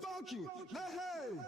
funky. Hey, hey.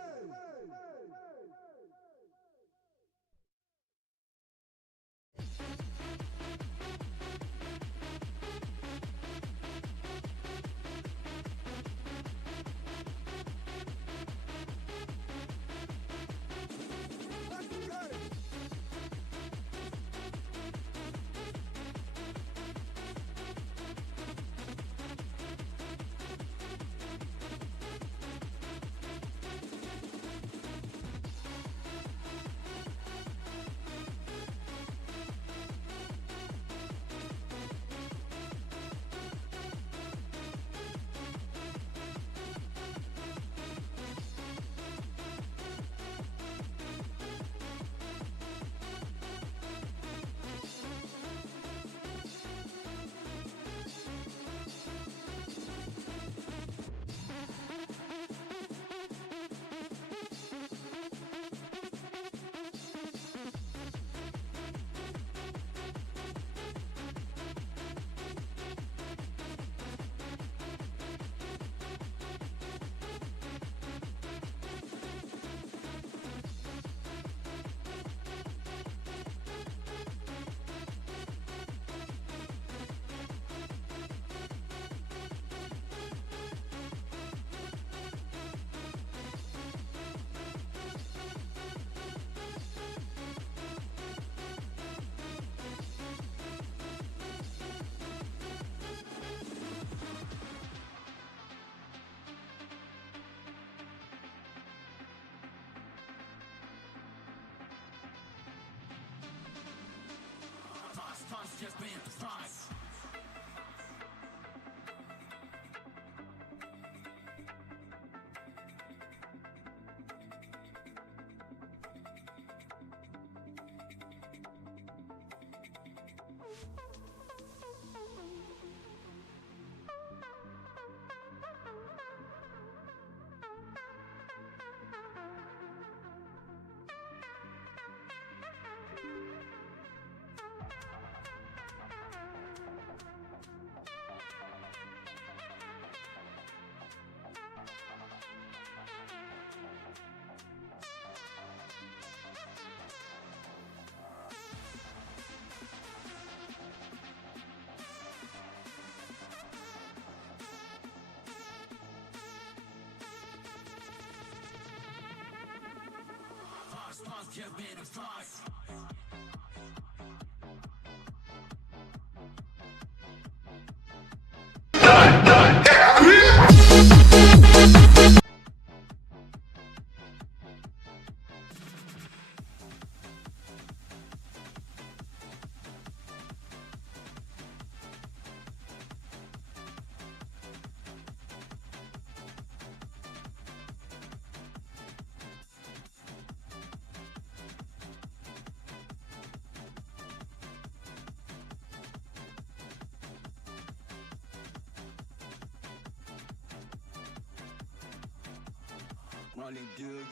Just being precise. Just being precise. Running good.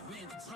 QWEN-EDIT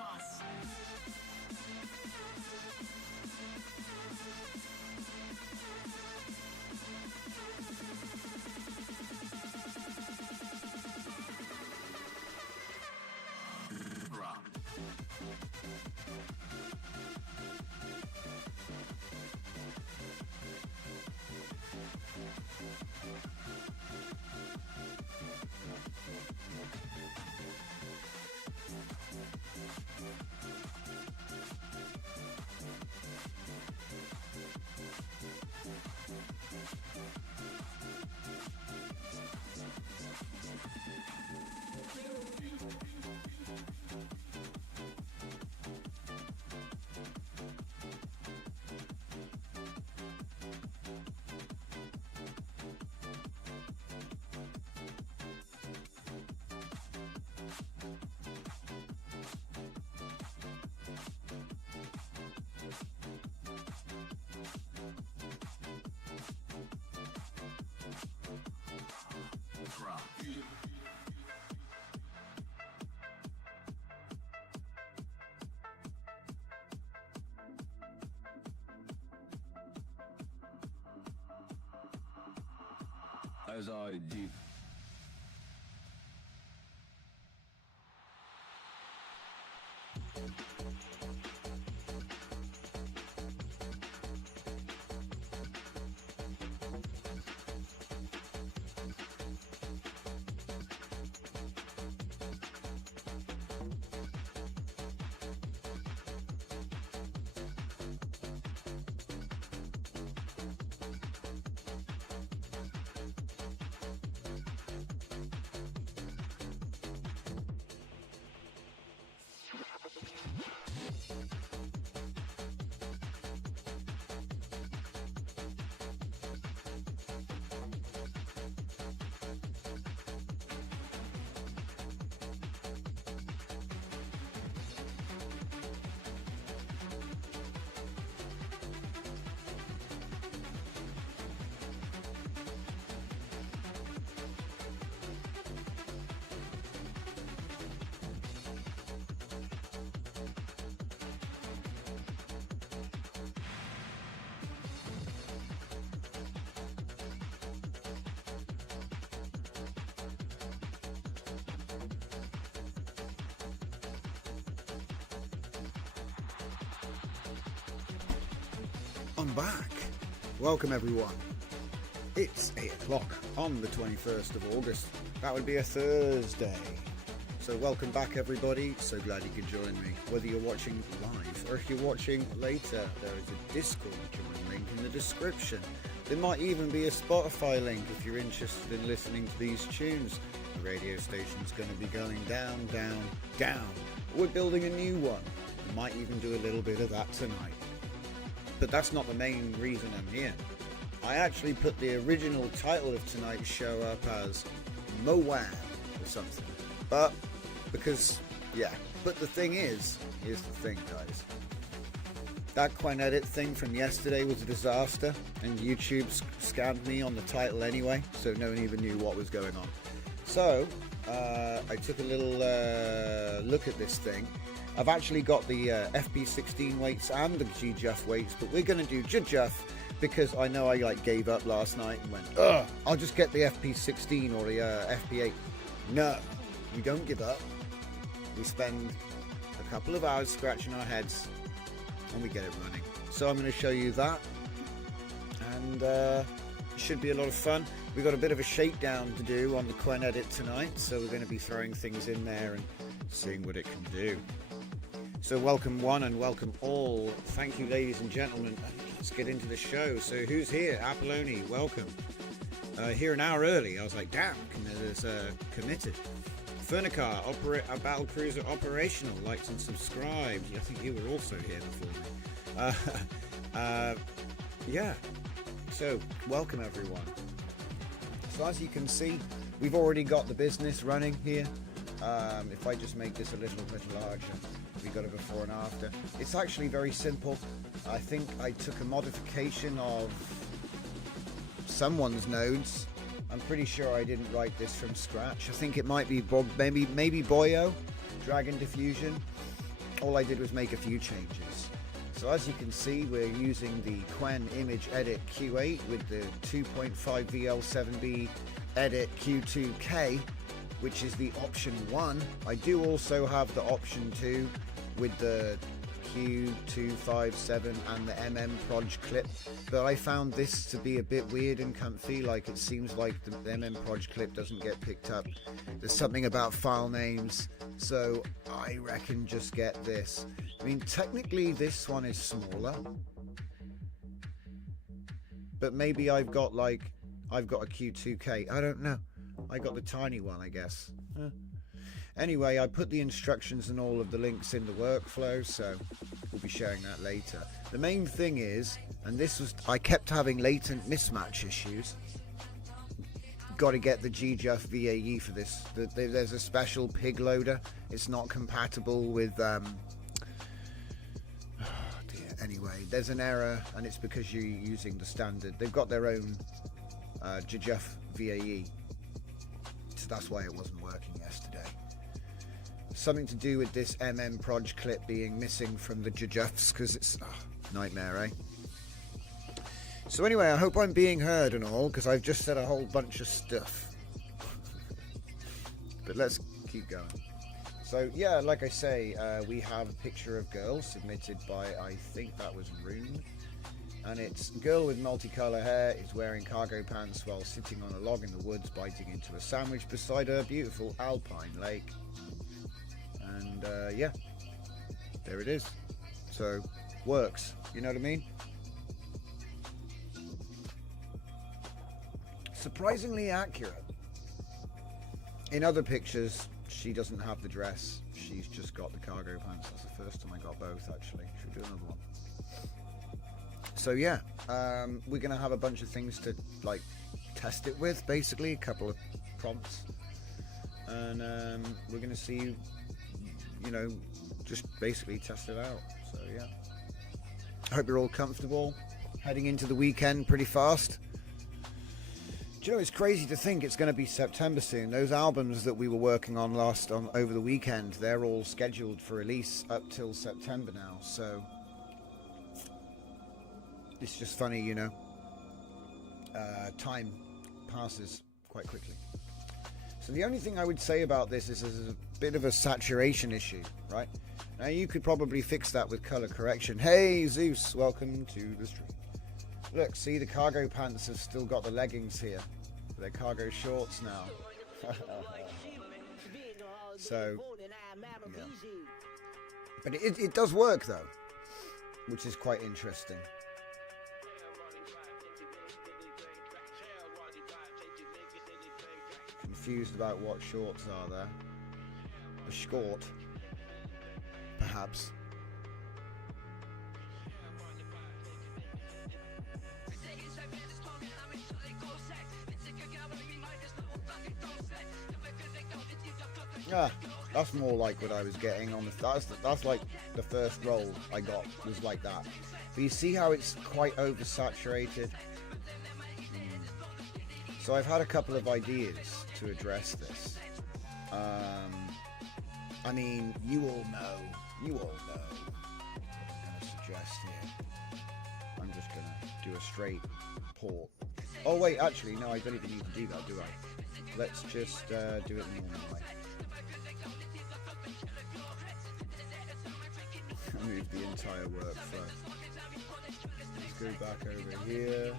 As I deep. I'm back. Welcome everyone. It's 8 o'clock on the 21st of August. That would be a Thursday. So welcome back everybody. So glad you could join me. Whether you're watching live or if you're watching later, there is a Discord join link in the description. There might even be a Spotify link if you're interested in listening to these tunes. The radio station's going to be going down, down, down. We're building a new one. We might even do a little bit of that tonight. But that's not the main reason I'm here. I actually put the original title of tonight's show up as Moab or something. But the thing is, here's the thing guys. That QWEN-EDIT thing from yesterday was a disaster and YouTube scammed me on the title anyway, so no one even knew what was going on. So I took a little look at this thing. I've actually got the FP16 weights and the GJuff weights, but we're going to do GJuff because I know I gave up last night and went, ugh, I'll just get the FP16 or the FP8. No, we don't give up. We spend a couple of hours scratching our heads and we get it running. So I'm going to show you that, and it should be a lot of fun. We've got a bit of a shakedown to do on the QWEN-EDIT tonight, so we're going to be throwing things in there and seeing what it can do. So welcome one and welcome all. Thank you ladies and gentlemen. Let's get into the show. So who's here? Apolloni, welcome. Here an hour early. I was like, damn, there's committed. Furnicar, Battle Cruiser operational, liked and subscribed. I think you were also here before me. Yeah, so welcome everyone. So as you can see, we've already got the business running here. If I just make this a little bit larger, we got a before and after. It's actually very simple. I think I took a modification of someone's nodes. I'm pretty sure I didn't write this from scratch. I think it might be maybe Boyo, Dragon Diffusion. All I did was make a few changes. So as you can see, we're using the QWEN-EDIT Q8 with the 2.5 VL7B edit Q2K, which is the option 1. I do also have the option 2 with the Q257 and the Proj clip, but I found this to be a bit weird and comfy. Like, it seems like the Proj clip doesn't get picked up. There's something about file names, so I reckon just get this. I mean, technically this one is smaller, but maybe I've got a Q2K. I don't know. I got the tiny one, I guess. Anyway, I put the instructions and all of the links in the workflow, so we'll be sharing that later. The main thing is, and I kept having latent mismatch issues. Got to get the GJUF VAE for this. There's a special pig loader. It's not compatible with anyway, there's an error, and it's because you're using the standard. They've got their own GJUF VAE, so that's why it wasn't working yesterday. Something to do with this proj clip being missing from the GJUFs, because it's nightmare, eh? So anyway, I hope I'm being heard and all, because I've just said a whole bunch of stuff. But let's keep going. So yeah, like I say, we have a picture of girl submitted by, I think that was Rune. And it's a girl with multicolour hair, is wearing cargo pants while sitting on a log in the woods, biting into a sandwich beside a beautiful alpine lake. And yeah, there it is. So, works, you know what I mean? Surprisingly accurate. In other pictures, she doesn't have the dress. She's just got the cargo pants. That's the first time I got both, actually. Should we do another one? So yeah, we're gonna have a bunch of things to like test it with, basically a couple of prompts, and we're gonna see, you know, just basically test it out. So yeah, I hope you're all comfortable. Heading into the weekend pretty fast. Do you know, it's crazy to think it's going to be September soon. Those albums that we were working on over the weekend, they're all scheduled for release up till September now. So it's just funny, you know. Time passes quite quickly. So the only thing I would say about this is there's a bit of a saturation issue, right? Now you could probably fix that with color correction. Hey Zeus, welcome to the stream. Look, see, the cargo pants have still got the leggings here. They're cargo shorts now. So, yeah. But it does work though, which is quite interesting. Confused about what shorts are there. A short, perhaps. Yeah, that's more like what I was getting on the. That's like the first roll I got was like that. But you see how it's quite oversaturated. So I've had a couple of ideas to address this. I mean, you all know what I'm going to suggest here. I'm just going to do a straight port. Oh wait, actually, no, I don't even need to do that, do I? Let's just do it the normal way. Move the entire workflow. Let's go back over here.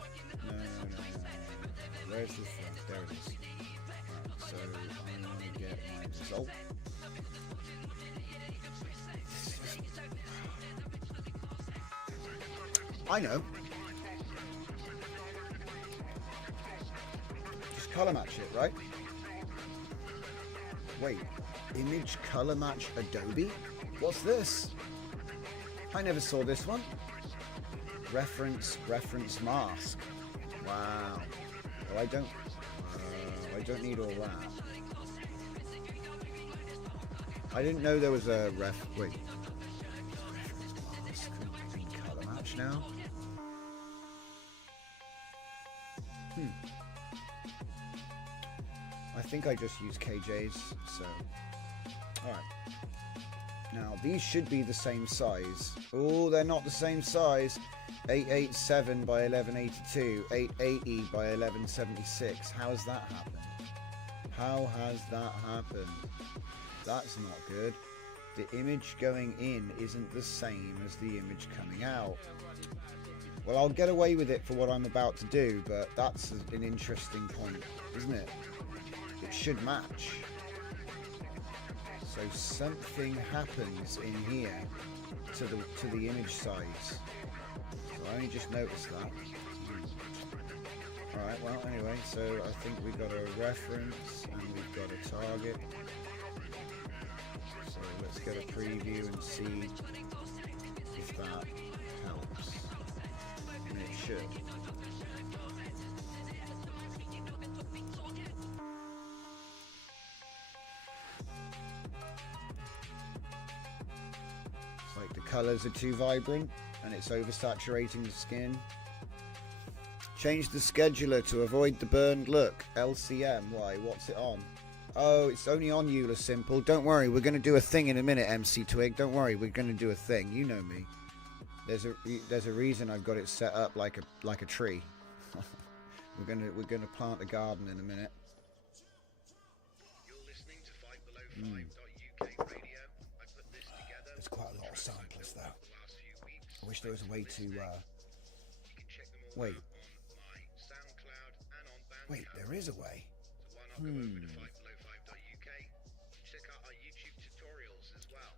No. Where's the front? There it is. Right, so I'm going to get my result. I know. Just color match it, right? Wait, image color match Adobe? What's this? I never saw this one. Reference mask. Wow. Well, I don't need all that. I didn't know there was a wait. Reference mask. Color match now. I think I just use KJs, so alright. Now these should be the same size. Oh, they're not the same size. 887 by 1182, 880 by 1176. How has that happened? How has that happened? That's not good. The image going in isn't the same as the image coming out. Well, I'll get away with it for what I'm about to do, but that's an interesting point, isn't it? It should match. So something happens in here to the image size. So I only just noticed that. Alright, well, anyway, so I think we've got a reference and we've got a target. So let's get a preview and see if that helps. And it should. It's like the colours are too vibrant and it's oversaturating the skin. Change the scheduler to avoid the burned look. LCM, why? What's it on? Oh, it's only on Euler Simple. Don't worry, we're going to do a thing in a minute, MC Twig. Don't worry, we're going to do a thing. You know me. There's a reason I've got it set up like a tree. we're gonna plant a garden in a minute. You're listening to 5below5.uk radio. I put this together. There's quite a lot of samplers though. The last few weeks. I wish there was a way to You can check them all wait. out on my SoundCloud and on Bandcamp. Wait, there is a way. So why not go over to 5below5.uk? Check out our YouTube tutorials as well.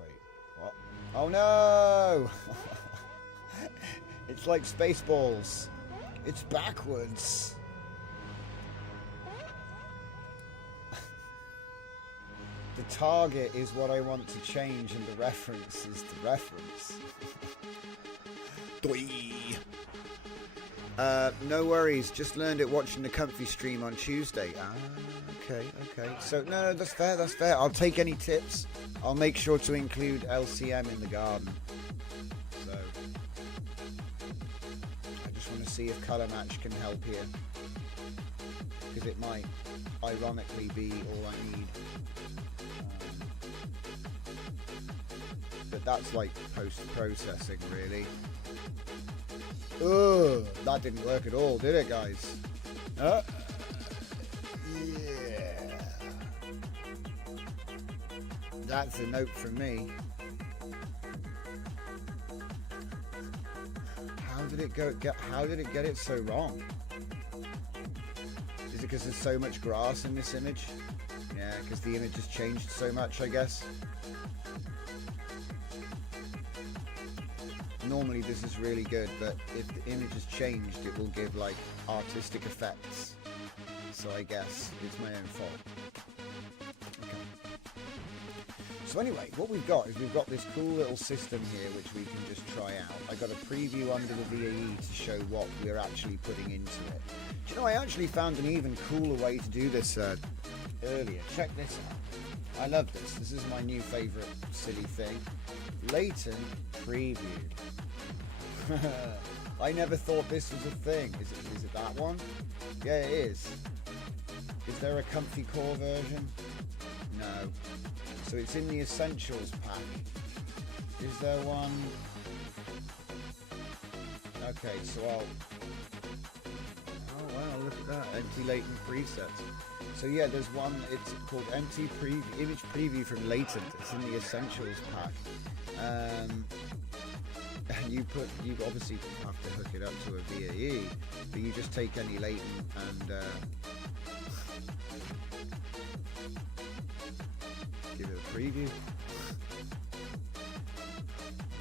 Wait, what? Oh no! It's like Spaceballs. It's backwards. The target is what I want to change and the reference is the reference. Doi. No worries, just learned it watching the Comfy stream on Tuesday. Okay. So, no, that's fair. I'll take any tips. I'll make sure to include LCM in the garden. So, I just want to see if colour match can help here. Because it might, ironically, be all I need. But that's like post-processing, really. Ugh, that didn't work at all, did it, guys? Yeah. That's a note from me. How did it get it so wrong? Is it because there's so much grass in this image? Yeah, because the image has changed so much, I guess. Normally this is really good, but if the image has changed, it will give like artistic effects. So I guess it's my own fault. Okay. So anyway, what we've got is we've got this cool little system here which we can just try out. I got a preview under the VAE to show what we're actually putting into it. Do you know, I actually found an even cooler way to do this earlier. Check this out. I love this. This is my new favourite silly thing. Latent preview. I never thought this was a thing. Is it that one? Yeah, it is. Is there a comfy core version? No. So it's in the essentials pack. Is there one? Okay, so oh wow, look at that. Empty latent presets. So yeah, there's one, it's called empty image preview from Latent. It's in the essentials pack. And you obviously have to hook it up to a VAE, but you just take any latent and give it a preview.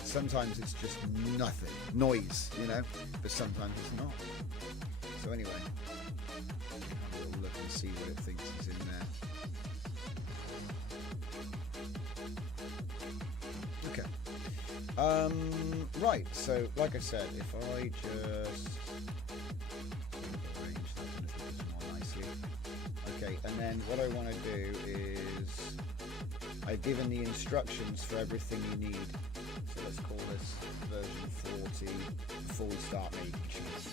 Sometimes it's just nothing, noise, you know, but sometimes it's not. So anyway, have a little look and see what it thinks is in there. Okay. Right, so like I said, if I just arrange that a little bit more nicely. Okay, and then what I want to do is I've given the instructions for everything you need. So let's call this version 40 before we start making changes.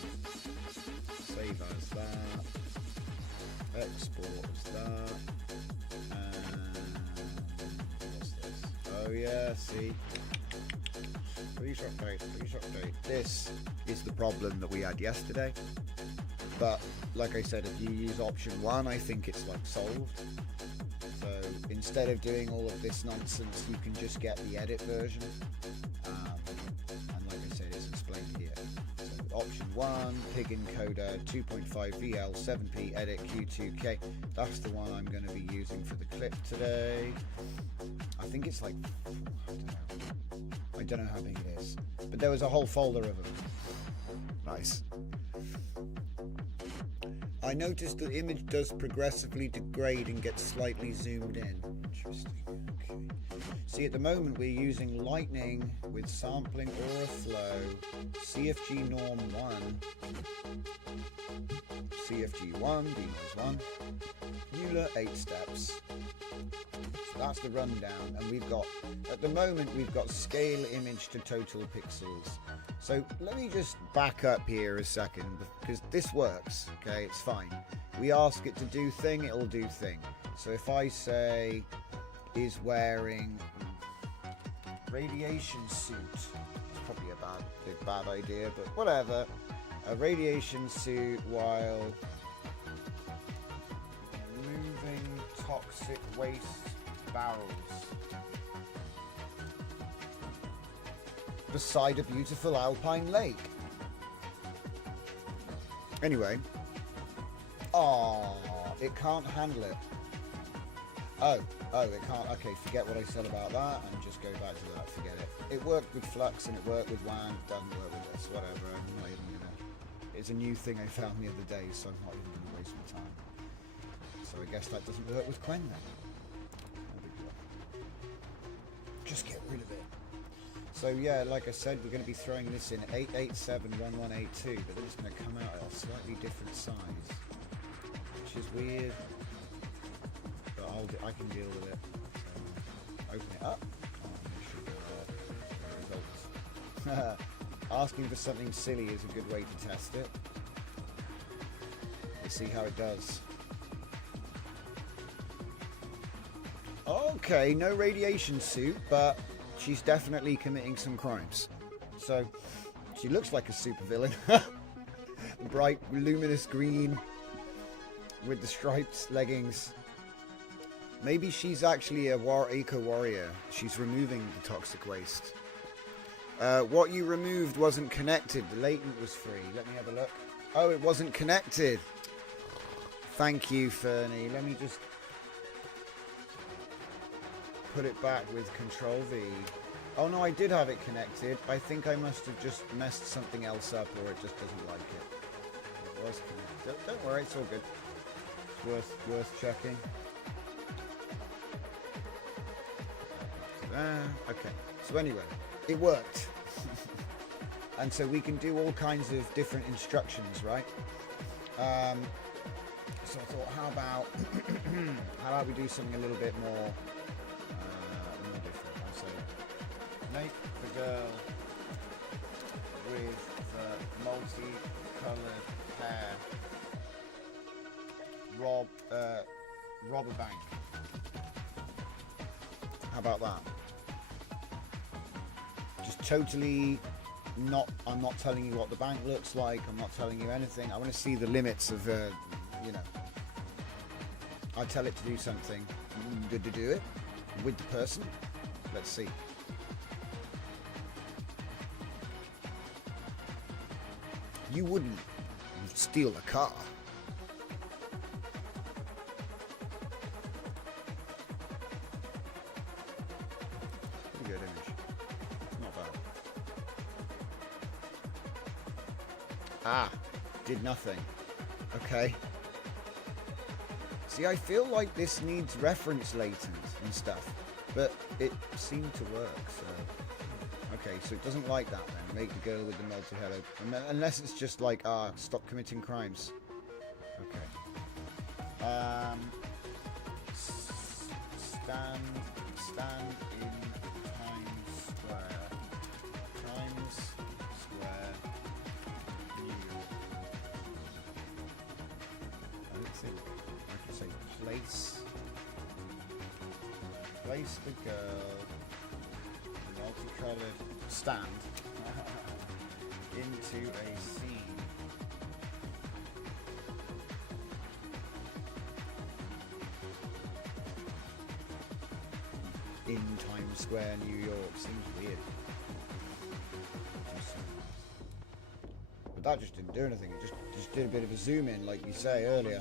Save as that. Export as that. And what's this? Oh yeah, see. Please update. This is the problem that we had yesterday. But like I said, if you use option 1, I think it's like solved. So instead of doing all of this nonsense, you can just get the edit version. And like I said, it's explained here. So option 1, pig encoder 2.5 VL 7p edit Q2K. That's the one I'm going to be using for the clip today. I think it's like, I don't know. I don't know how big it is, but there was a whole folder of them. Nice. I noticed the image does progressively degrade and get slightly zoomed in. Interesting. Okay. See, at the moment we're using Lightning with sampling Aura Flow, CFG Norm 1, CFG 1, D-1, Euler 8 steps. So that's the rundown, and we've got, at the moment we've got scale image to total pixels. So let me just back up here a second, because this works, okay, it's fine. We ask it to do thing, it'll do thing. So if I say is wearing radiation suit, it's probably a bad idea, but whatever. A radiation suit while moving toxic waste barrels beside a beautiful alpine lake. Anyway. Oh, it can't handle it. Oh, it can't. Okay, forget what I said about that and just go back to that. Forget it. It worked with Flux and it worked with WAN. It doesn't work with this. Whatever. I'm not even gonna. It's a new thing I found the other day, so I'm not even gonna waste my time. So I guess that doesn't work with QWEN then. No big deal. Just get rid of it. So yeah, like I said, we're going to be throwing this in 8871182, but then it's going to come out at a slightly different size, which is weird. But I can deal with it. So, open it up. Results. Asking for something silly is a good way to test it. Let's see how it does. Okay, no radiation suit, but she's definitely committing some crimes. So, she looks like a supervillain. Bright, luminous green with the striped leggings. Maybe she's actually a eco-warrior. She's removing the toxic waste. What you removed wasn't connected. The latent was free. Let me have a look. Oh, it wasn't connected. Thank you, Fernie. Let me just put it back with Control V. Oh no, I did have it connected. I think I must have just messed something else up, or it just doesn't like it. It was connected. Don't worry, it's all good. It's worth checking. Okay. So anyway, it worked. And so we can do all kinds of different instructions, right? So I thought, how about we do something a little bit more different. I'll say, make the girl with the multi-coloured hair rob a bank. How about that? Just totally not. I'm not telling you what the bank looks like. I'm not telling you anything. I want to see the limits of, you know. I tell it to do something. Good to do it with the person. Let's see. You wouldn't steal a car. Pretty good image. It's not bad. Ah, did nothing. Okay. See, I feel like this needs reference latent and stuff, but it seemed to work, so... Okay, so it doesn't like that then. Make the girl with the multi-hello. Unless it's just like, stop committing crimes. Okay. Stand in Times Square. Times Square, New York. I don't think I can say place the girl, multicolored stand into a scene. In Times Square, New York. Seems weird. But that just didn't do anything. It just did a bit of a zoom in, like you say earlier.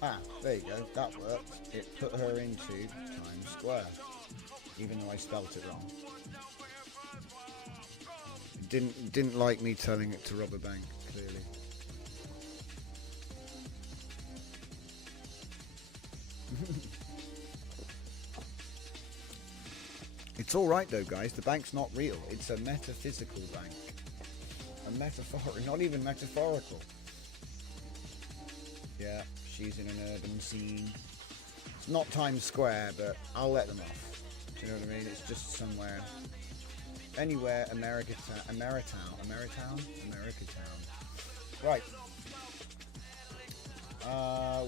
Ah, there you go, that worked. It put her into Times Square, even though I spelt it wrong. It didn't like me telling it to rob a bank, clearly. It's alright though, guys, the bank's not real. It's a metaphysical bank. A metaphor, not even metaphorical. Yeah, she's in an urban scene. It's not Times Square, but I'll let them off. Do you know what I mean? It's just somewhere, anywhere, Americatown. Right.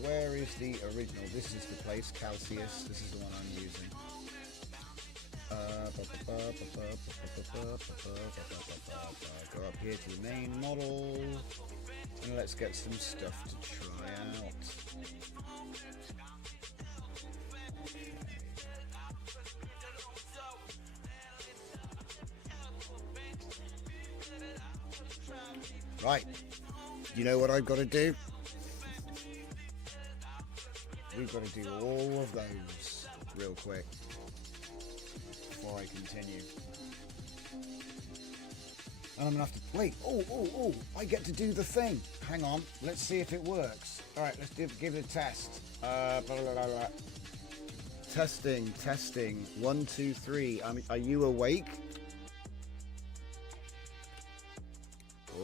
Where is the original? This is the place, Calcius. This is the one I'm using. Go up here to the main model, and let's get some stuff to try out. Right, you know what I've got to do? We've got to do all of those real quick before I continue. And I'm gonna have to wait. Oh! I get to do the thing. Hang on. Let's see if it works. All right, let's give it a test. Blah, blah, blah, blah. Testing. 1, 2, 3. Are you awake?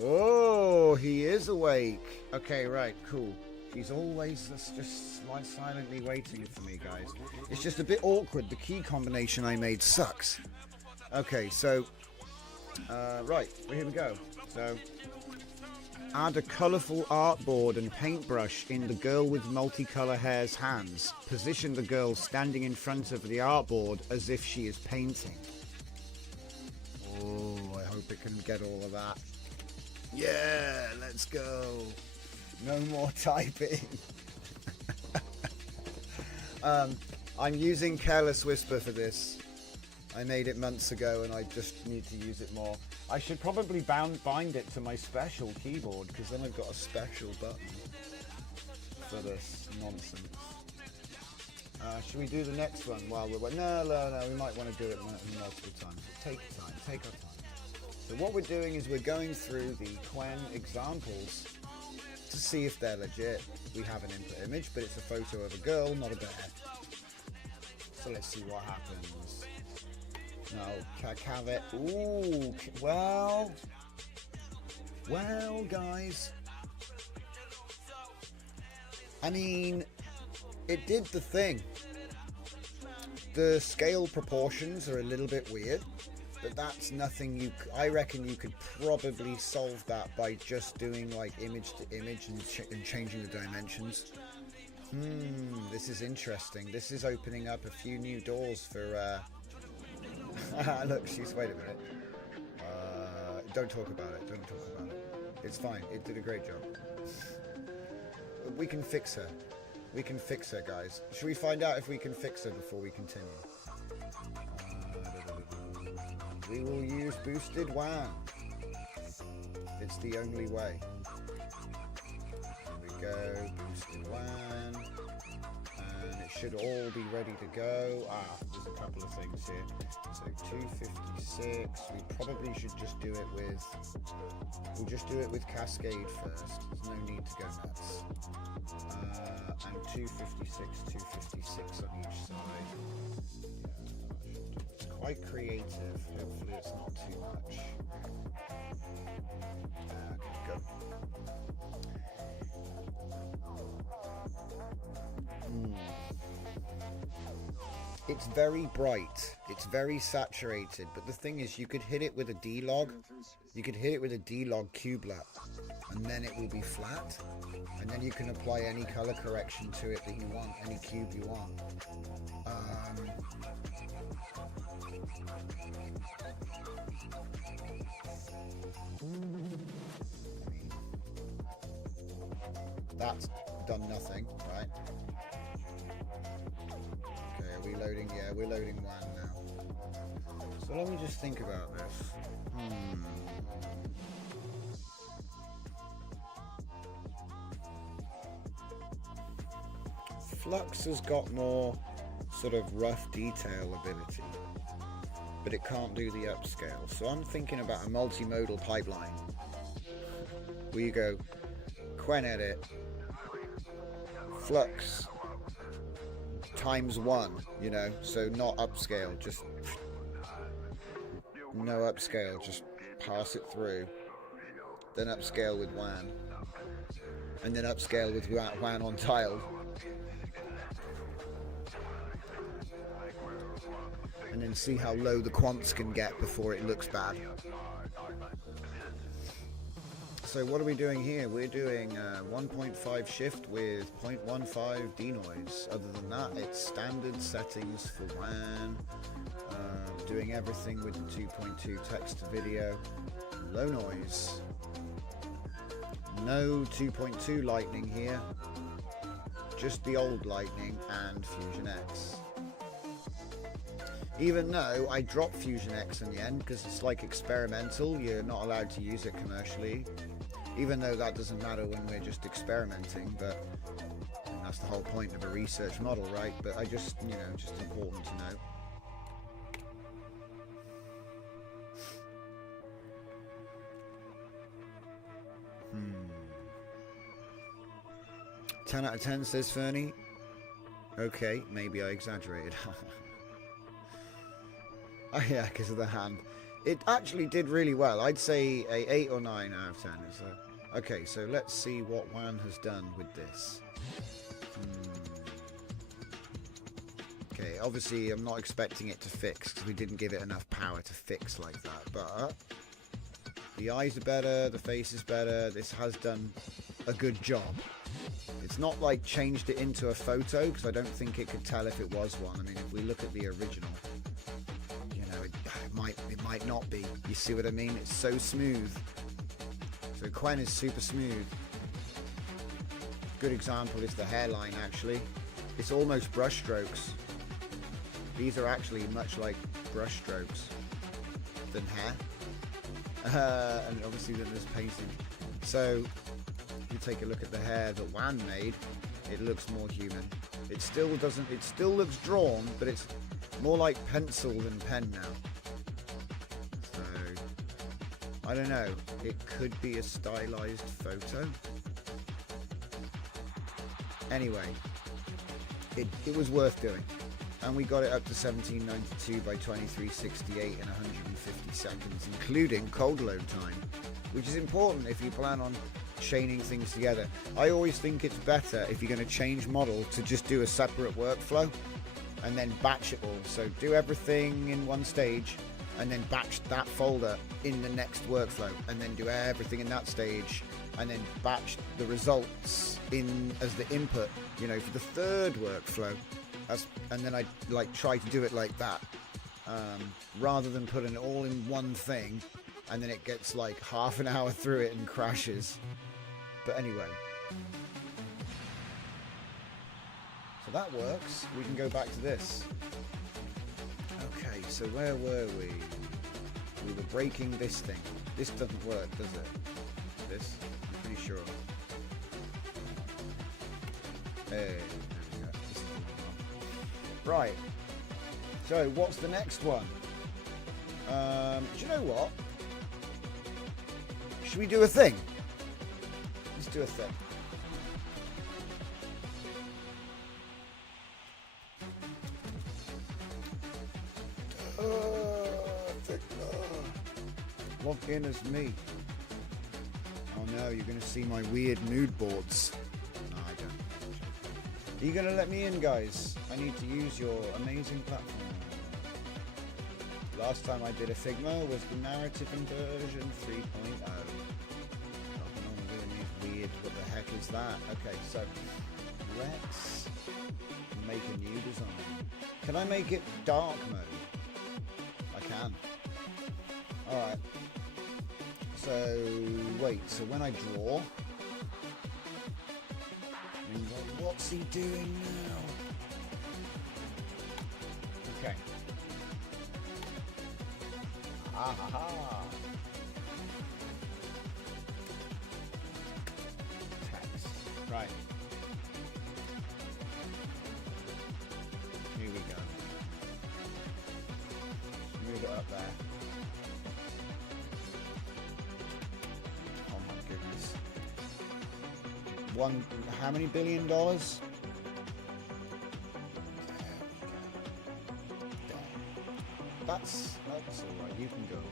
Oh, he is awake. Okay, right, cool. He's always just like silently waiting for me, guys. It's just a bit awkward. The key combination I made sucks. Okay, so right, well, here we go. So add a colourful artboard and paintbrush in the girl with multicolour hair's hands. Position the girl standing in front of the artboard as if she is painting. Oh, I hope it can get all of that. Yeah, let's go. No more typing. I'm using Careless Whisper for this. I made it months ago and I just need to use it more. I should probably bind it to my special keyboard, because then I've got a special button for this nonsense. Should we do the next one while we're... No, we might want to do it multiple times. Take your time, take our time. So what we're doing is we're going through the QWEN examples to see if they're legit. We have an input image, but it's a photo of a girl, not a bear. So let's see what happens. No, caveat. Ooh, well, guys. I mean, it did the thing. The scale proportions are a little bit weird, but that's nothing I reckon you could probably solve that by just doing like image to image and changing the dimensions. This is interesting. This is opening up a few new doors for look, wait a minute. Don't talk about it. It's fine. It did a great job. We can fix her. Guys. Should we find out if we can fix her before we continue? We will use boosted WAN. It's the only way. Here we go, boosted WAN. And it should all be ready to go. There's a couple of things here. So 256, we probably should just do it with... We'll just do it with Cascade first. There's no need to go nuts. And 256 on each side. It's quite creative. Hopefully it's not too much. Go. It's very bright, it's very saturated, but the thing is you could hit it with a D-Log, cubelet, and then it will be flat, and then you can apply any color correction to it that you want, any cube you want. That's done nothing, right? Okay, are we loading? Yeah, we're loading WAN now. So let me just think about this. Flux has got more sort of rough detail ability, but it can't do the upscale. So I'm thinking about a multimodal pipeline where you go QWEN-EDIT Flux times 1, you know, so not upscale, just no upscale, just pass it through, then upscale with WAN, and then upscale with WAN on tiled, and then see how low the quants can get before it looks bad. So what are we doing here? We're doing 1.5 shift with 0.15 denoise. Other than that, it's standard settings for WAN, doing everything with the 2.2 text to video, low noise, no 2.2 lightning here, just the old lightning and Fusion X. Even though I dropped Fusion X in the end because it's like experimental, you're not allowed to use it commercially. Even though that doesn't matter when we're just experimenting, but I mean, that's the whole point of a research model, right? But I just, you know, just important to know. 10 out of 10, says Fernie. Okay, maybe I exaggerated. Oh yeah, because of the hand. It actually did really well. I'd say a 8 or 9 out of 10. Okay, so let's see what WAN has done with this. Okay, obviously I'm not expecting it to fix because we didn't give it enough power to fix like that. But the eyes are better, the face is better. This has done a good job. It's not like changed it into a photo because I don't think it could tell if it was one. I mean, if we look at the original, you know, it might not be. You see what I mean? It's so smooth. So QWEN is super smooth. Good example is the hairline actually. It's almost brush strokes. These are actually much like brush strokes than hair. And obviously then there's painting. So if you take a look at the hair that WAN made, it looks more human. It still looks drawn, but it's more like pencil than pen now. So I don't know, it could be a stylized photo. Anyway, it was worth doing. And we got it up to 1792 by 2368 in 150 seconds, including cold load time, which is important if you plan on chaining things together. I always think it's better if you're going to change model to just do a separate workflow and then batch it all. So do everything in one stage and then batch that folder in the next workflow, and then do everything in that stage and then batch the results in as the input, you know, for the third workflow. And then I like try to do it like that, rather than putting it all in one thing and then it gets like half an hour through it and crashes. But anyway, so that works. We can go back to this. Okay, so where were we? We were breaking this thing. This doesn't work, does it? This? I'm pretty sure. Hey. Right, so what's the next one? Do you know what? Should we do a thing? Let's do a thing. Log in as me. Oh no, you're going to see my weird mood boards. No, I don't. Are you going to let me in, guys? I need to use your amazing platform. Last time I did a Figma was the narrative inversion 3.0. Weird, what the heck is that? Okay, so let's make a new design. Can I make it dark mode? I can. Alright. So, wait, so when I draw... What's he doing now? Okay. Ah. Text. Right. how many $billion? That's alright, you can go away.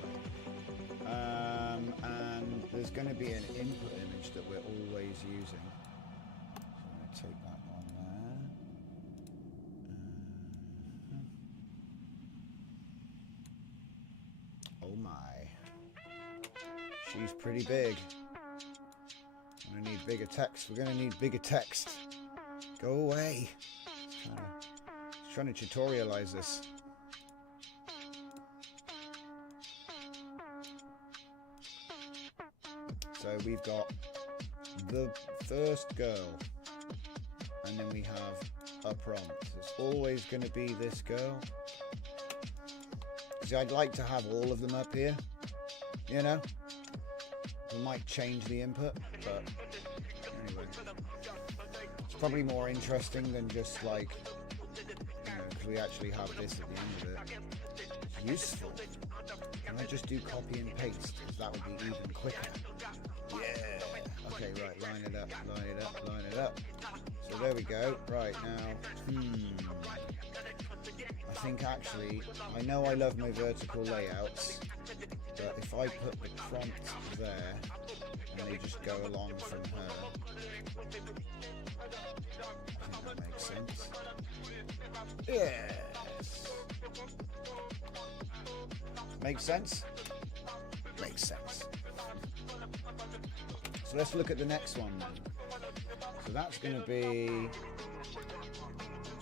And there's going to be an input image that we're always using. So I'm going to take that one there. Oh my. She's pretty big. I'm going to need bigger text. We're going to need bigger text. Go away. Trying to tutorialize this. So we've got the first girl, and then we have a prompt. It's always going to be this girl. See, I'd like to have all of them up here, you know? We might change the input, but anyway. It's probably more interesting than just like, you know, because we actually have this at the end of it. It's useful. Can I just do copy and paste? That would be even quicker. Yeah. Okay, right, line it up, line it up, line it up. So there we go. Right, now, I think actually, I know I love my vertical layouts, but if I put the prompt there, and they just go along from her, I think that makes sense. Yes. Makes sense? Makes sense. So let's look at the next one then. So that's going to be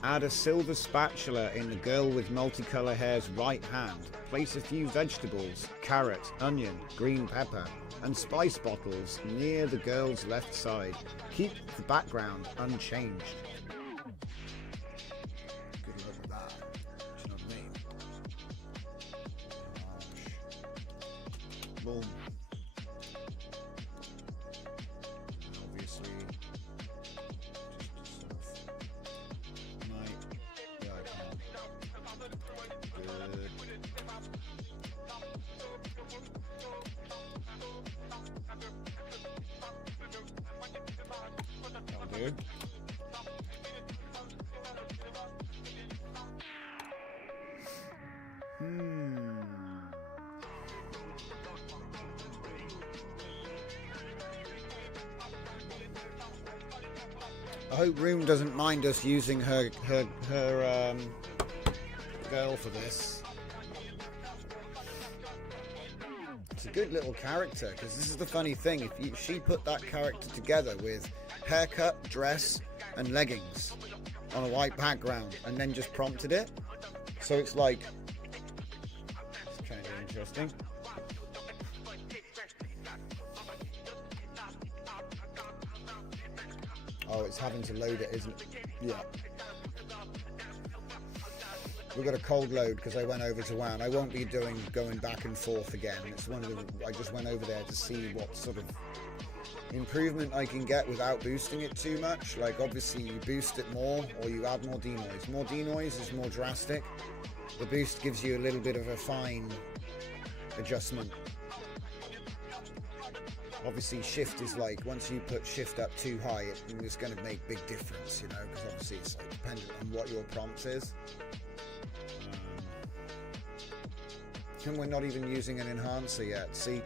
add a silver spatula in the girl with multicolour hair's right hand. Place a few vegetables, carrot, onion, green pepper and spice bottles near the girl's left side. Keep the background unchanged. Good luck with that. Do you know what I mean? Boom. Obviously, just sort of yeah, I can. Good. That'll do. I hope Room doesn't mind us using her girl for this. It's a good little character, because this is the funny thing. If she put that character together with haircut, dress, and leggings on a white background, and then just prompted it, so it's like, it's kind of interesting. Oh, it's having to load it, isn't it? Yeah. We've got a cold load because I went over to WoW. I won't be going back and forth again. It's one of the. I just went over there to see what sort of improvement I can get without boosting it too much. Like obviously you boost it more or you add more denoise. More denoise is more drastic. The boost gives you a little bit of a fine adjustment. Obviously shift is like, once you put shift up too high, it's going to make big difference, you know, because obviously it's like dependent on what your prompt is. And we're not even using an enhancer yet. See,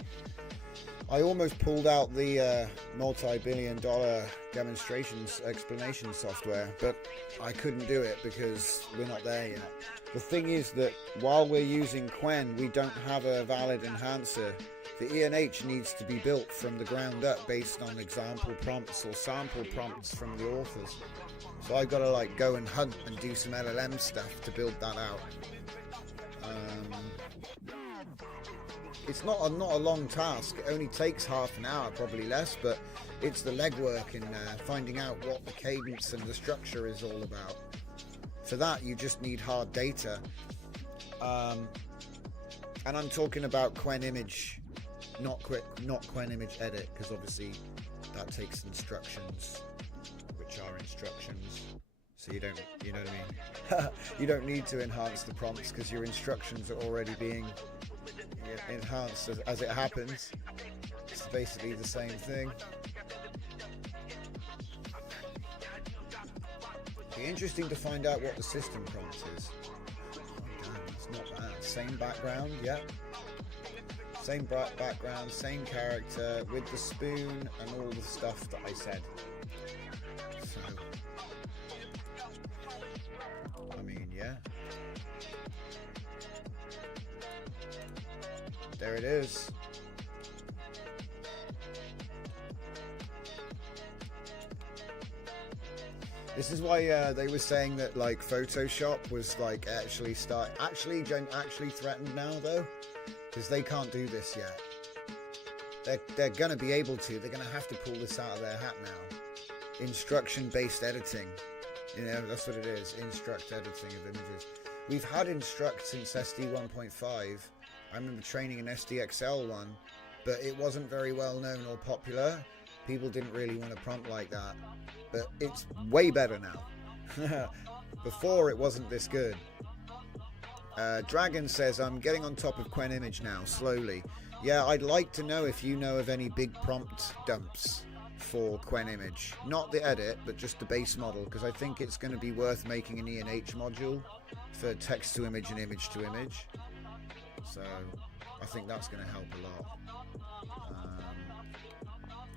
I almost pulled out the multi-billion-dollar demonstrations explanation software, but I couldn't do it because we're not there yet. The thing is that while we're using QWEN, we don't have a valid enhancer. The ENH needs to be built from the ground up based on example prompts or sample prompts from the authors. So I've got to like go and hunt and do some LLM stuff to build that out. It's not a long task. It only takes half an hour, probably less, but it's the legwork in finding out what the cadence and the structure is all about. For that, you just need hard data. And I'm talking about QWEN-Image, not QWEN-Image Edit, because obviously that takes instructions, which are instructions. So you know what I mean? You don't need to enhance the prompts because your instructions are already being enhanced as it happens. It's basically the same thing. Be interesting to find out what the system prompt is. Oh, damn, it's not bad. Same background, yeah. Same bright background, same character, with the spoon and all the stuff that I said. So, I mean, yeah. There it is. This is why they were saying that like Photoshop was like actually threatened now though, because they can't do this yet. They're gonna be able to. They're gonna have to pull this out of their hat now. Instruction-based editing. You know, that's what it is. Instruct editing of images. We've had Instruct since SD 1.5. I remember training an SDXL one, but it wasn't very well known or popular. People didn't really want a prompt like that. But it's way better now. Before it wasn't this good. Dragon says, I'm getting on top of QWEN-Image now, slowly. Yeah, I'd like to know if you know of any big prompt dumps for QWEN-Image. Not the edit, but just the base model, because I think it's going to be worth making an E&H module for text to image and image to image. So I think that's going to help a lot.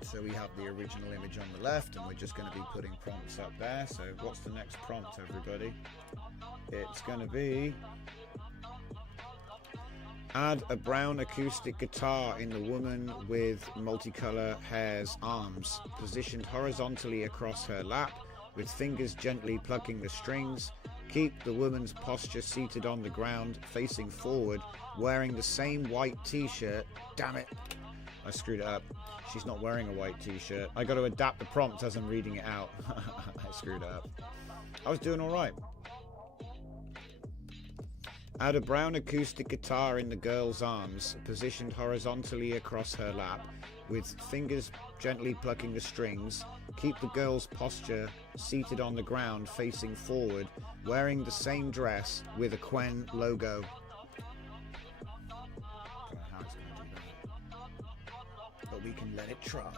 So we have the original image on the left, and we're just going to be putting prompts up there. So what's the next prompt, everybody? It's going to be add a brown acoustic guitar in the woman with multicolor hair's arms, positioned horizontally across her lap, with fingers gently plucking the strings. Keep the woman's posture seated on the ground, facing forward, wearing the same white t-shirt. Damn it, I screwed it up. She's not wearing a white t-shirt. I got to adapt the prompt as I'm reading it out. I screwed it up. I was doing all right. Add a brown acoustic guitar in the girl's arms, positioned horizontally across her lap, with fingers gently plucking the strings. Keep the girl's posture seated on the ground, facing forward, wearing the same dress with a QWEN logo. But we can let it try.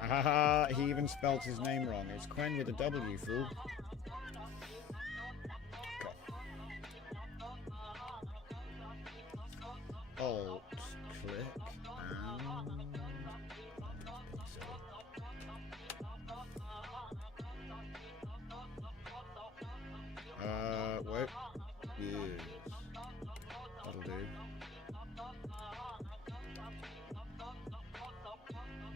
Haha, he even spelt his name wrong. It's QWEN with a W, fool. Okay. Alt click and wait. Yes. That'll do.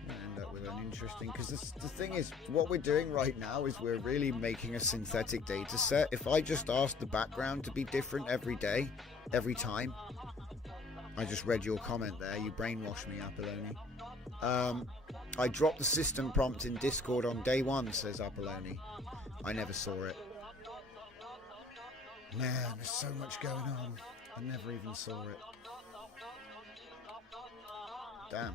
End up with an interesting, because the thing is, what we're doing right now is we're really making a synthetic data set. If I just asked the background to be different every day, every time, I just read your comment there, you brainwashed me, Apoloni. I dropped the system prompt in Discord on day one, says Apoloni. I never saw it. Man, there's so much going on. I never even saw it. Damn.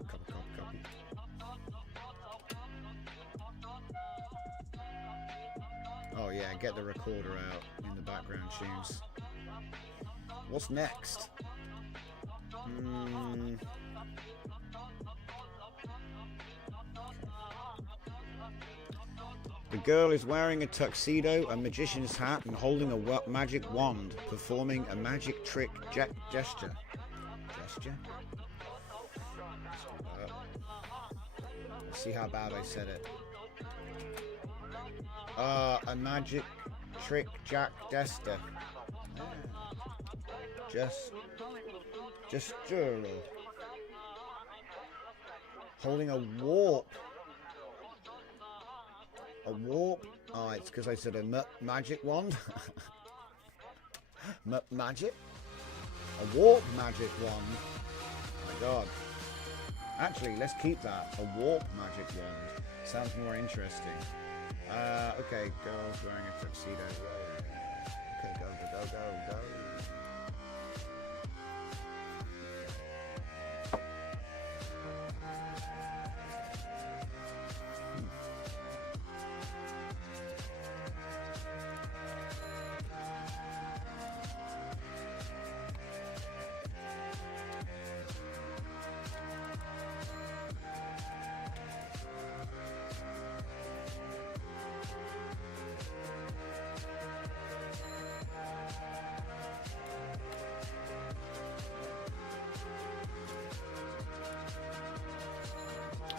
Okay, copy. Oh yeah, get the recorder out in the background tunes. What's next? The girl is wearing a tuxedo, a magician's hat, and holding a magic wand, performing a magic trick gesture. Let's see how bad I said it. A magic trick gesture. Gestural. Holding a warp. A warp? Oh, it's because I said a magic wand. Magic? A warp magic wand. Oh my god. Actually, let's keep that. A warp magic wand. Sounds more interesting. Okay, girls wearing a tuxedo. Okay, go.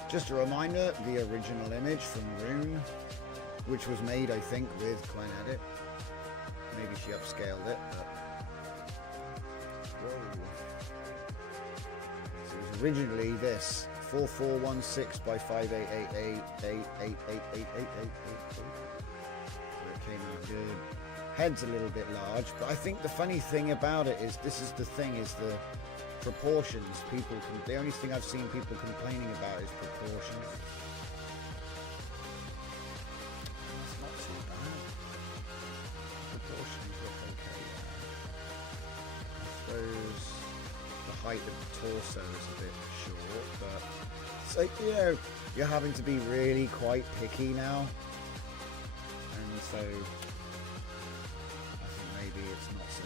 Just a reminder, the original image from Rune, which was made, I think, with QWEN-EDIT. Maybe she upscaled it, but... Whoa. So it was originally this, 4416 by 588888888888. So it came out good. Head's a little bit large, but I think the funny thing about it is, this is the thing, is the proportions. The only thing I've seen people complaining about is proportions. It's not too bad. Proportions look okay. I suppose the height of the torso is a bit short, but it's like, you know, you're having to be really quite picky now, and so I think maybe it's not so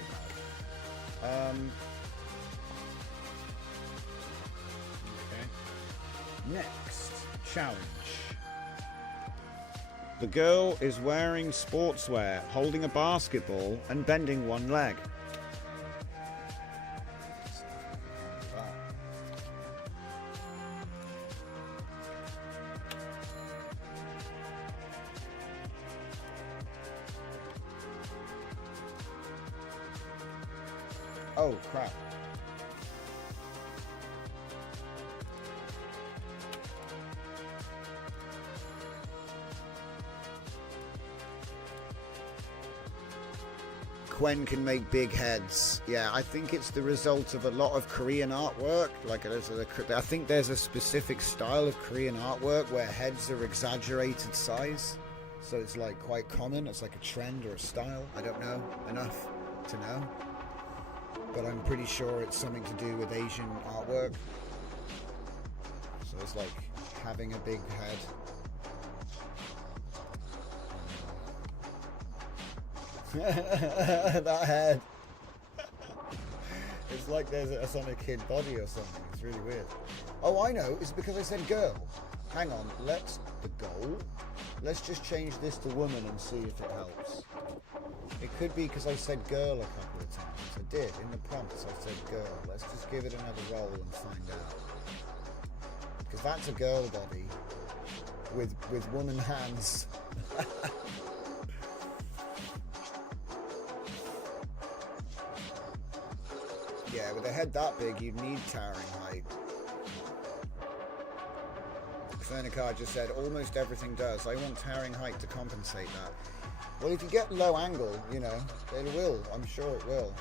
bad. Next challenge. The girl is wearing sportswear, holding a basketball and bending one leg. Oh crap. QWEN can make big heads. Yeah, I think it's the result of a lot of Korean artwork. Like, I think there's a specific style of Korean artwork where heads are exaggerated size. So it's like quite common. It's like a trend or a style. I don't know enough to know. But I'm pretty sure it's something to do with Asian artwork. So it's like having a big head. That head. It's like it's on a kid body or something. It's really weird. Oh, I know. It's because I said girl. Hang on. Let's just change this to woman and see if it helps. It could be because I said girl a couple of times. I did. In the prompts I said girl. Let's just give it another roll and find out. Because that's a girl body with woman hands. Yeah, with a head that big, you'd need towering height. Fernicard just said, almost everything does. I want towering height to compensate that. Well, if you get low angle, you know, it will. I'm sure it will.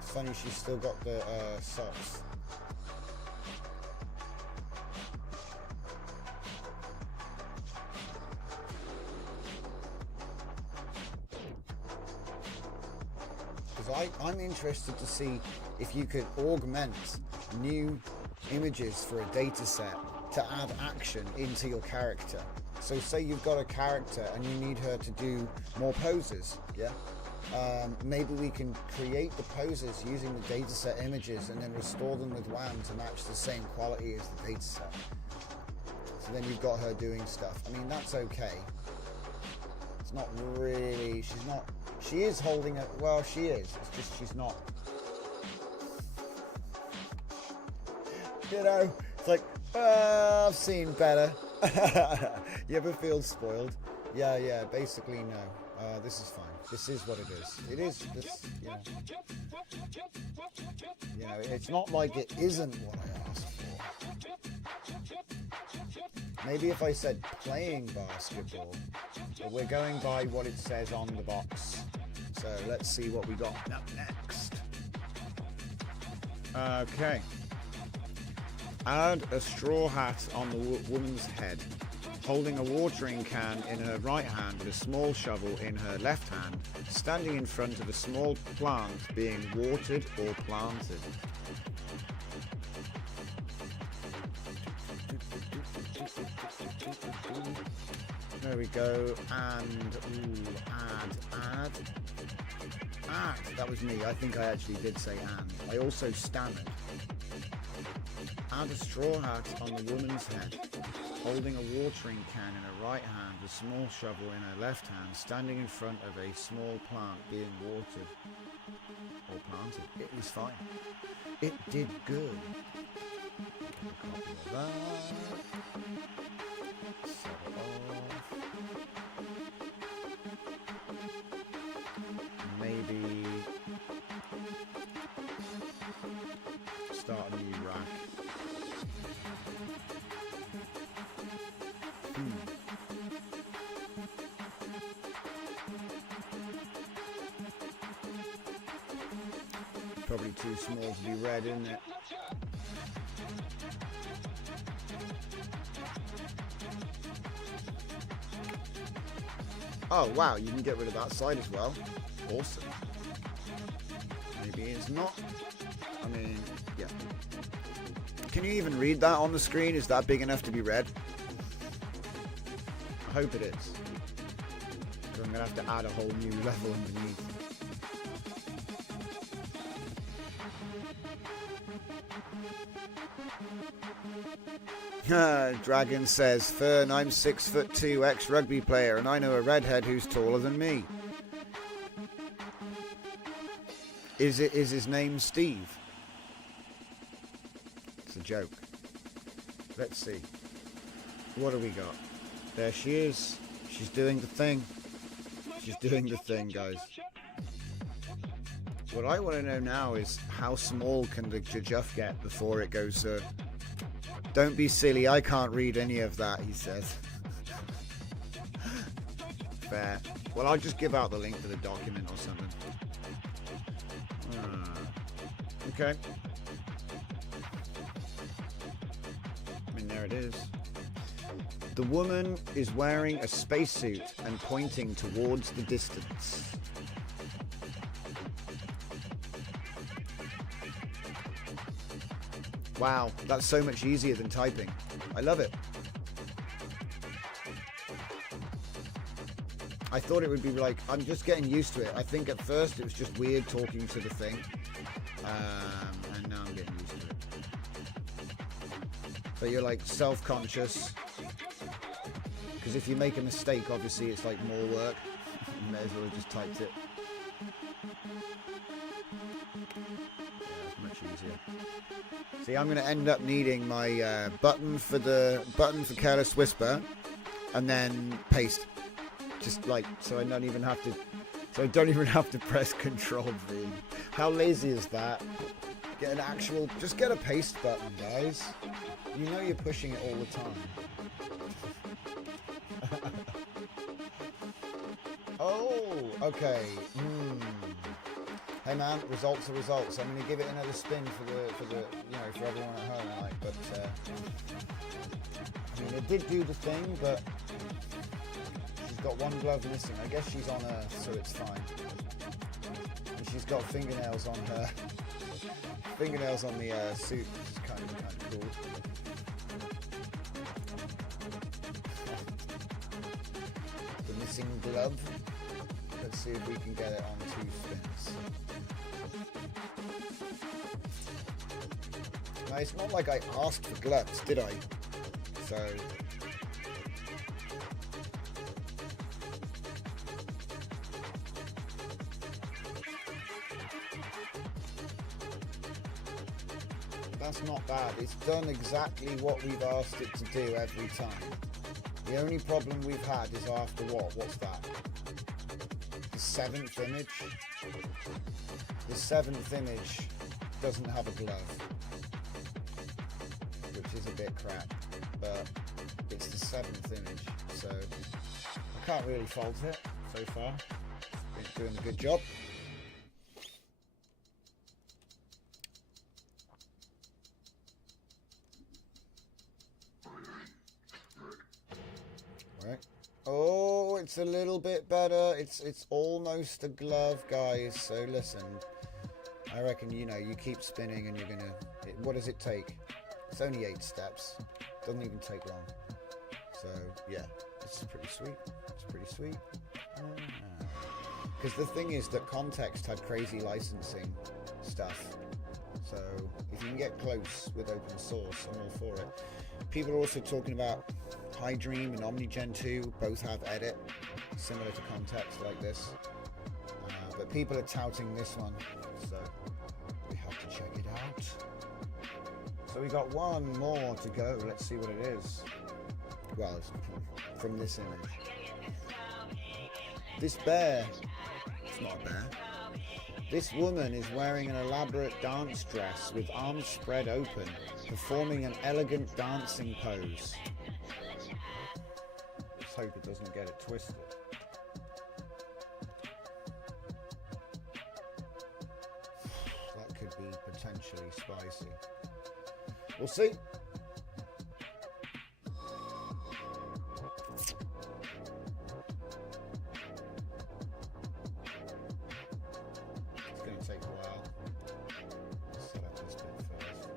It's funny, she's still got the socks. I'm interested to see if you could augment new images for a data set to add action into your character. So say you've got a character and you need her to do more poses, yeah? Maybe we can create the poses using the data set images and then restore them with WAM to match the same quality as the data set. So then you've got her doing stuff. I mean, that's okay. It's not really, she is holding it, well, she is, it's just she's not. You know, it's like, I've seen better. You ever feel spoiled? Yeah, basically no. This is fine. This is what it is. It is, this, you know, it's not like it isn't what I asked for. Maybe if I said playing basketball, but we're going by what it says on the box. So let's see what we got up next. Okay. Add a straw hat on the woman's head, holding a watering can in her right hand with a small shovel in her left hand, standing in front of a small plant being watered or planted. There we go, and add. That was me. I think I actually did say and. I also stammered. Add a straw hat on the woman's head, holding a watering can in her right hand, a small shovel in her left hand, standing in front of a small plant being watered or planted. It was fine. It did good. A copy of that. Set it off. Maybe start a new rack. Probably too small to be read, isn't it? Oh wow, you can get rid of that side as well. Awesome. Maybe it's not. I mean, yeah. Can you even read that on the screen? Is that big enough to be read? I hope it is. So I'm going to have to add a whole new level underneath. Dragon says, Fern, I'm 6'2", ex-rugby player, and I know a redhead who's taller than me. Is his name Steve? It's a joke. Let's see. What do we got? There she is. She's doing the thing. She's doing the thing, guys. What I want to know now is how small can the Juff get before it goes... Don't be silly, I can't read any of that, he says. Fair. Well, I'll just give out the link to the document or something. Okay. I mean, there it is. The woman is wearing a spacesuit and pointing towards the distance. Wow, that's so much easier than typing. I love it. I thought it would be like, I'm just getting used to it. I think at first it was just weird talking to the thing. And now I'm getting used to it. But you're like self-conscious. Because if you make a mistake, obviously it's like more work. You may as well have just typed it. Yeah, it's much easier. See, I'm going to end up needing my button for Careless Whisper, and then paste. Just like so I don't even have to press Control V. How lazy is that? Get an actual, just get a paste button, guys. You know you're pushing it all the time. Oh, okay. Hey man, results are results. I'm going to give it another spin for the for everyone at home, like. But I mean, it did do the thing, but she's got one glove missing. I guess she's on Earth, so it's fine. And she's got fingernails on her. Fingernails on the suit, which is kind of cool. The missing glove. Let's see if we can get it on 2 spins. Now, it's not like I asked for gloves, did I? So... That's not bad. It's done exactly what we've asked it to do every time. The only problem we've had is after what? What's that? The 7th image? The 7th image doesn't have a glove, which is a bit crap, but it's the 7th image, so I can't really fault it so far. It's doing a good job. Right. Oh, it's a little bit better. It's almost a glove, guys. So listen, I reckon, you keep spinning and you're gonna... what does it take? It's only 8 steps. Doesn't even take long. So yeah, it's pretty sweet. It's pretty sweet. Because the thing is that Context had crazy licensing stuff. So if you can get close with open source, I'm all for it. People are also talking about High Dream and OmniGen 2 both have edit, similar to context like this. But people are touting this one, so we have to check it out. So we got one more to go. Let's see what it is. Well, it's from this image. This bear, it's not a bear. This woman is wearing an elaborate dance dress with arms spread open, performing an elegant dancing pose. Let's hope it doesn't get it twisted. That could be potentially spicy. We'll see. It's going to take a while. Let's set up this bit first.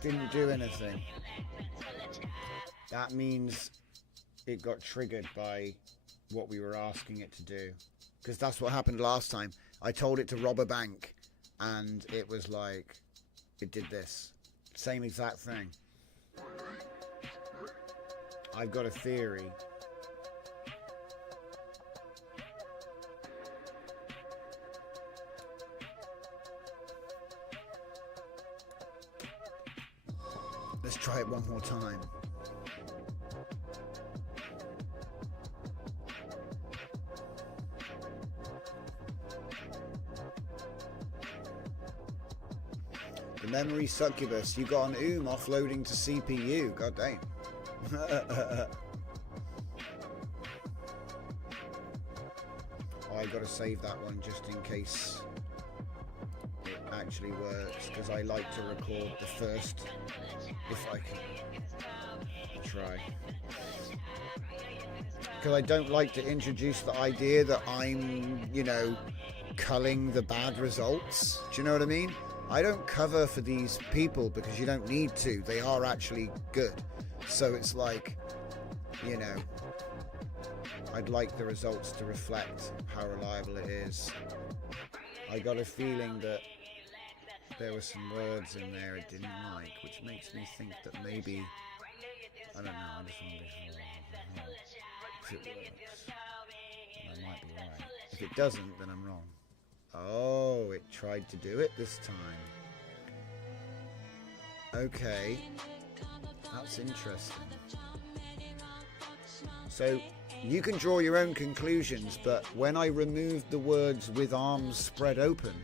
Didn't do anything. That means it got triggered by what we were asking it to do, because that's what happened last time. I told it to rob a bank and it was like, it did this same exact thing. I've got a theory. Let's try it one more time. The memory succubus, you got an offloading to CPU. God damn. I gotta save that one just in case it actually works, because I like to record the first, if I can try. Because I don't like to introduce the idea that I'm, you know, culling the bad results. Do you know what I mean? I don't cover for these people because you don't need to. They are actually good. So it's like, you know, I'd like the results to reflect how reliable it is. I got a feeling that there were some words in there it didn't like, which makes me think that maybe, I don't know, I just want to be sure if it works. And I might be right. If it doesn't, then I'm wrong. Oh, it tried to do it this time. Okay, that's interesting. So you can draw your own conclusions, but when I removed the words with arms spread open,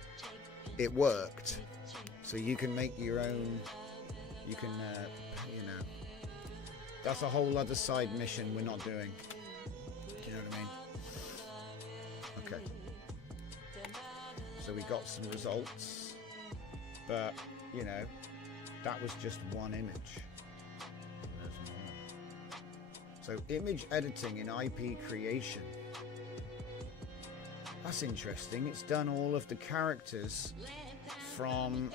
it worked. So you can make your own, you can, you know, that's a whole other side mission we're not doing. Do you know what I mean? Okay. So we got some results, but, you know, that was just one image. There's more. So image editing in IP creation. That's interesting. It's done all of the characters from,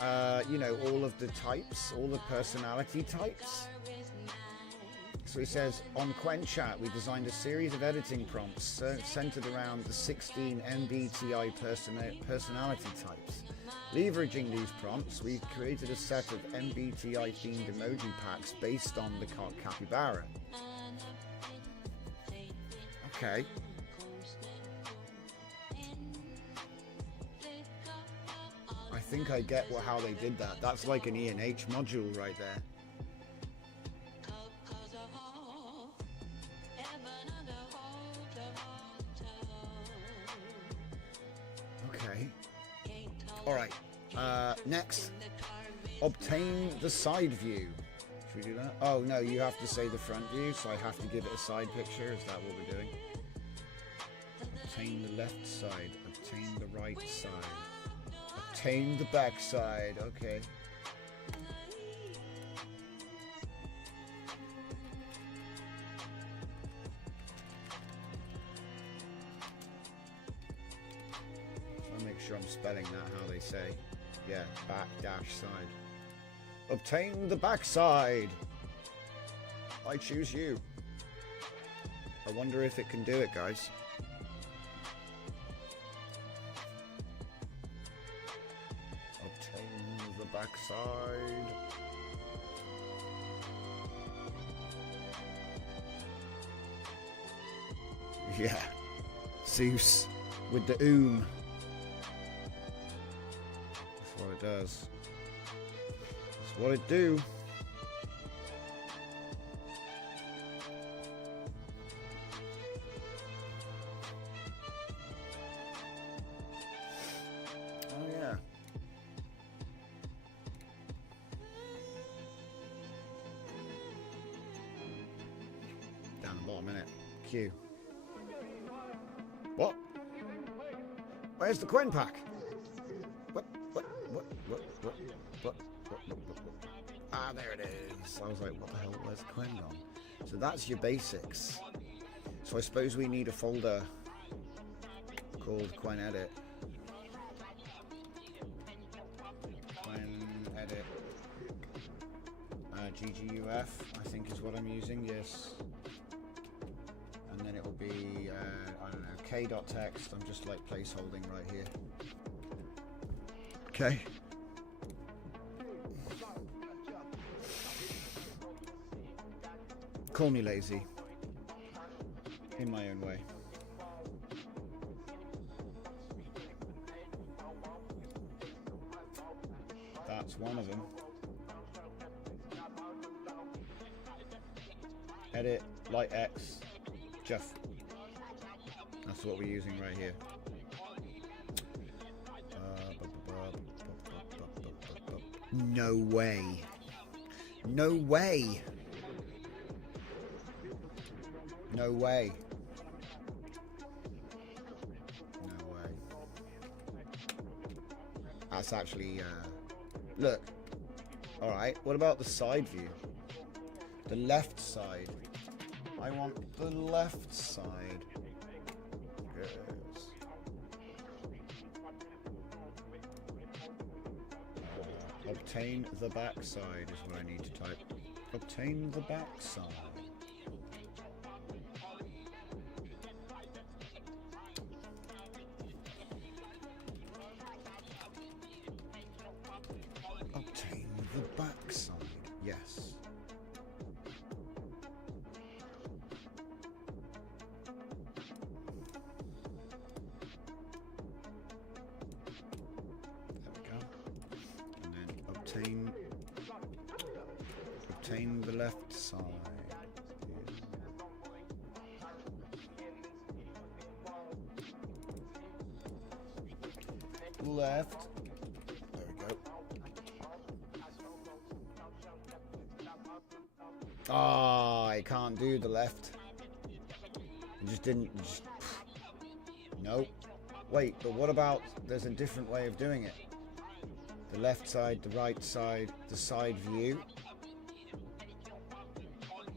you know, all of the types, all the personality types. So he says, on QWEN Chat, we designed a series of editing prompts centered around the 16 MBTI personality types. Leveraging these prompts, we created a set of MBTI-themed emoji packs based on the capybara. Okay. I think I get how they did that. That's like an E&H module right there. Okay. All right. Next, obtain the side view. Should we do that? Oh no, you have to say the front view, so I have to give it a side picture. Is that what we're doing? Obtain the left side. Obtain the right side. Obtain the back side. Okay. spelling that how they say. Yeah, back dash side. Obtain the backside. I choose you. I wonder if it can do it, guys. Obtain the backside. Yeah. Zeus with the oom. That's what it does. That's what it do. Oh yeah. Down the bottom, innit? Q. What? Where's the QWEN pack? What? Ah, there it is. I was like, what the hell? Where's QWEN gone? So that's your basics. So I suppose we need a folder called QWEN-EDIT. QWEN-EDIT. GGUF, I think is what I'm using, yes. And then it will be, I don't know, k.text. I'm just like placeholding right here. Okay. Call me lazy. In my own way. That's one of them. Edit, light X, Jeff. That's what we're using right here. No way. No way. No way. No way. That's actually, look. Alright, what about the side view? The left side. I want the left side. Yes. Obtain the backside is what I need to type. Obtain the backside. Obtain the backside. Yes. Obtain the left side. Left. There we go. Ah, I can't do the left. I just didn't. Nope. Wait, but what about? There's a different way of doing it. The left side, the right side, the side view.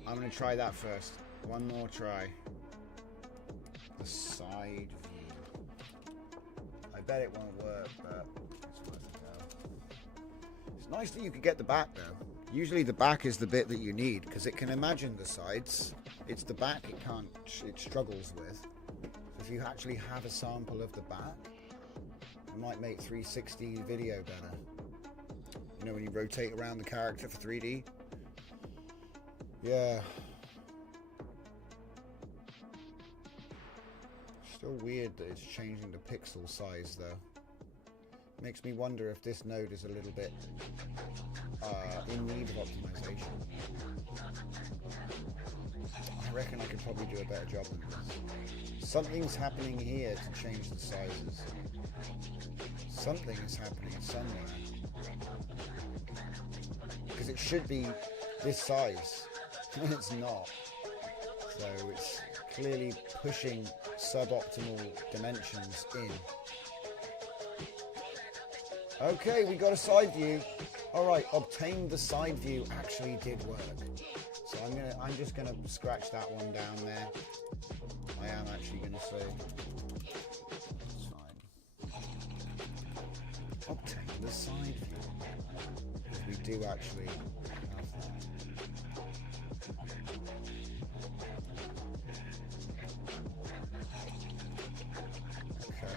I'm going to try that first. One more try. The side view. I bet it won't work, but it's worth a go. It's nice that you could get the back though. Usually the back is the bit that you need because it can imagine the sides. It's the back it can't, it struggles with. So if you actually have a sample of the back, it might make 360 video better. You know when you rotate around the character for 3D? Yeah. Still weird that it's changing the pixel size though. Makes me wonder if this node is a little bit in need of optimization. I reckon I could probably do a better job than this. Something's happening here to change the sizes. Something is happening somewhere. Because it should be this size. It's not. So it's clearly pushing suboptimal dimensions in. Okay, we got a side view. Alright, obtain the side view actually did work. So I'm just gonna scratch that one down there. I am actually gonna say it's fine. obtain the side view. Because we do actually have that. Okay.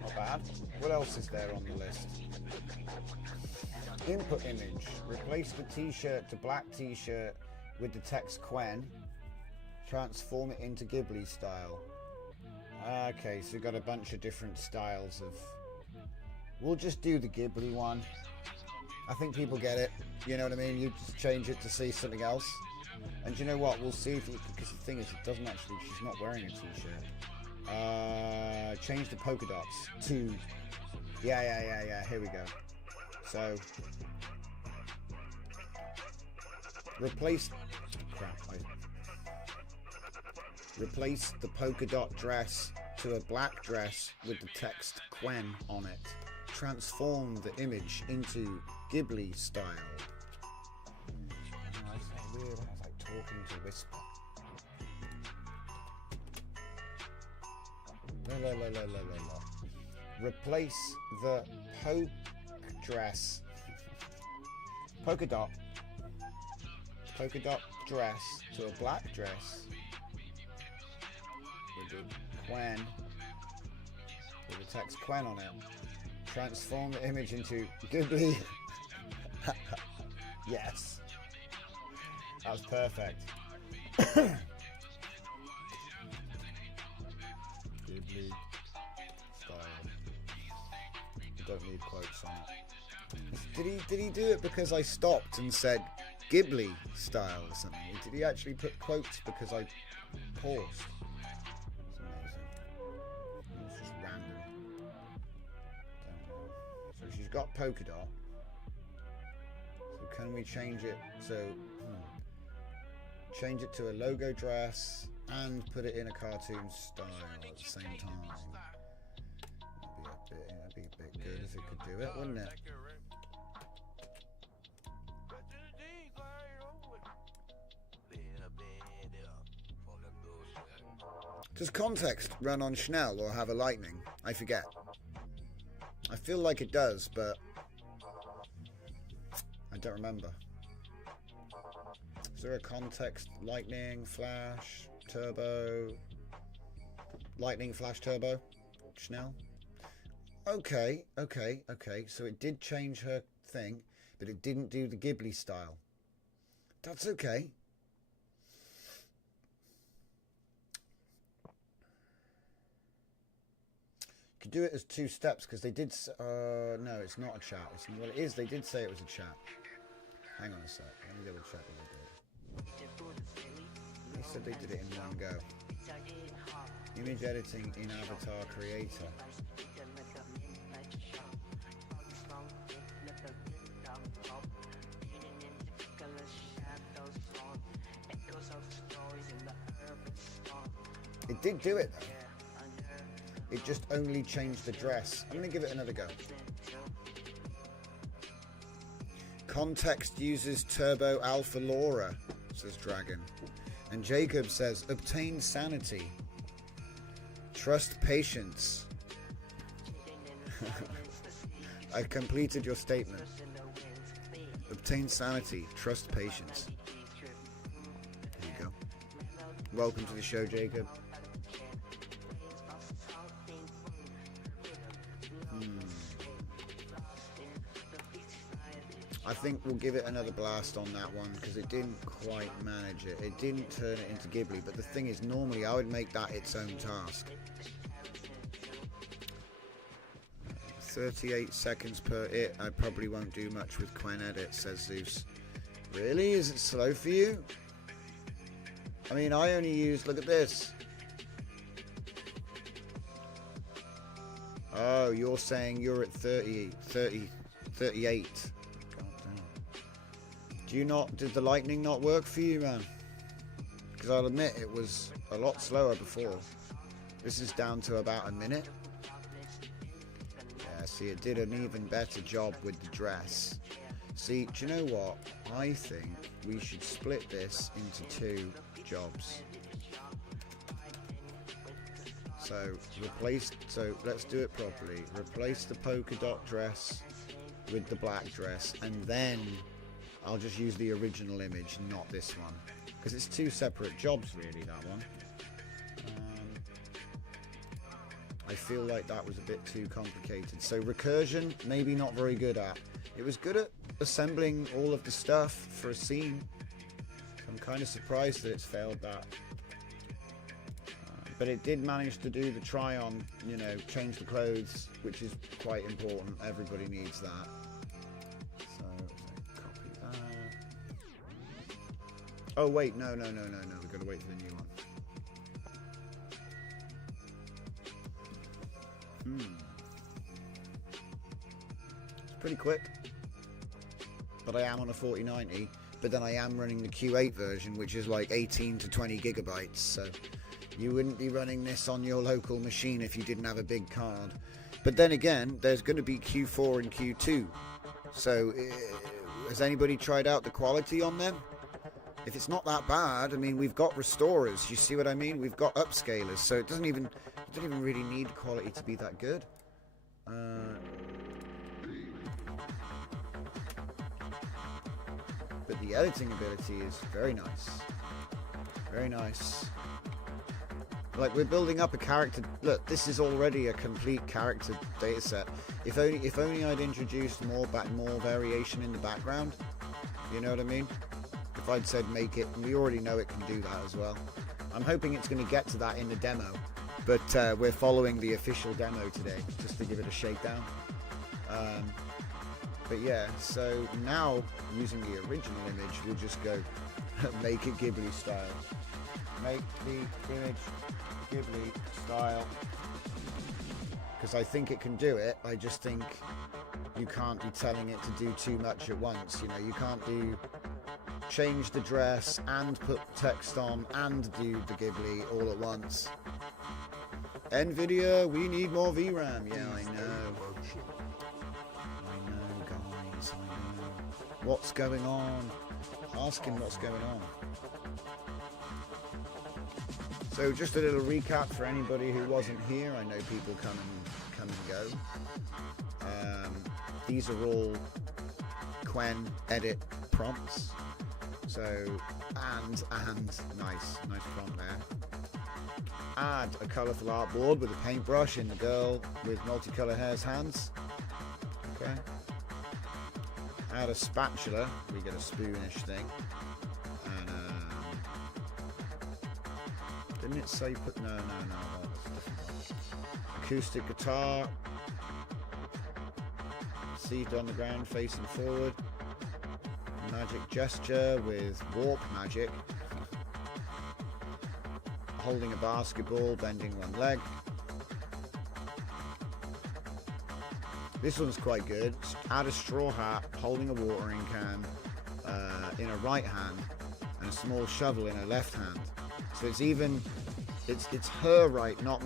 Not bad. What else is there on the list? Input image. Replace the t-shirt to black t-shirt with the text QWEN. Transform it into Ghibli style. Okay, so we've got a bunch of different styles of... We'll just do the Ghibli one. I think people get it. You know what I mean? You just change it to see something else. And you know what? We'll see if... Because the thing is, it doesn't actually... She's not wearing a t-shirt. Change the polka dots to... Yeah. Here we go. So... Replace... Crap. Replace the polka dot dress to a black dress with the text QWEN on it. Transform the image into Ghibli style. Oh, that's so weird. I was like talking to whisper. La. Replace the polka dot dress to a black dress with the QWEN, with the text QWEN on it. Transform the image into Ghibli. Yes. That was perfect. Ghibli style. You don't need quotes on it. Did he do it because I stopped and said Ghibli style or something? Did he actually put quotes because I paused? It's amazing. It's just random. Don't know. So she's got polka dot. So can we change it? So change it to a logo dress and put it in a cartoon style at the same time. That'd be a bit good if it could do it, wouldn't it? Does context run on Schnell or have a lightning? I forget. I feel like it does, but I don't remember. Is there a context lightning, flash, turbo? Lightning, flash, turbo? Schnell? Okay. So it did change her thing, but it didn't do the Ghibli style. That's okay. Could do it as 2 steps because they did. No, it's not a chat. Well, it is. They did say it was a chat. Hang on a sec. Let me double check what they did. They said they did it in one go. Image editing in Avatar Creator. It did do it though. It just only changed the dress. I'm going to give it another go. Context uses Turbo Alpha Laura, says Dragon. And Jacob says, obtain sanity. Trust patience. I completed your statement. Obtain sanity. Trust patience. There you go. Welcome to the show, Jacob. I think we'll give it another blast on that one because it didn't quite manage it. It didn't turn it into Ghibli, but the thing is, normally I would make that its own task. 38 seconds per it. I probably won't do much with QWEN-EDIT, says Zeus. Really? Is it slow for you? I mean, I only use, look at this. Oh, you're saying you're at 38. Did the lightning not work for you, man? Because I'll admit it was a lot slower before. This is down to about a minute. Yeah, see, it did an even better job with the dress. See, do you know what? I think we should split this into 2 jobs. So let's do it properly. Replace the polka dot dress with the black dress, and then I'll just use the original image, not this one, because it's two separate jobs really, that one. I feel like that was a bit too complicated. So recursion, maybe not very good at. It was good at assembling all of the stuff for a scene. So I'm kind of surprised that it's failed that. But it did manage to do the try on, you know, change the clothes, which is quite important. Everybody needs that. So copy that. Oh wait, no. We've got to wait for the new one. It's pretty quick. But I am on a 4090. But then I am running the Q8 version, which is like 18 to 20 gigabytes. So you wouldn't be running this on your local machine if you didn't have a big card. But then again, there's going to be Q4 and Q2. So has anybody tried out the quality on them? If it's not that bad, I mean, we've got restorers. You see what I mean? We've got upscalers. So it doesn't even really need quality to be that good. But the editing ability is very nice. Very nice. Like, we're building up a character. Look, this is already a complete character dataset. If only I'd introduced more variation in the background. You know what I mean? If I'd said make it, and we already know it can do that as well. I'm hoping it's going to get to that in the demo, but we're following the official demo today just to give it a shakedown. But yeah, so now using the original image, we'll just go make it Ghibli style. Make the image Ghibli style, because I think it can do it. I just think you can't be telling it to do too much at once. You know, you can't do change the dress and put text on and do the Ghibli all at once. NVIDIA, we need more VRAM. Yeah, I know guys, I know. What's going on? Asking what's going on. So just a little recap for anybody who wasn't here. I know people come and go. These are all QWEN-EDIT prompts. So and nice prompt there. Add a colourful artboard with a paintbrush in the girl with multicolour hair's hands. Okay. Add a spatula. We get a spoonish thing. And didn't it say put no. Acoustic guitar. Seated on the ground facing forward. Magic gesture with warp magic. Holding a basketball, bending one leg. This one's quite good. Add a straw hat, holding a watering can in her right hand, and a small shovel in her left hand. So it's her right, not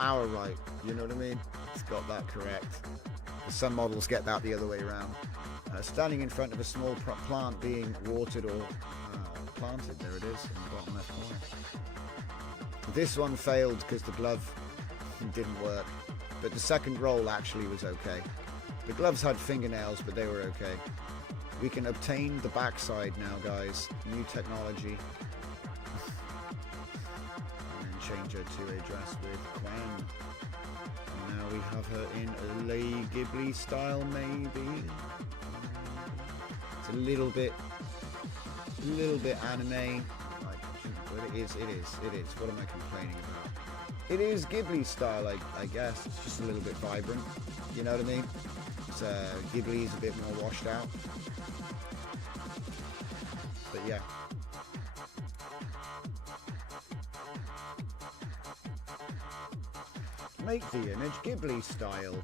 our right. You know what I mean? It's got that correct. Some models get that the other way around. Standing in front of a small plant being watered or planted. There it is in the bottom left corner. This one failed because the glove didn't work, but the second roll actually was okay. The gloves had fingernails, but they were okay. We can obtain the backside now, guys. New technology. And then change her to a dress with QWEN. And now we have her in a Lay Ghibli style, maybe. It's a little bit anime. But it is. What am I complaining about? It is Ghibli style, I guess. It's just a little bit vibrant. You know what I mean? It's, Ghibli's a bit more washed out. But yeah. Make the image Ghibli style.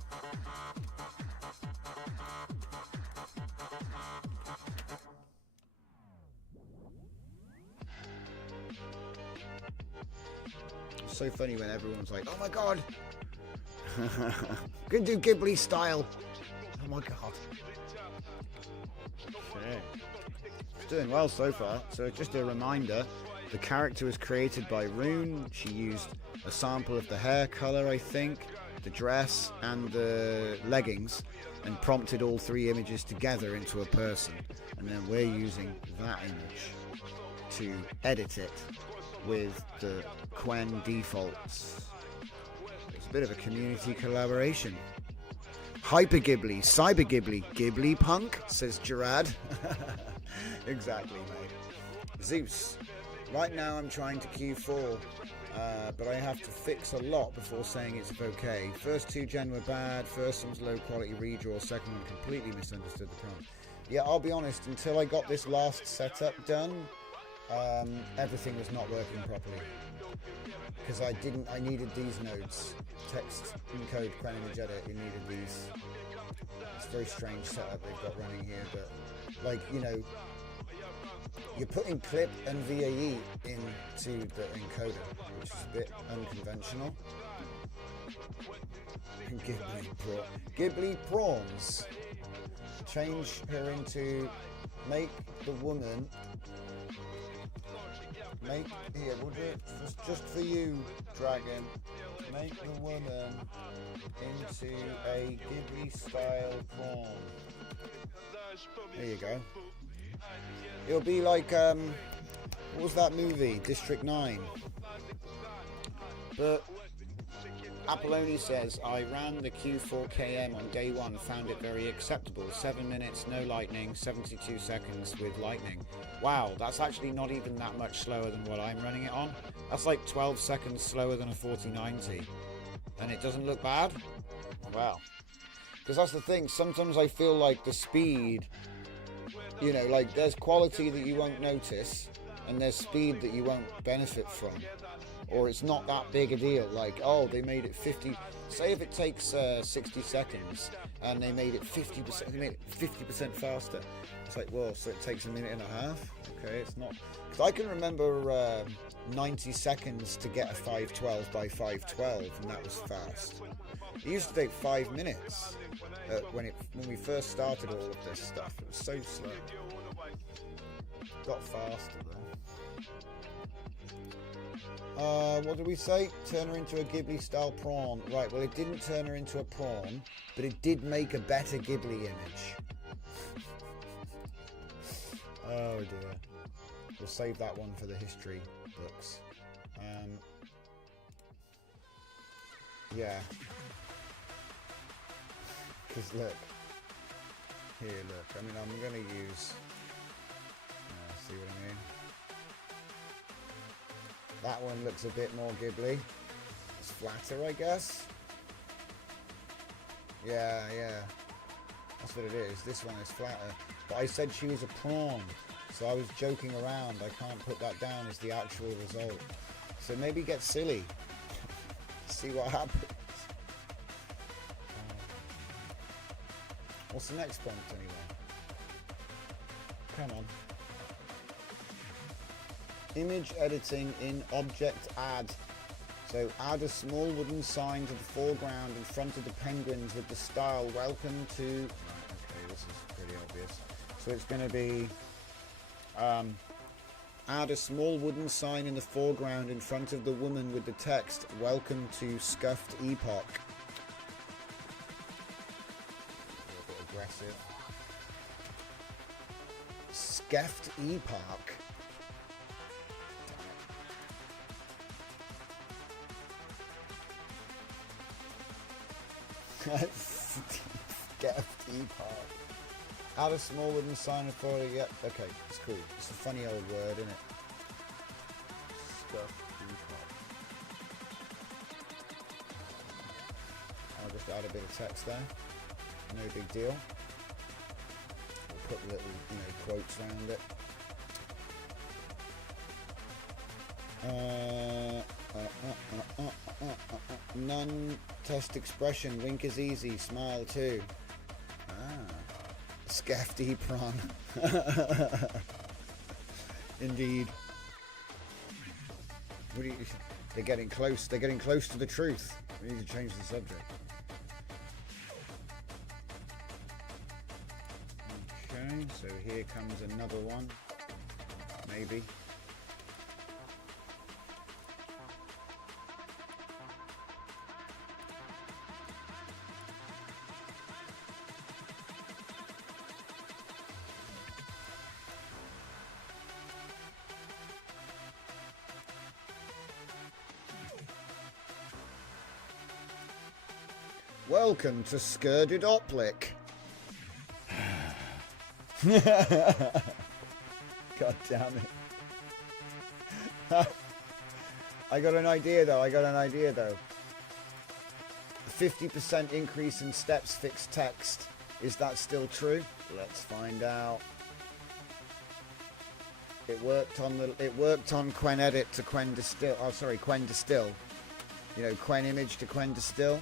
So funny when everyone's like, oh my god, gonna do Ghibli style. Oh my god. Okay. It's doing well so far. So just a reminder, the character was created by Rune. She used a sample of the hair color, I think, the dress and the leggings, and prompted all three images together into a person. And then we're using that image to edit it with the QWEN defaults. It's a bit of a community collaboration. Hyper Ghibli, Cyber Ghibli, Ghibli Punk, says Gerard. Exactly, mate. Zeus. Right now I'm trying to Q4, but I have to fix a lot before saying it's okay. First two gen were bad, first one's low quality redraw, second one completely misunderstood the prompt. Yeah, I'll be honest, until I got this last setup done, everything was not working properly. Because I needed these nodes. Text, encode, QWEN image edit, you needed these. It's a very strange setup they've got running here, but like, you know, you're putting clip and VAE into the encoder, which is a bit unconventional. Ghibli prawns. Change her into make the woman. Make here, we'll do it just for you, Dragon. Make the woman into a Ghibli style prawn. There you go. It'll be like what was that movie? District 9. But Apolloni says, I ran the Q4KM on day one, found it very acceptable. 7 minutes, no lightning, 72 seconds with lightning. Wow, that's actually not even that much slower than what I'm running it on. That's like 12 seconds slower than a 4090. And it doesn't look bad? Wow. Because that's the thing, sometimes I feel like the speed, you know, like there's quality that you won't notice, and there's speed that you won't benefit from. Or it's not that big a deal, like, oh, they made it 50, say if it takes 60 seconds and they made it 50%, they made it 50% faster. It's like, well, so it takes a minute and a half? Okay, it's not, because I can remember 90 seconds to get a 512 by 512, and that was fast. It used to take 5 minutes when we first started all of this stuff. It was so slow. Got faster though. What did we say? Turn her into a Ghibli style prawn. Right, well it didn't turn her into a prawn, but it did make a better Ghibli image. Oh dear. We'll save that one for the history books. Yeah. Because look. Here, look. I mean, I'm going to use... see what I mean? That one looks a bit more Ghibli. It's flatter, I guess. Yeah. That's what it is. This one is flatter. But I said she was a prawn, so I was joking around. I can't put that down as the actual result. So maybe get silly. See what happens. What's the next prompt anyway? Come on. Image editing in object add. So add a small wooden sign to the foreground in front of the penguins with the style welcome to... Right, okay, this is pretty obvious. So it's going to be add a small wooden sign in the foreground in front of the woman with the text welcome to scuffed epoch. A little bit aggressive. Scuffed epoch. Scuffed epoch. Add a small wooden sign for it. Yep. Okay, it's cool. It's a funny old word, isn't it? Scuffed epoch. I'll just add a bit of text there. No big deal. We'll put little, quotes around it. None test expression. Wink is easy. Smile too. Scuffed prawn. Indeed. They're getting close. They're getting close to the truth. We need to change the subject. Okay, so here comes another one. Maybe. Welcome to Skirted Oplick. God damn it. I got an idea though. 50% increase in steps fixed text. Is that still true? Let's find out. It worked on QWEN-EDIT to QWEN-Distill. Oh, sorry, QWEN-Distill. You know, QWEN-Image to QWEN-Distill.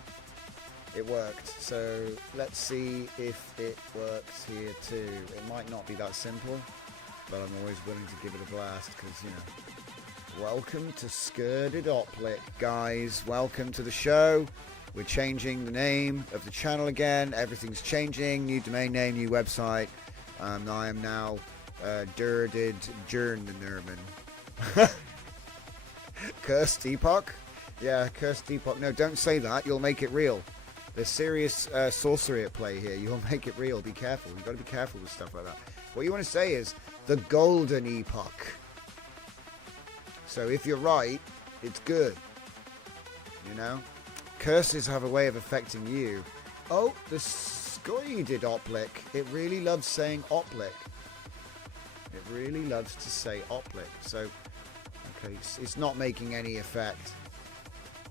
It worked. So let's see if it works here too. It might not be that simple, but I'm always willing to give it a blast because, you know. Welcome to Skirted Oplick, guys. Welcome to the show. We're changing the name of the channel again. Everything's changing. New domain name, new website. I am now Durded Journeyman. Cursed Epoch? Yeah, Cursed Epoch. No, don't say that. You'll make it real. There's serious sorcery at play here. You'll make it real. Be careful. You've got to be careful with stuff like that. What you want to say is the Golden Epoch. So if you're right, it's good. You know? Curses have a way of affecting you. Oh, the Skirted Oplick. It really loves saying Oplick. It really loves to say Oplick. So, okay, it's not making any effect.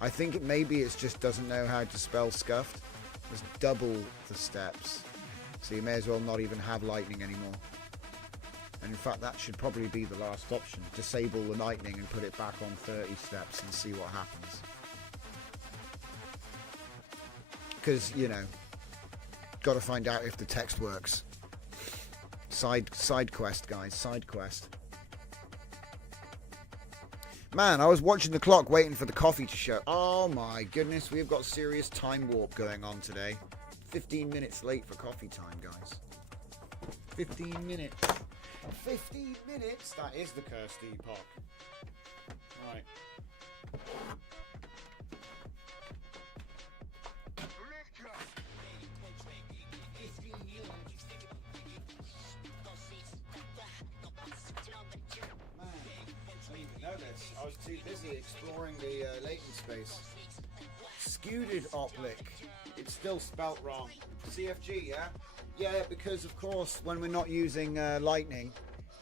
I think maybe it just doesn't know how to spell scuffed. There's double the steps. So you may as well not even have lightning anymore. And in fact, that should probably be the last option. Disable the lightning and put it back on 30 steps and see what happens. Because, you know, got to find out if the text works. Side quest, guys. Side quest. Man, I was watching the clock waiting for the coffee to show. Oh my goodness, we've got serious time warp going on today. 15 minutes late for coffee time, guys. 15 minutes. 15 minutes? That is the cursed epoch. Right. I was too busy exploring the latent space. Skewed Oplick. It's still spelt wrong. CFG, yeah? Yeah, because of course when we're not using lightning,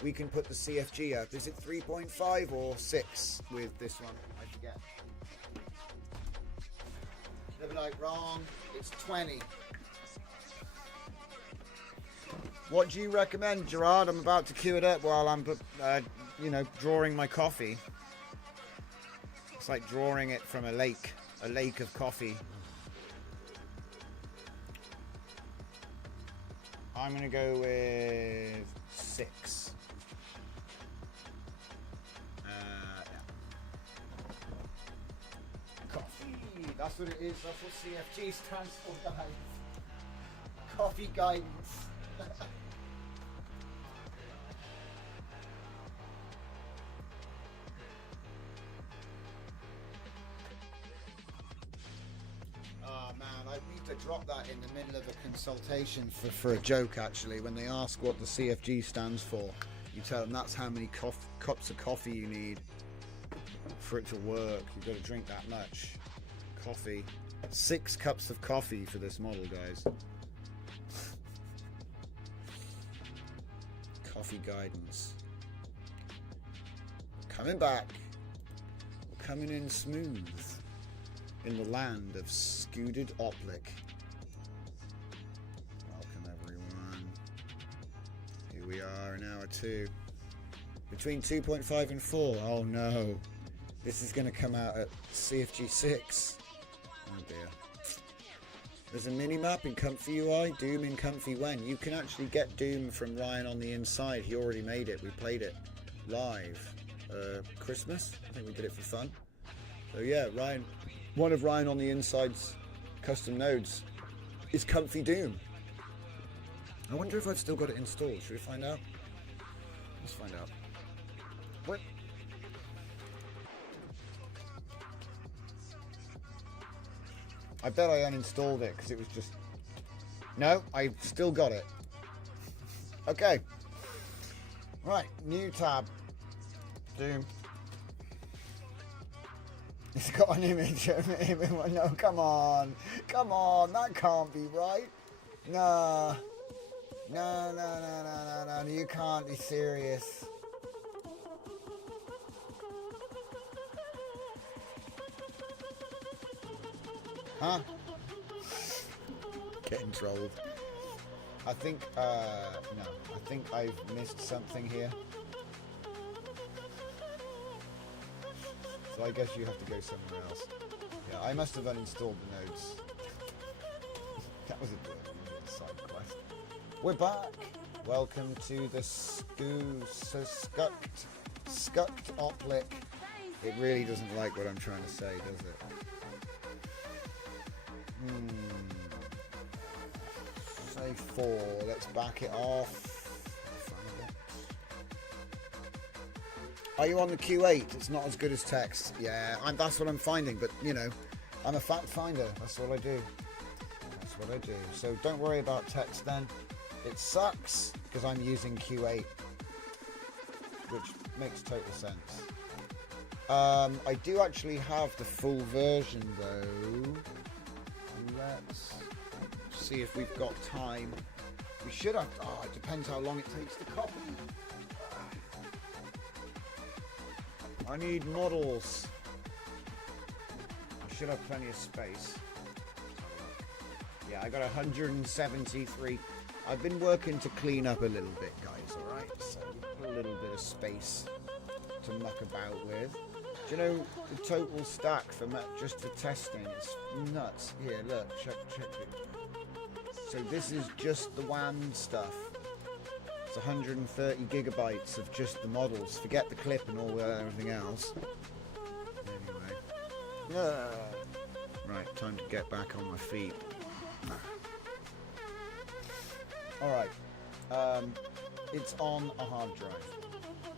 we can put the CFG up. Is it 3.5 or 6 with this one? I forget. They'll be like, wrong. It's 20. What do you recommend, Gerard? I'm about to queue it up while I'm, you know, drawing my coffee. It's like drawing it from a lake of coffee. I'm going to go with 6. Yeah. Coffee! That's what it is. That's what CFG stands for, guys. Coffee guidance. I need to drop that in the middle of a consultation for a joke, actually. When they ask what the CFG stands for, you tell them that's how many cups of coffee you need for it to work. You've got to drink that much coffee. 6 cups of coffee for this model, guys. Coffee guidance. Coming back. We're coming in smooth. In the land of Skewed Oplick. Welcome everyone. Here we are in hour 2. Between 2.5 and 4. Oh no. This is going to come out at CFG 6. Oh dear. There's a mini-map in Comfy UI. Doom in Comfy When. You can actually get Doom from Ryan on the inside. He already made it. We played it live. Christmas. I think we did it for fun. So yeah, Ryan... One of Ryan on the Inside's custom nodes is Comfy Doom. I wonder if I've still got it installed. Should we find out? Let's find out. What? I bet I uninstalled it because it was just... No, I've still got it. Okay. Right, new tab. Doom. It's got an image of him. No, come on. Come on, that can't be right. Nah. No, you can't be serious. Huh? Getting trolled. I think, no, I think I've missed something here. So I guess you have to go somewhere else. Yeah, I must have uninstalled the nodes. That was a bit of a side quest. We're back. Welcome to the Skukt Oplic. It really doesn't like what I'm trying to say, does it? Say 4. Let's back it off. Are you on the Q8? It's not as good as text. Yeah, that's what I'm finding. But, you know, I'm a fact finder. That's what I do. That's what I do. So don't worry about text then. It sucks because I'm using Q8, which makes total sense. I do actually have the full version though. Let's see if we've got time. We should have. Oh, it depends how long it takes to copy. I need models. I should have plenty of space. Yeah, I got 173. I've been working to clean up a little bit, guys, alright? So, a little bit of space to muck about with. Do you know the total stack for just for testing? It's nuts. Here, look, check it. So this is just the WAN stuff. It's 130 gigabytes of just the models. Forget the clip and all everything else. Anyway. Right, time to get back on my feet. Alright. It's on a hard drive.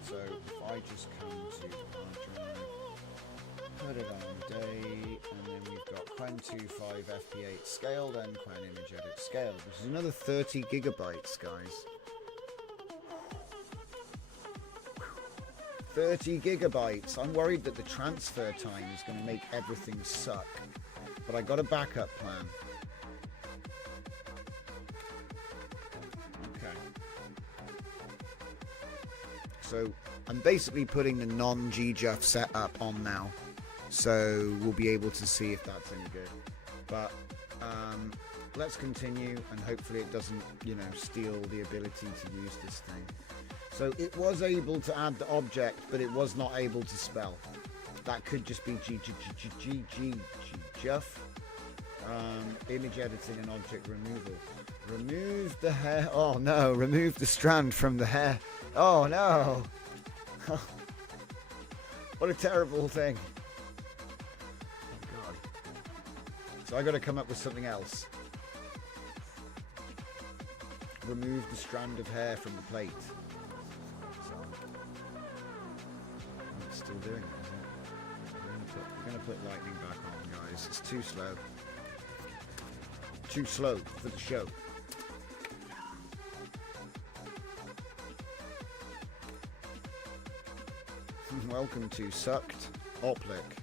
So if I just come to the hard drive, put it on date, and then we've got QWEN-25 FP8 scale, then QWEN-EDIT scale, which is another 30 gigabytes, guys. 30 gigabytes. I'm worried that the transfer time is going to make everything suck. But I got a backup plan. Okay. So I'm basically putting the non-GJUF setup on now. So we'll be able to see if that's any good. But let's continue, and hopefully it doesn't, you know, steal the ability to use this thing. So it was able to add the object, but it was not able to spell. That could just be GJUF. Image editing and object removal. Remove the hair. Oh no, remove the strand from the hair. Oh no. What a terrible thing. Oh god. So I got to come up with something else. Remove the strand of hair from the plate. Still doing it, isn't it? We're going to put lightning back on, guys. It's too slow. Too slow for the show. Welcome to Sucked Oplic.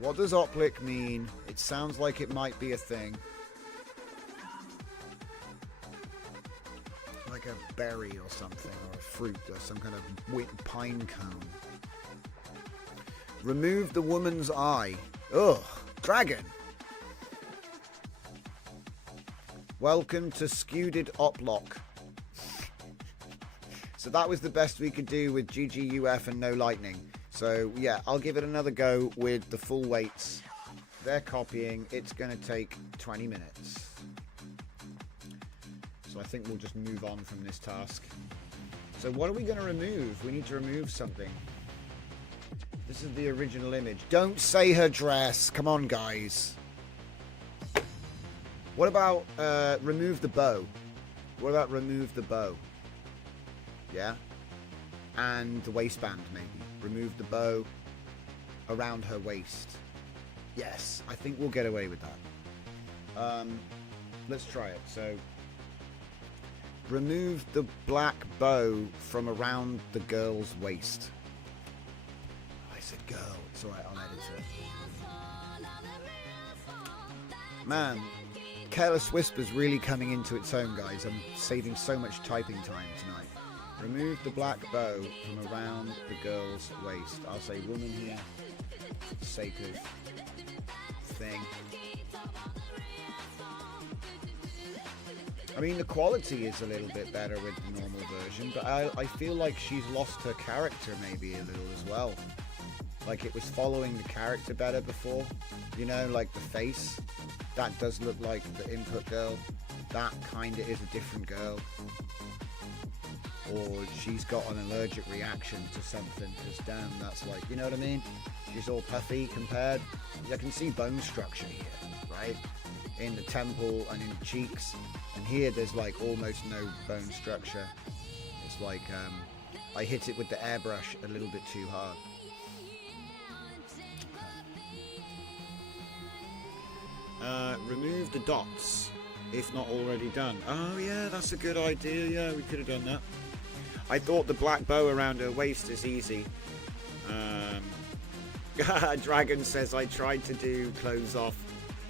What does Oplic mean? It sounds like it might be a thing. Like a berry or something, or a fruit, or some kind of pine cone. Remove the woman's eye. Ugh, dragon. Welcome to QWEN-EDIT Oplock. So that was the best we could do with GGUF and no lightning. So yeah, I'll give it another go with the full weights. They're copying. It's going to take 20 minutes. So I think we'll just move on from this task. So what are we going to remove? We need to remove something. This is the original image. Don't say her dress. Come on, guys. What about remove the bow? What about remove the bow? Yeah? And the waistband, maybe. Remove the bow around her waist. Yes, I think we'll get away with that. Let's try it. So, remove the black bow from around the girl's waist. I said girl. It's alright, I'll edit it. Man, Careless Whisper's really coming into its own, guys. I'm saving so much typing time tonight. Remove the black bow from around the girl's waist. I'll say woman here, for the sake of thing. I mean, the quality is a little bit better with the normal version, but I feel like she's lost her character maybe a little as well. Like it was following the character better before. You know, like the face. That does look like the input girl. That kind of is a different girl. Or she's got an allergic reaction to something, because damn, that's like, you know what I mean? She's all puffy compared. I can see bone structure here, right? In the temple and in the cheeks. And here there's like almost no bone structure. It's like I hit it with the airbrush a little bit too hard. Remove the dots if not already done. Oh yeah, that's a good idea. Yeah, we could have done that. I thought the black bow around her waist is easy. Dragon says I tried to do close off.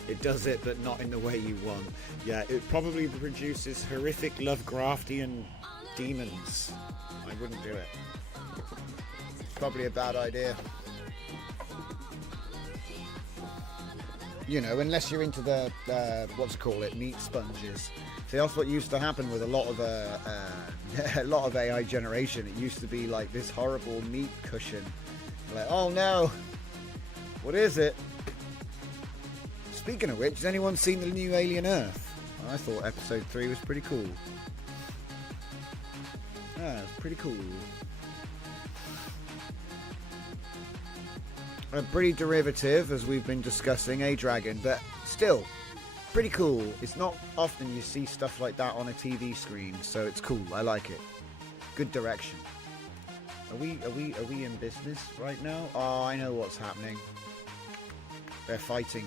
It does it, but not in the way you want. Yeah, it probably produces horrific Lovecraftian demons. I wouldn't do it. It's probably a bad idea. You know, unless you're into the, meat sponges. See, that's what used to happen with a lot of AI generation. It used to be like this horrible meat cushion. Like, oh no, what is it? Speaking of which, has anyone seen the new Alien Earth? I thought episode 3 was pretty cool. Yeah, it's pretty cool. Pretty derivative, as we've been discussing, Dragon, but still pretty cool. It's not often you see stuff like that on a TV screen, so it's cool. I like it. Good direction. Are we in business right now? Oh, I know what's happening. They're fighting.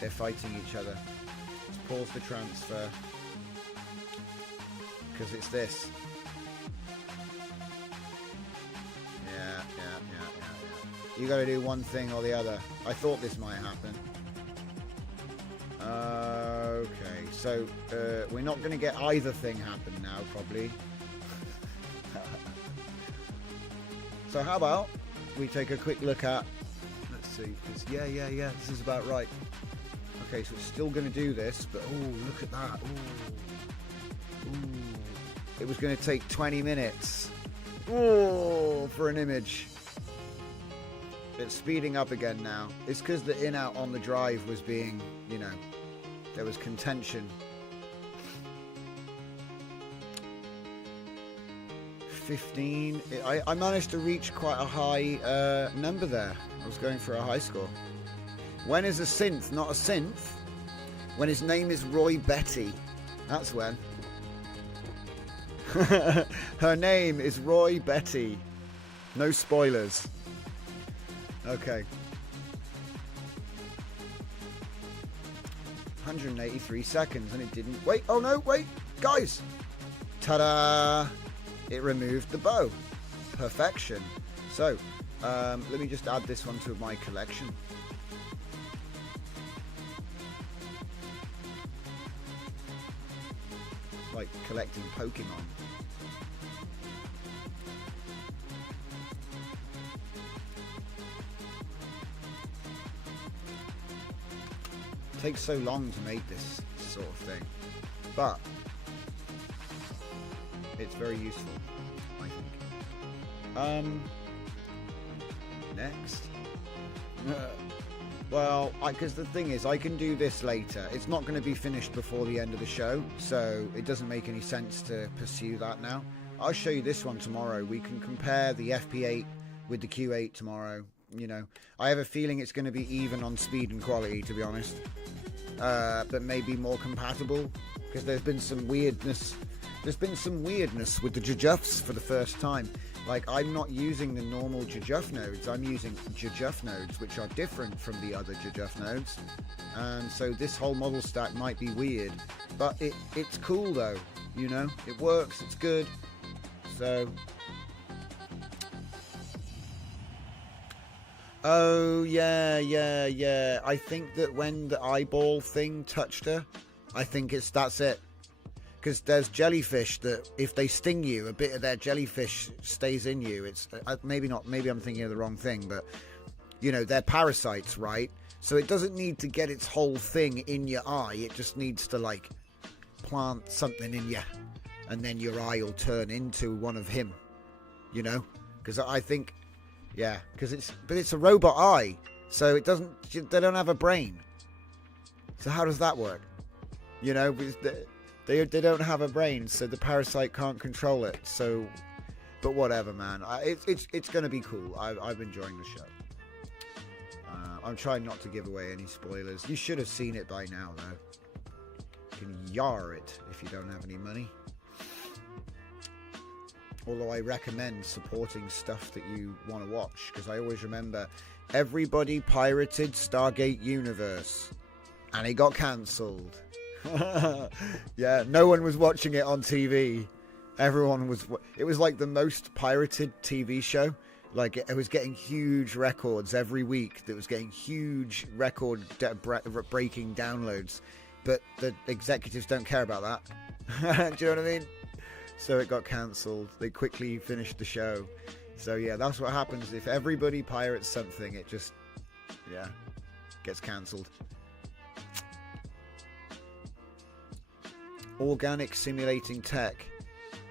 They're fighting each other. Let's pause the transfer, because it's this. Yeah. You got to do one thing or the other. I thought this might happen. Okay, so we're not going to get either thing happen now, probably. So how about we take a quick look at... Let's see, because yeah, this is about right. Okay, so it's still going to do this, but oh, look at that. Ooh. It was going to take 20 minutes. Oh, for an image. It's speeding up again now. It's because the in-out on the drive was being, you know, there was contention. 15. I managed to reach quite a high number there. I was going for a high score. When is a synth not a synth? When his name is Roy Betty. That's when. Her name is Roy Betty. No spoilers. Okay. 183 seconds and it didn't... Wait, oh no, wait, guys. Ta-da! It removed the bow. Perfection. So, let me just add this one to my collection. It's like collecting Pokemon. Takes so long to make this sort of thing, but it's very useful, I think. Next. Well, because the thing is, I can do this later. It's not going to be finished before the end of the show, so it doesn't make any sense to pursue that now. I'll show you this one tomorrow. We can compare the FP8 with the Q8 tomorrow. You know, I have a feeling it's going to be even on speed and quality, to be honest. But maybe more compatible, because there's been some weirdness there's been some weirdness with the Jujufs for the first time. Like, I'm not using the normal Jujuf nodes, I'm using Jujuf nodes, which are different from the other Jujuf nodes. And so this whole model stack might be weird, but it's cool though, you know? It works, it's good. So... Oh, yeah. I think that when the eyeball thing touched her, I think that's it. Because there's jellyfish that if they sting you, a bit of their jellyfish stays in you. It's maybe not. Maybe I'm thinking of the wrong thing, but you know they're parasites, right? So it doesn't need to get its whole thing in your eye. It just needs to like plant something in you, and then your eye will turn into one of him. You know? Because I think, yeah, because it's a robot eye, so it doesn't. They don't have a brain. So how does that work? You know? They don't have a brain, so the parasite can't control it. So, but whatever, man. It's gonna be cool. I'm enjoying the show. I'm trying not to give away any spoilers. You should have seen it by now, though. You can yar it if you don't have any money. Although I recommend supporting stuff that you want to watch, because I always remember everybody pirated Stargate Universe, and it got cancelled. Yeah, no one was watching it on TV. Everyone was. It was like the most pirated TV show. Like it was getting huge records every week. That was getting huge record-breaking downloads. But the executives don't care about that. Do you know what I mean? So it got cancelled. They quickly finished the show. So yeah, that's what happens if everybody pirates something. It just, yeah, gets cancelled. Organic simulating tech.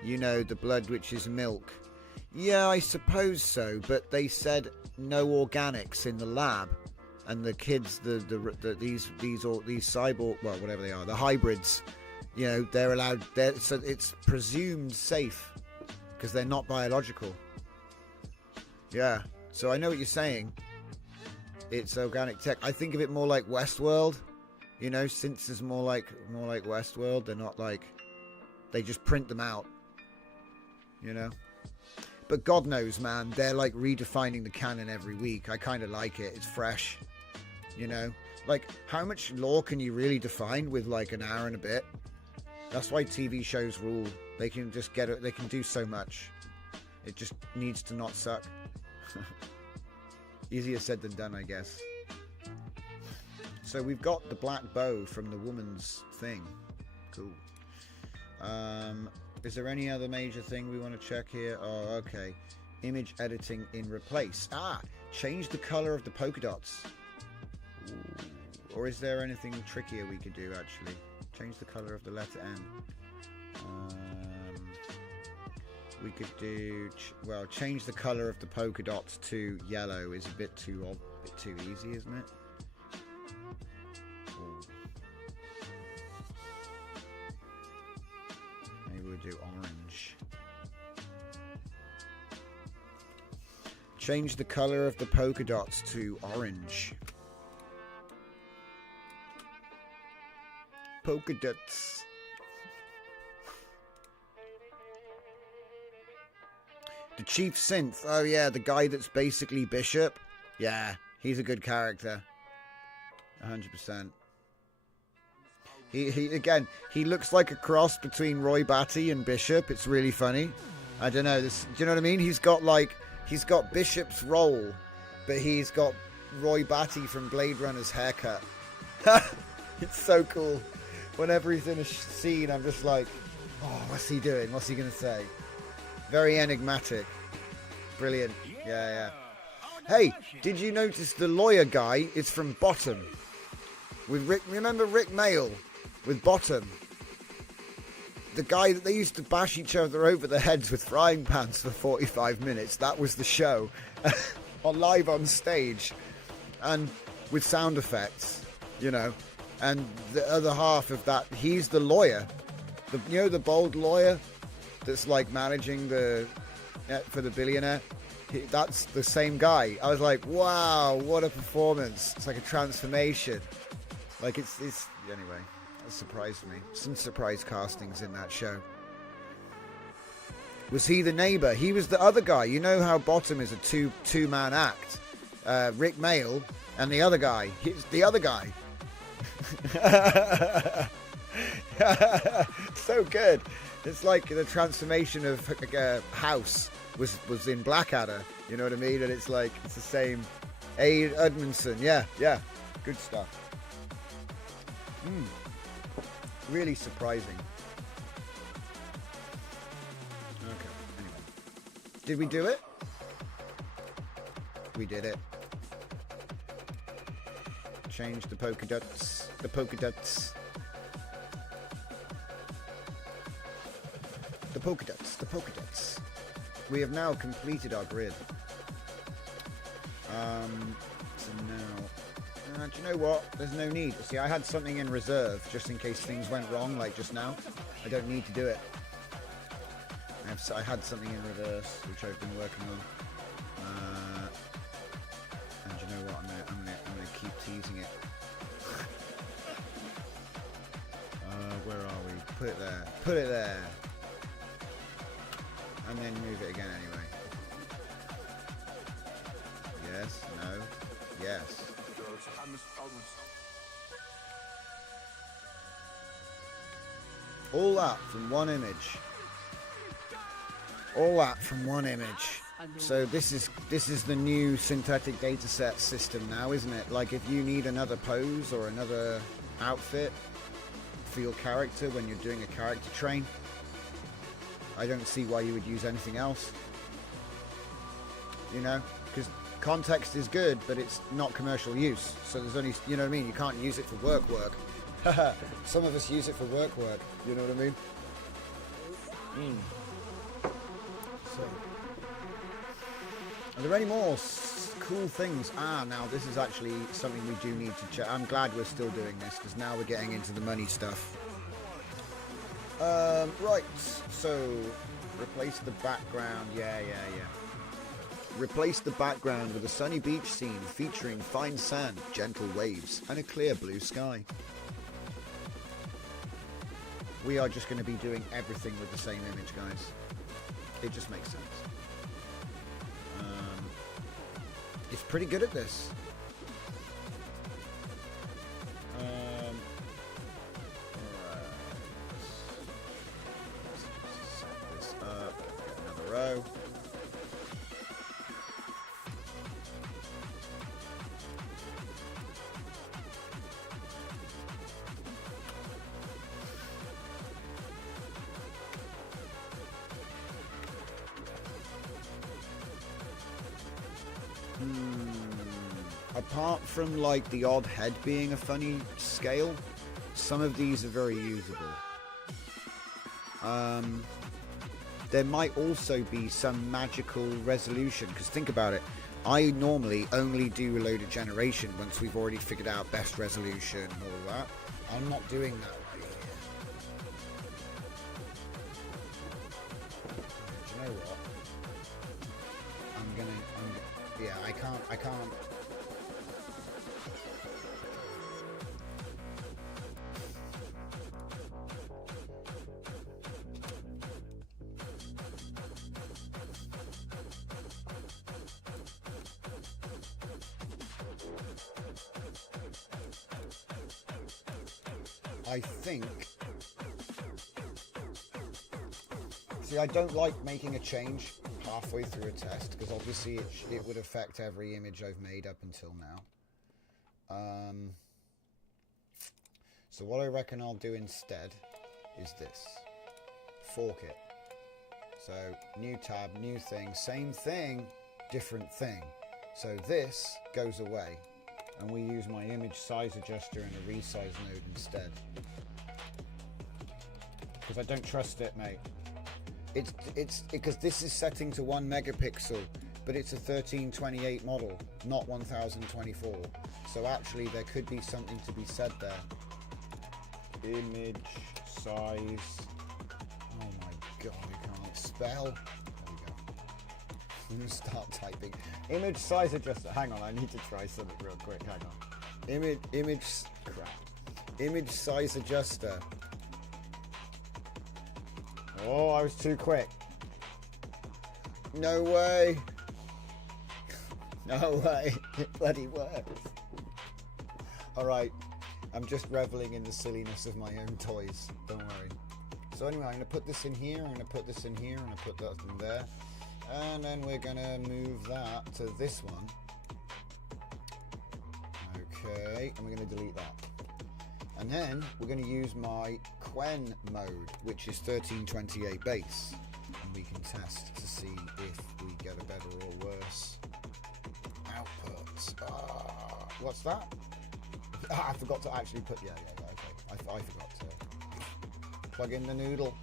You know, the blood which is milk. Yeah, I suppose so, but they said no organics in the lab, and the kids, these cyborg, well, whatever they are, the hybrids, you know, they're allowed. So it's presumed safe because they're not biological. Yeah, so I know what you're saying. It's organic tech. I think of it more like Westworld. You know, since it's more like Westworld, they're not like, they just print them out. You know? But God knows, man, they're like redefining the canon every week. I kind of like it. It's fresh. You know? Like, how much lore can you really define with like an hour and a bit? That's why TV shows rule. They can just get it. They can do so much. It just needs to not suck. Easier said than done, I guess. So we've got the black bow from the woman's thing. Cool. Is there any other major thing we want to check here? Oh, okay. Image editing in replace. Change the color of the polka dots. Ooh. Or is there anything trickier we could do, actually? Change the color of the letter N. We could do... well, change the color of the polka dots to yellow is a bit too easy, isn't it? Maybe we'll do orange. Change the color of the polka dots to orange. Polka dots. The Chief Synth. Oh yeah, the guy that's basically Bishop. Yeah, he's a good character. 100%. He looks like a cross between Roy Batty and Bishop. It's really funny. I don't know. Do you know what I mean? He's got Bishop's role, but he's got Roy Batty from Blade Runner's haircut. It's so cool. Whenever he's in a scene, I'm just like, oh, what's he doing? What's he going to say? Very enigmatic. Brilliant. Yeah. Hey, did you notice the lawyer guy is from Bottom? With Rick, remember Rick Mail with Bottom? The guy that they used to bash each other over the heads with frying pans for 45 minutes. That was the show. Live on stage. And with sound effects, you know. And the other half of that, he's the lawyer. The bald lawyer that's like managing for the billionaire. That's the same guy. I was like, wow, what a performance. It's like a transformation. Like it's anyway, that surprised me. Some surprise castings in that show. Was he the neighbor? He was the other guy. You know how Bottom is a two-man act. Rick Mail and the other guy. He's the other guy. So good. It's like the transformation of House was in Blackadder. You know what I mean? And it's like it's the same. Aid Edmondson. Yeah. Good stuff. Really surprising. Okay. Anyway, did we do it? We did it. Change the polka dots. The polka dots. The polka dots. The polka dots. We have now completed our grid. So now, do you know what? There's no need. See, I had something in reserve just in case things went wrong, like just now. I don't need to do it. I had something in reverse, which I've been working on. And you know what? I'm gonna keep teasing it. Where are we? Put it there. Put it there. And then move it again anyway. Yes. No. Yes. All that from one image. All that from one image. So this is the new synthetic data set system now, isn't it? Like if you need another pose or another outfit for your character when you're doing a character train, I don't see why you would use anything else. You know, because context is good, but it's not commercial use. So there's only, you know what I mean? You can't use it for work. Some of us use it for work. You know what I mean? So, are there any more cool things? Now this is actually something we do need to check. I'm glad we're still doing this because now we're getting into the money stuff. Right, so replace the background. Yeah. Replace the background with a sunny beach scene featuring fine sand, gentle waves, and a clear blue sky. We are just going to be doing everything with the same image, guys. It just makes sense. It's pretty good at this. Set this up. Get another row. Apart from like the odd head being a funny scale, some of these are very usable. There might also be some magical resolution, because think about it, I normally only do reloaded generation once we've already figured out best resolution and all that. I'm not doing that right here. Do you know what? Yeah, I can't. I think. See, I don't like making a change halfway through a test because obviously it would affect every image I've made up until now. So what I reckon I'll do instead is this. Fork it. So new tab, new thing, same thing, different thing. So this goes away. And we use my image size adjuster and a resize node instead. Because I don't trust it, mate. It's because this is setting to 1 megapixel, but it's a 1328 model, not 1024. So actually there could be something to be said there. Image size. Oh my god, I can't spell. There we go. I'm gonna start typing. Image size adjuster. Hang on, I need to try something real quick. Hang on. Image size adjuster. Oh, I was too quick. No way. No way. It bloody works. Alright. I'm just reveling in the silliness of my own toys. Don't worry. So anyway, I'm going to put this in here. I'm going to put this in here. I'm going to put that in there. And then we're going to move that to this one. Okay. And we're going to delete that. And then we're going to use my QWEN mode, which is 1328 base. And we can test to see if we get a better or worse output. What's that? I forgot to actually put, yeah, okay. I forgot to plug in the noodle.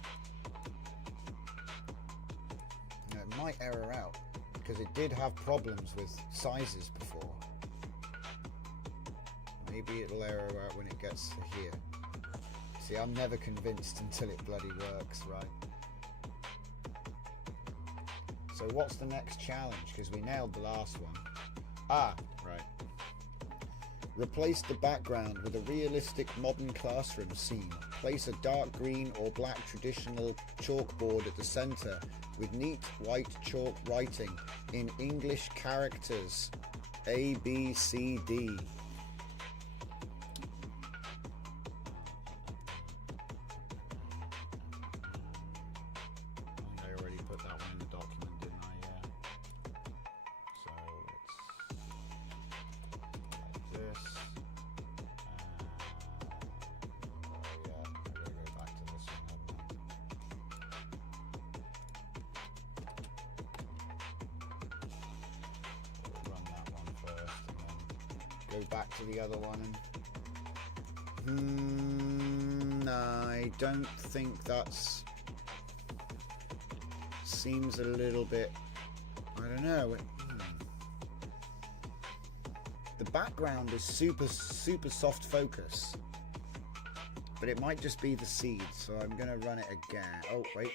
Now, it might error out because it did have problems with sizes before. Maybe it'll error out when it gets to here. See, I'm never convinced until it bloody works, right? So what's the next challenge? Because we nailed the last one. Ah, right. Replace the background with a realistic modern classroom scene. Place a dark green or black traditional chalkboard at the center with neat white chalk writing in English characters A, B, C, D. Go back to the other one and I don't think that's seems a little bit, I don't know. The background is super soft focus, but it might just be the seed, so I'm gonna run it again. Oh wait,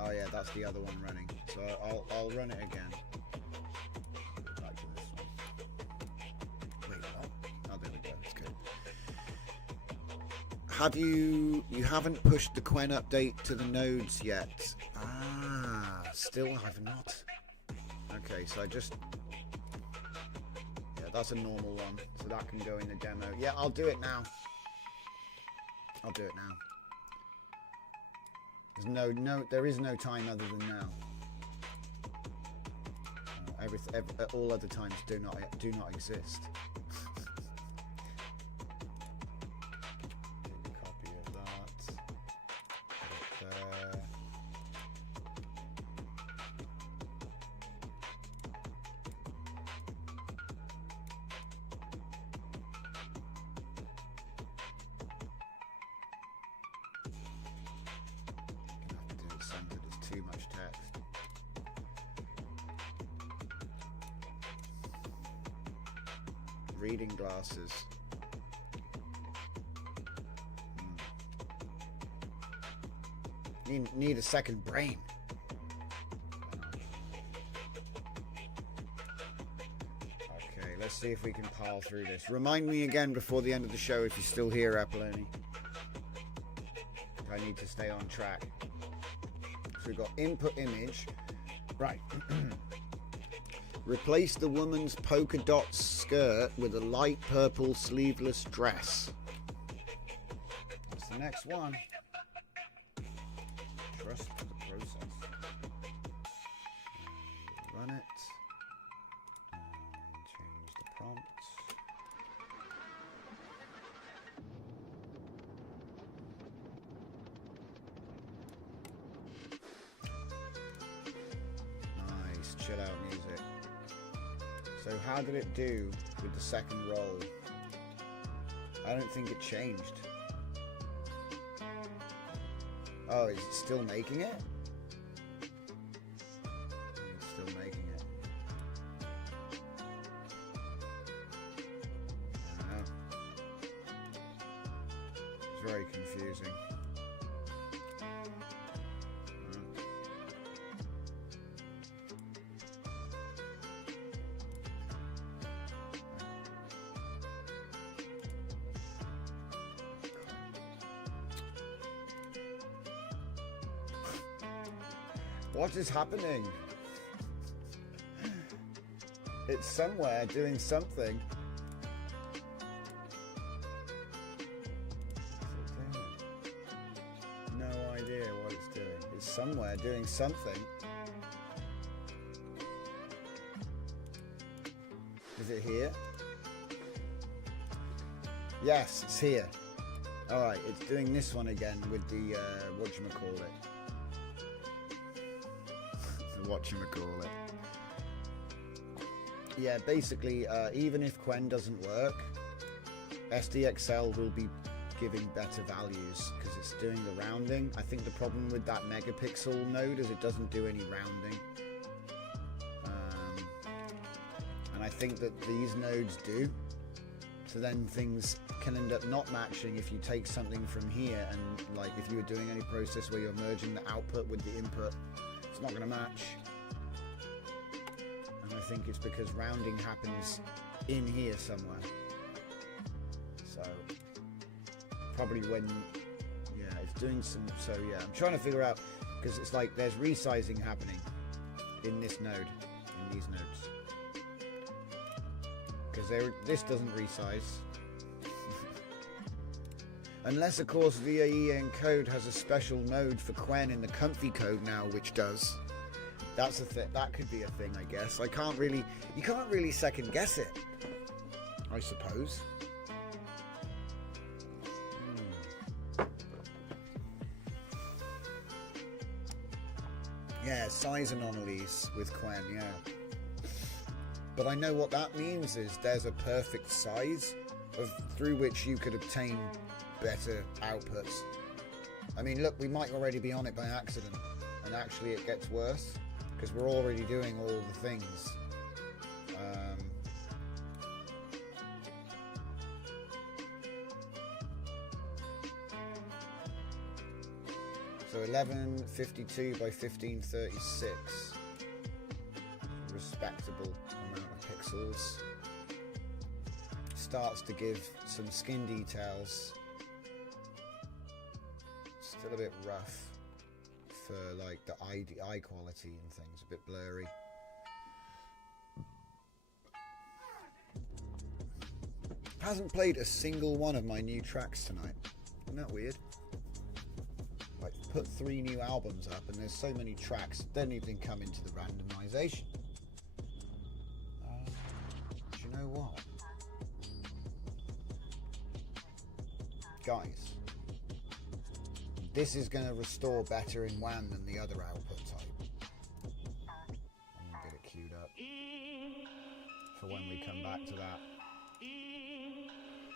oh yeah, that's the other one running, so I'll run it again. Have you haven't pushed the QWEN update to the nodes yet? Ah, still have not. Okay, so yeah, that's a normal one, so that can go in the demo. Yeah, I'll do it now. I'll do it now. There is no time other than now. All other times do not exist. Too much text. Reading glasses. Need a second brain. Okay, let's see if we can pile through this. Remind me again before the end of the show if you're still here, Apollonie. I need to stay on track. So we've got input image. Right. Replace the woman's polka dot skirt with a light purple sleeveless dress. That's the next one. Trust the process. Run it. And change the prompt. Chill out music. So how did it do with the second roll? I don't think it changed. Oh, is it still making it? It's still making it. It's very confusing. What is happening? It's somewhere doing something. No idea what it's doing. It's somewhere doing something. Is it here? Yes, it's here. Alright, it's doing this one again with the, whatchamacallit. The whatchamacallit. Yeah, basically, even if QWEN doesn't work, SDXL will be giving better values because it's doing the rounding. I think the problem with that megapixel node is it doesn't do any rounding. And I think that these nodes do. So then things can end up not matching if you take something from here and like if you were doing any process where you're merging the output with the input, it's not going to match. And I think it's because rounding happens in here somewhere. So probably when, yeah, it's doing some, so yeah, I'm trying to figure out, because it's like there's resizing happening in this node, in these nodes. Because this doesn't resize. Unless, of course, VAE encode has a special node for QWEN in the comfy code now, which does. That's a thing. That could be a thing, I guess. You can't really second guess it, I suppose. Yeah, size anomalies with QWEN, yeah. But I know what that means is there's a perfect size through which you could obtain better outputs. I mean, look, we might already be on it by accident, and actually it gets worse because we're already doing all the things. So 1152 by 1536, respectable amount of pixels. Starts to give some skin details. Still a bit rough for like the eye quality and things, a bit blurry. Hasn't played a single one of my new tracks tonight. Isn't that weird? Like, put 3 new albums up and there's so many tracks that don't even come into the randomization. Do you know what? Guys, this is going to restore better in WAN than the other output type. I'm going to get it queued up for when we come back to that.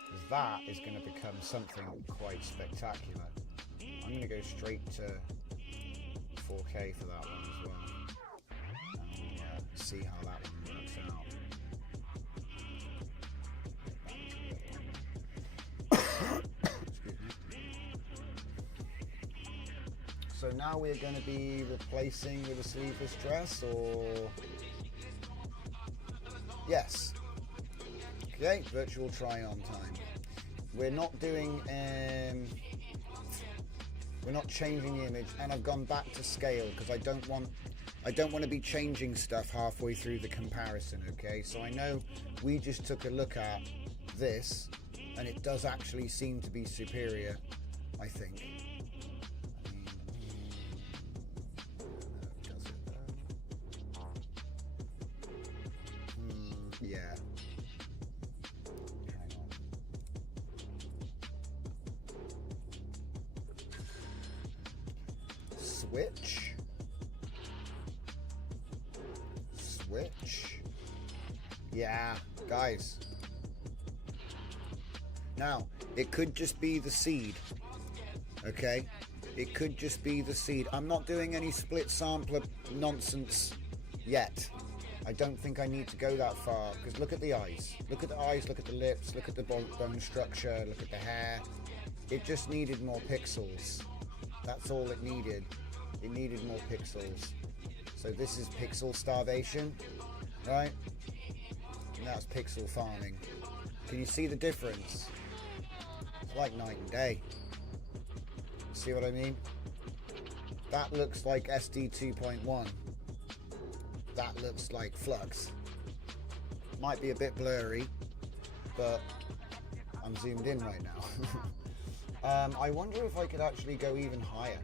Because that is going to become something quite spectacular. I'm going to go straight to 4K for that one as well. And see how that one works out. So now we're going to be replacing with a sleeveless dress, or yes. Okay, virtual try-on time. We're not doing, we're not changing the image, and I've gone back to scale because I don't want to be changing stuff halfway through the comparison. Okay, so I know we just took a look at this, and it does actually seem to be superior, I think. Yeah. Hang on. Switch. Yeah, guys. Now, it could just be the seed. Okay? It could just be the seed. I'm not doing any split sampler nonsense yet. I don't think I need to go that far, because look at the eyes. Look at the eyes, look at the lips, look at the bone structure, look at the hair. It just needed more pixels. That's all it needed. It needed more pixels. So this is pixel starvation, right? And that's pixel farming. Can you see the difference? It's like night and day. See what I mean? That looks like SD 2.1. That looks like Flux. Might be a bit blurry, but I'm zoomed in right now. I wonder if I could actually go even higher.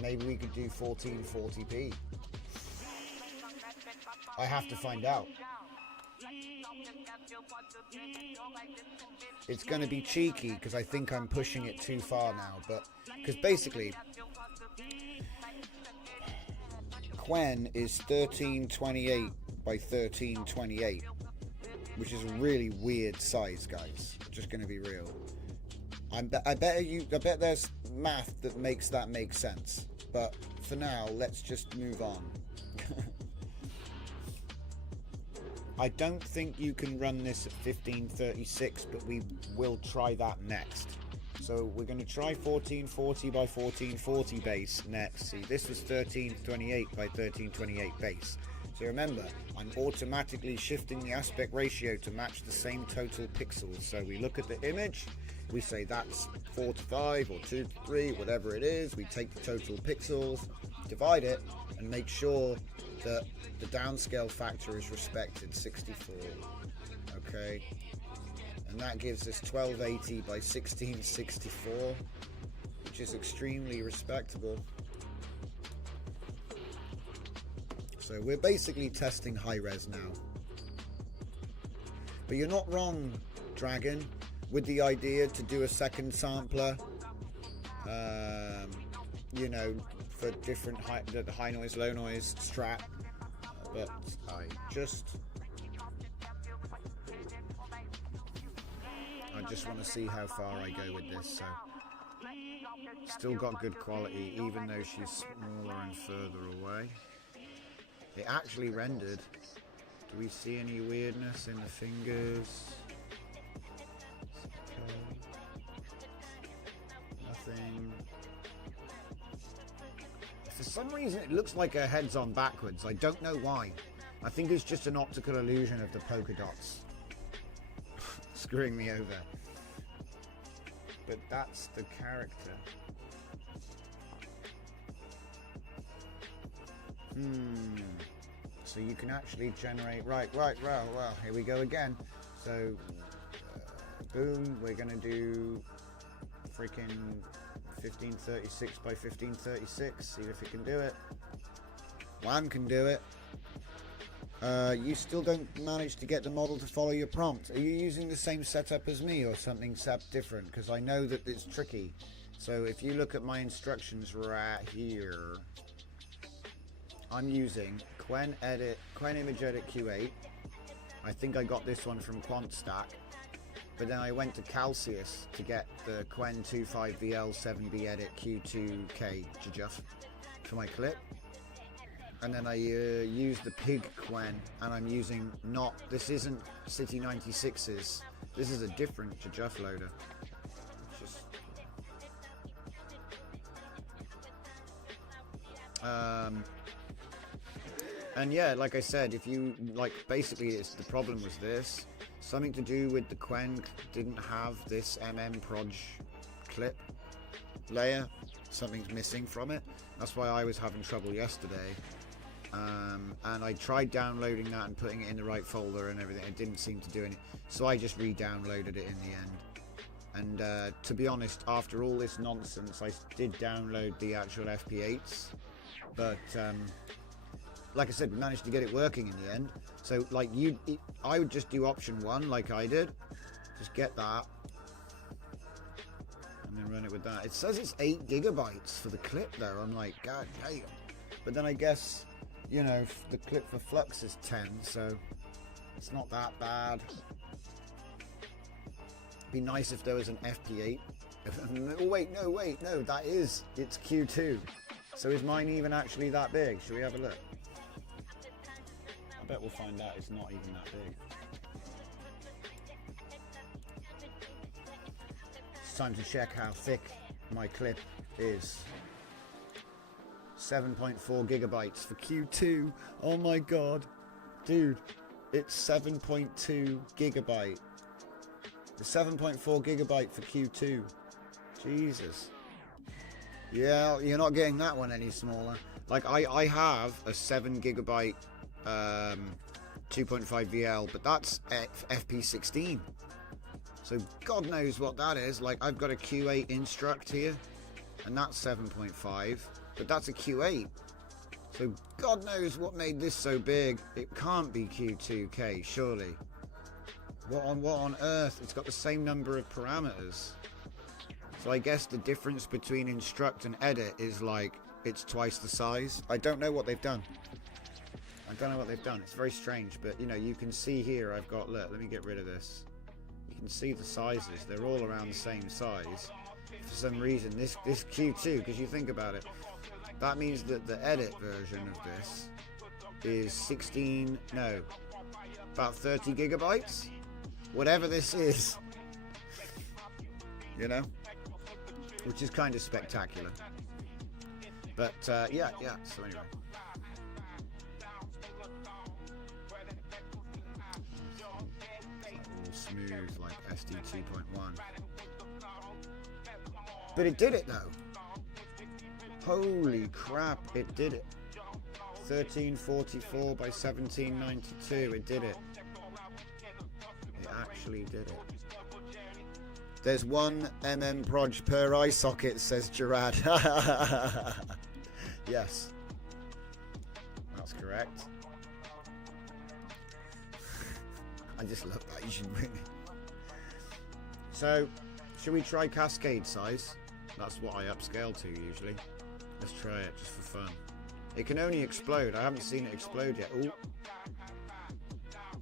Maybe we could do 1440p. I have to find out. It's going to be cheeky because I think I'm pushing it too far now, but because basically QWEN is 1328 by 1328, which is a really weird size, guys. Just going to be real. I bet there's math that makes that make sense, but for now, let's just move on. I don't think you can run this at 1536, but we will try that next. So we're going to try 1440 by 1440 base next. See, this was 1328 by 1328 base. So remember, I'm automatically shifting the aspect ratio to match the same total pixels. So we look at the image, we say that's 4 to 5 or 2 to 3, whatever it is. We take the total pixels, divide it, and make sure that the downscale factor is respected, 64. Okay, and that gives us 1280 by 1664, which is extremely respectable. So we're basically testing high res now. But you're not wrong, Dragon, with the idea to do a second sampler, you know, for different high noise, low noise strat. But I just want to see how far I go with this. So still got good quality, even though she's smaller and further away. It actually rendered. Do we see any weirdness in the fingers? Okay. Nothing. For some reason it looks like her head's on backwards. I don't know why. I think it's just an optical illusion of the polka dots screwing me over. But that's the character. So you can actually generate, well, here we go again. So, boom, we're gonna do freaking 1536 by 1536, see if it can do it. One can do it. You still don't manage to get the model to follow your prompt. Are you using the same setup as me or something different? Because I know that it's tricky. So if you look at my instructions right here, I'm using QWEN-EDIT Q8. I think I got this one from QuantStack. But then I went to Calcius to get the QWEN-25VL 7B Edit Q2K Juff for my clip. And then I used the Pig QWEN, and I'm using this isn't City 96's, this is a different Juff loader. And yeah, like I said, if you basically the problem was this. Something to do with the QWEN didn't have this Proj clip layer. Something's missing from it. That's why I was having trouble yesterday. And I tried downloading that and putting it in the right folder and everything. It didn't seem to do anything. So I just re-downloaded it in the end. And to be honest, after all this nonsense, I did download the actual FP8s. But like I said, we managed to get it working in the end. So I would just do option 1 like I did. Just get that. And then run it with that. It says it's 8 gigabytes for the clip though. I'm like, god damn. But then I guess, you know, the clip for Flux is 10, so it's not that bad. It'd be nice if there was an FP8. Oh wait, no, it's Q2. So is mine even actually that big? Should we have a look? I bet we'll find out it's not even that big. It's time to check how thick my clip is. 7.4 gigabytes for Q2. Oh my god. Dude, it's 7.2 gigabyte. The 7.4 gigabyte for Q2. Jesus. Yeah, you're not getting that one any smaller. Like, I have a 7 gigabyte 2.5 VL, but that's FP16. So God knows what that is. Like, I've got a Q8 Instruct here, and that's 7.5, but that's a Q8. So God knows what made this so big. It can't be Q2K, surely. What on earth? It's got the same number of parameters. So I guess the difference between Instruct and Edit is like, it's twice the size. I don't know what they've done. I don't know what they've done. It's very strange, but you know, you can see here I've got, look, let me get rid of this. You can see the sizes. They're all around the same size. For some reason, this Q2, because you think about it, that means that the Edit version of this is about 30 gigabytes? Whatever this is. You know? Which is kind of spectacular. But, yeah, so anyway. All smooth like SD 2.1. But it did it though. Holy crap, it did it. 1344 by 1792, it did it. It actually did it. There's 1 proj per eye socket, says Gerard. Yes. That's correct. I just love that. You should really. So, should we try cascade size? That's what I upscale to usually. Let's try it just for fun. It can only explode. I haven't seen it explode yet. Ooh.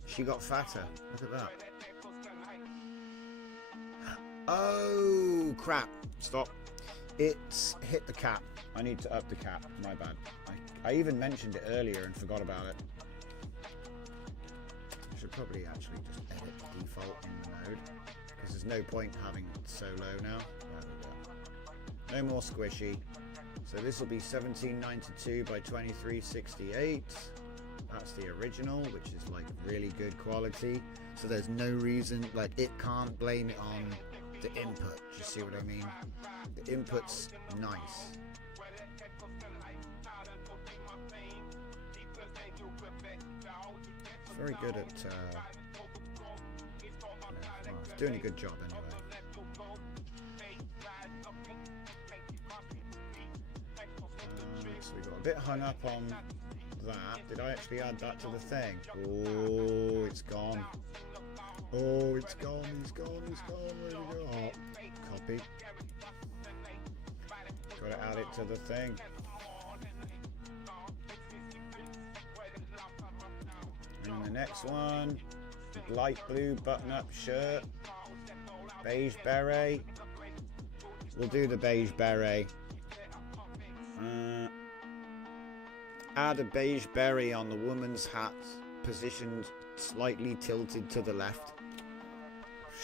She got fatter. Look at that. Oh, crap. Stop. It's hit the cap. I need to up the cap. My bad. I even mentioned it earlier and forgot about it. I should probably actually just edit the default in the mode, because there's no point having it so low now. There we go. No more squishy. So this will be 1792 by 2368. That's the original, which is like really good quality. So there's no reason, like it can't blame it on the input. Do you see what I mean? The input's nice. It's very good at it's doing a good job anyway. So we got a bit hung up on that. Did I actually add that to the thing? Oh, it's gone. Oh, it's gone, he's gone. Where'd it go? Oh, copy. Gotta add it to the thing. And the next one, light blue button-up shirt, beige beret. We'll do the beige beret. Add a beige beret on the woman's hat, positioned slightly tilted to the left.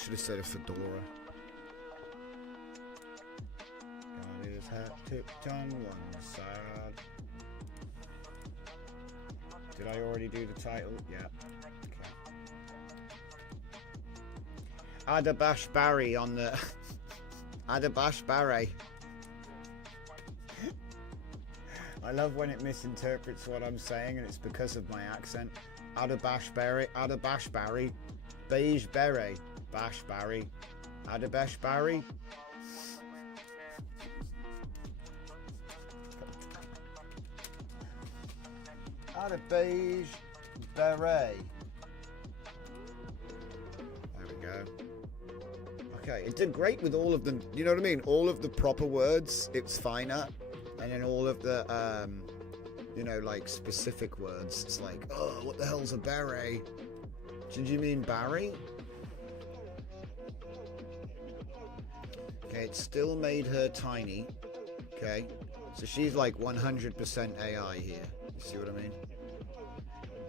Should have said a fedora. Got his hat tipped on one side. Did I already do the title? Yeah. Okay. Add a bash Barry on the. Add a bash Barry. I love when it misinterprets what I'm saying, and it's because of my accent. Add a bash Barry. Add a bash Barry. Beige beret. Bash Barry. Add a bash Barry. Add a beige beret. There we go. Okay, it did great with all of them. You know what I mean? All of the proper words, it's fine at. And then all of the, you know, like specific words, it's like, oh, what the hell's a beret? Did you mean Barry? Okay, it still made her tiny. Okay, so she's like 100% AI here. You see what I mean?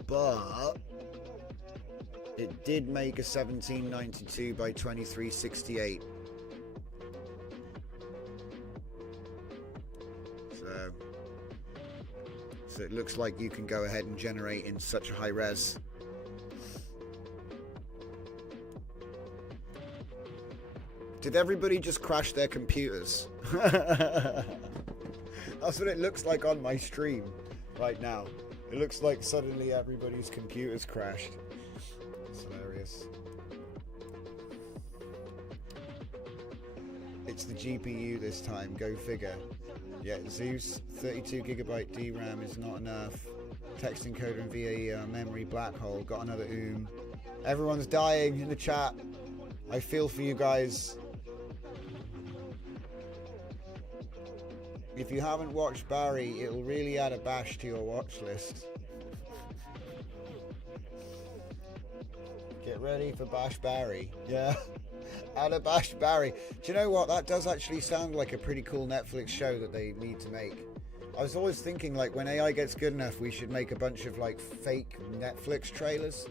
But it did make a 1792 by 2368. So it looks like you can go ahead and generate in such a high res. Did everybody just crash their computers? That's what it looks like on my stream right now. It looks like suddenly everybody's computers crashed. It's hilarious. It's the GPU this time, go figure. Yeah, Zeus, 32 gigabyte DRAM is not enough. Text encoder and VAE memory black hole, got another Everyone's dying in the chat. I feel for you guys. If you haven't watched Barry, it'll really add a bash to your watch list. Get ready for Bash Barry. Yeah. Add a Bash Barry. Do you know what? That does actually sound like a pretty cool Netflix show that they need to make. I was always thinking, like, when AI gets good enough, we should make a bunch of, like, fake Netflix trailers.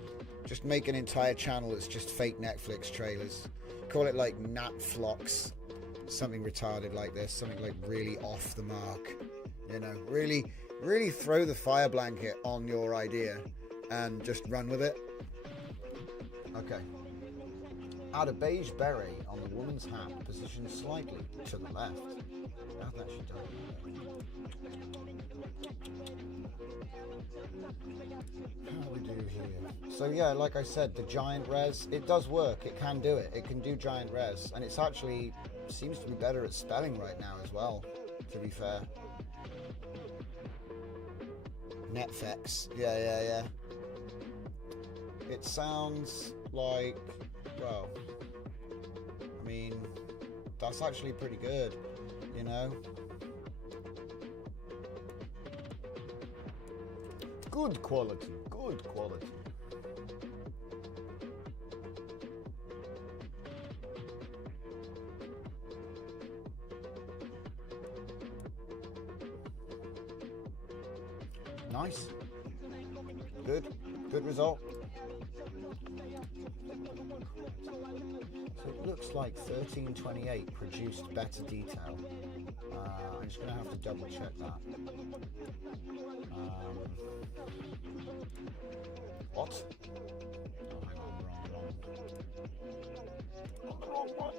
Just make an entire channel that's just fake Netflix trailers. Call it, like, Natflix. Something retarded like this. Something, like, really off the mark. You know, really throw the fire blanket on your idea and just run with it. Okay. Add a beige beret on the woman's hat, positioned slightly to the left. I've actually done that. How do we do here? So yeah, like I said, the giant res, it does work. It can do it. It can do giant res, and it's actually seems to be better at spelling right now as well, to be fair. Netflix. Yeah. It sounds like, well, I mean, that's actually pretty good, you know? Good quality, good quality. Nice. Good result. So it looks like 1328 produced better detail. I'm just going to have to double check that. What? Oh, hang on, wrong. On the wrong one.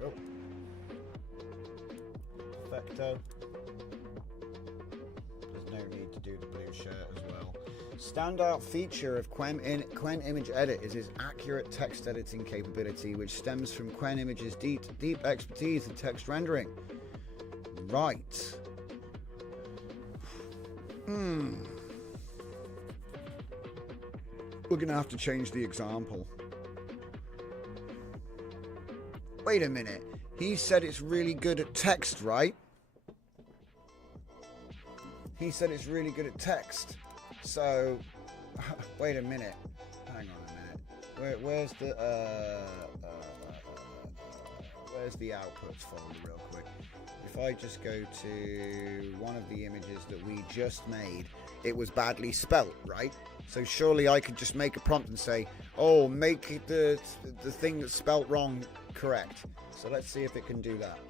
Go. Perfecto. There's no need to do the blue shirt as well. Standout feature of QWEN-EDIT is its accurate text editing capability, which stems from QWEN-Image's deep expertise in text rendering. Right. We're going to have to change the example. Wait a minute. He said it's really good at text, right? He said it's really good at text. So, wait a minute. Hang on a minute. Where's the outputs folder real quick? If I just go to one of the images that we just made, it was badly spelt, right? So surely I could just make a prompt and say, oh, make the thing that's spelt wrong correct. So let's see if it can do that.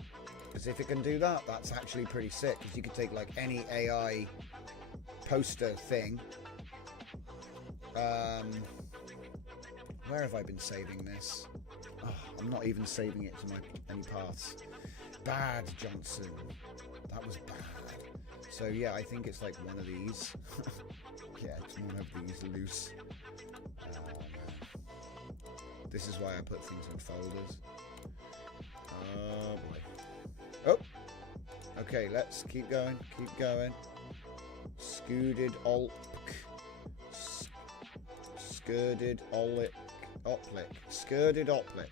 Because if it can do that, that's actually pretty sick. Because you could take like any AI poster thing. Where have I been saving this? Oh, I'm not even saving it to any paths. Bad, Johnson. That was bad. So yeah, I think it's like one of these. Yeah, it's one of these loose. This is why I put things in folders. Oh boy. Oh. Okay, let's keep going. Keep going. Scooted Olp. Skirted Olic. Oplic. Skirted Oplic.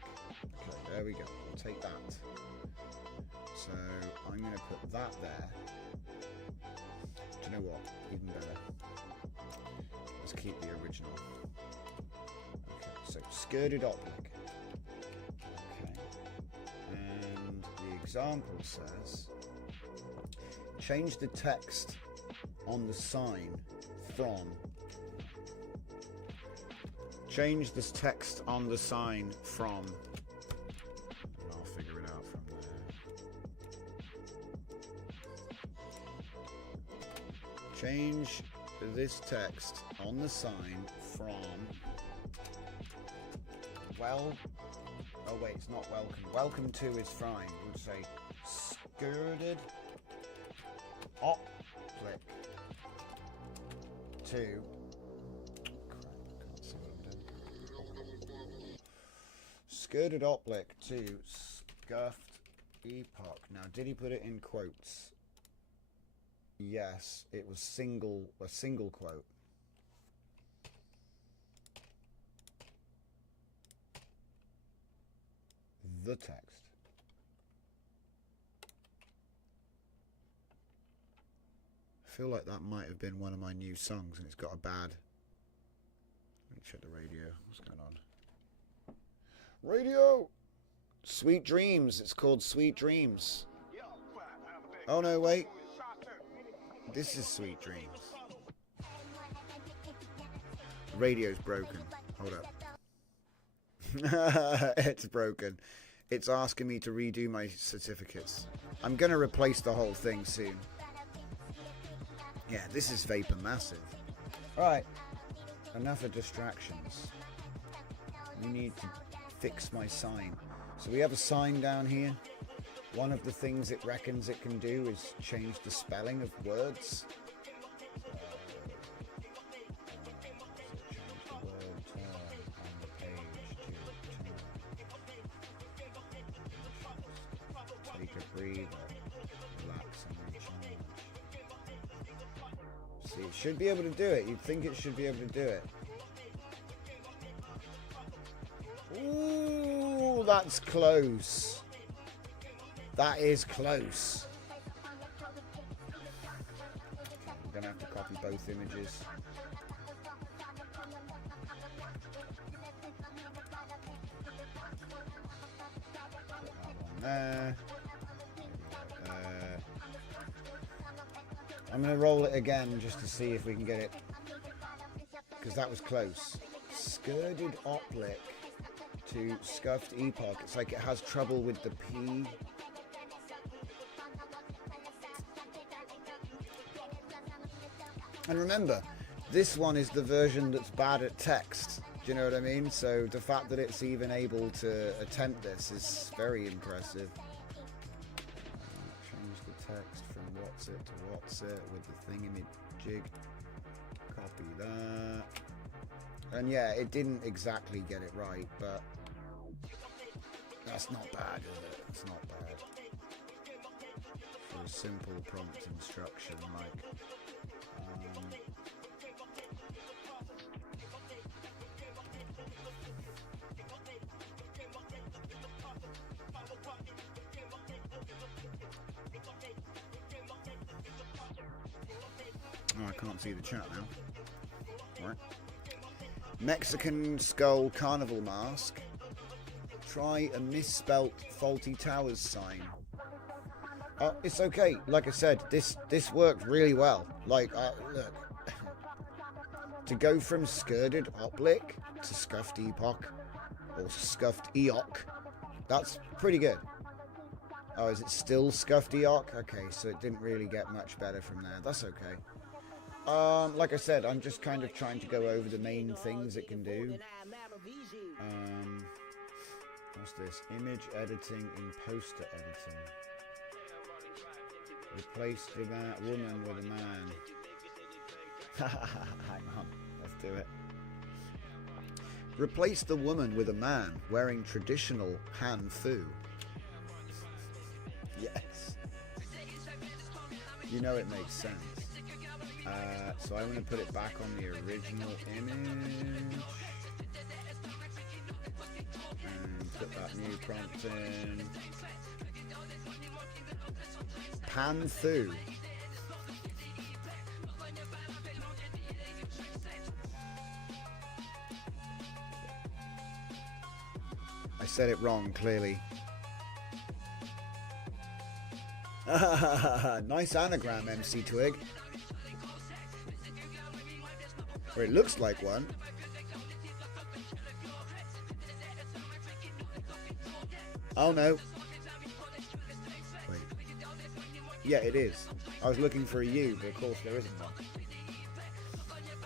Okay, there we go. I'll take that. So I'm going to put that there. Do you know what? Even better. Let's keep the original. Okay, so skirted Oplic. Okay. And the example says, change the text on the sign from. Change this text on the sign from. And I'll figure it out from there. Change this text on the sign from well. Oh wait, it's not welcome. Welcome to is fine. We'll say skirted optic to. Skirted optic to scuffed epoch. Now, did he put it in quotes? Yes, it was a single quote. The text. I feel like that might have been one of my new songs and it's got a bad... Let me check the radio. What's going on? Radio! Sweet Dreams. It's called Sweet Dreams. Oh no, wait. This is Sweet Dreams. Radio's broken. Hold up. It's broken. It's asking me to redo my certificates. I'm going to replace the whole thing soon. Yeah, this is Vapor Massive. Alright. Enough of distractions. We need to fix my sign. So we have a sign down here. One of the things it reckons it can do is change the spelling of words. Take a breather, relax and recharge. See, it should be able to do it. You'd think it should be able to do it. Ooh, that's close. That is close. I'm gonna have to copy both images. Put that one there. I'm gonna roll it again just to see if we can get it, because that was close. Skirted optic to scuffed epoch. It's like it has trouble with the P. And remember, this one is the version that's bad at text. Do you know what I mean? So the fact that it's even able to attempt this is very impressive. Change the text from what's it to what's it with the thingamajig. Copy that. And yeah, it didn't exactly get it right, but that's not bad, is it? It's not bad. For a simple prompt instruction like... Oh, I can't see the chat now. Right. Mexican skull carnival mask. Try a misspelt faulty towers sign. Oh, it's okay. Like I said, this worked really well. Like, look. To go from skirted optic to scuffed epoch, or scuffed eoch, that's pretty good. Oh, is it still scuffed eoch? Okay, so it didn't really get much better from there. That's okay. Like I said, I'm just kind of trying to go over the main things it can do. What's this? Image editing in poster editing. Replace the woman with a man. Hang on, let's do it. Replace the woman with a man wearing traditional Han Fu. Yes. You know it makes sense. So I'm going to put it back on the original image. And put that new prompt in. Panthu. I said it wrong, clearly. Nice anagram, MC Twig. Or it looks like one. Oh no. Wait. Yeah, it is. I was looking for a U, but of course there isn't one.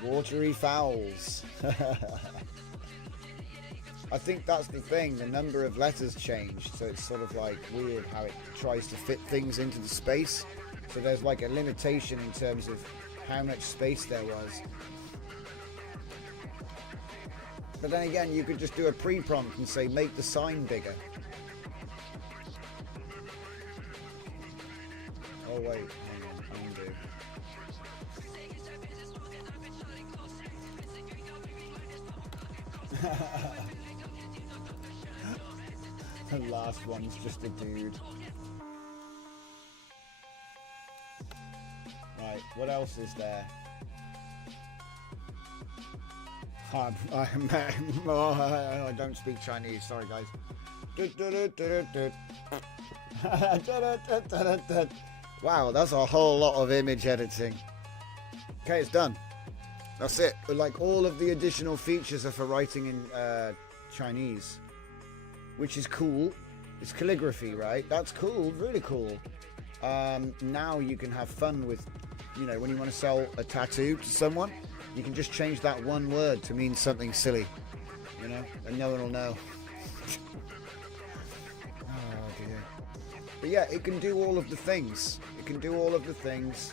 Watery fowls. I think that's the thing, the number of letters changed, so it's sort of like weird how it tries to fit things into the space. So there's like a limitation in terms of how much space there was. But then again, you could just do a pre-prompt and say, make the sign bigger. Oh wait, hang on, undo. The last one's just a dude. Right, what else is there? I don't speak Chinese, sorry guys. Wow, that's a whole lot of image editing. Okay, it's done. That's it. Like, all of the additional features are for writing in Chinese, which is cool. It's calligraphy, right? That's cool, really cool. Now you can have fun with, you know, when you want to sell a tattoo to someone, you can just change that one word to mean something silly, you know, and no one will know. Oh dear. But yeah, it can do all of the things. It can do all of the things.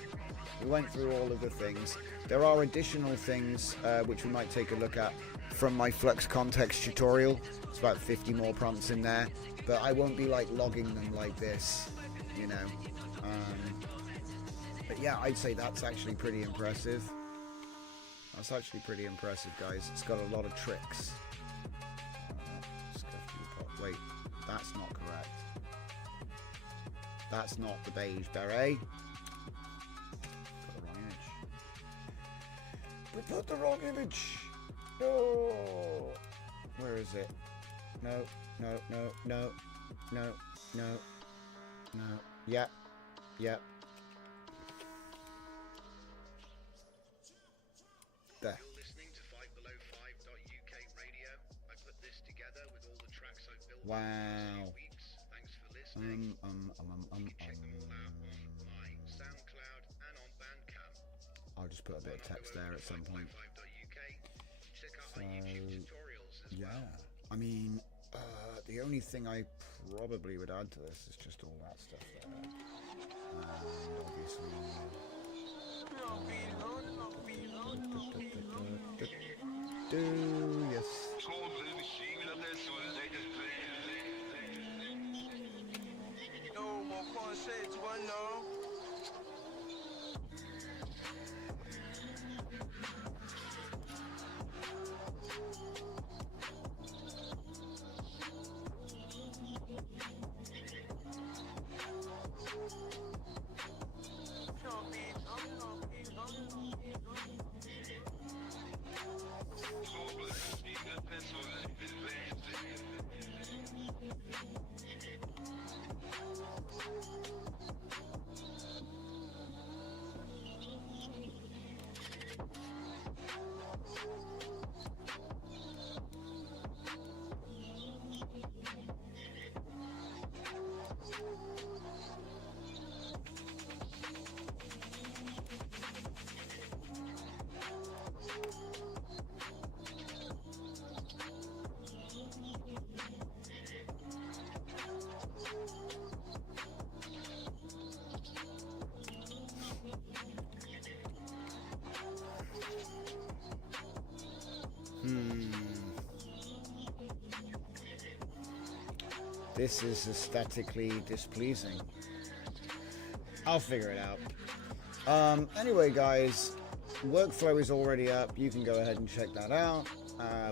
We went through all of the things. There are additional things which we might take a look at from my Flux context tutorial. It's about 50 more prompts in there, but I won't be like logging them like this, you know. But yeah, I'd say that's actually pretty impressive. That's actually pretty impressive, guys. It's got a lot of tricks. Wait, that's not correct. That's not the beige beret. Got the wrong image. We put the wrong image. No. Where is it? No, no, no, no, no, no, no. Yeah, yeah. There. You're listening to 5below5.uk radio. I put this together with all the tracks I've built Wow. over the past few weeks. Thanks for listening. You can check them all out on my SoundCloud and on Bandcamp. I'll just put a bit of text there at some point. Check out our YouTube tutorials as well. I mean, the only thing I probably would add to this is just all that stuff there. And obviously... yes. This is aesthetically displeasing. I'll figure it out. Anyway, guys, workflow is already up. You can go ahead and check that out.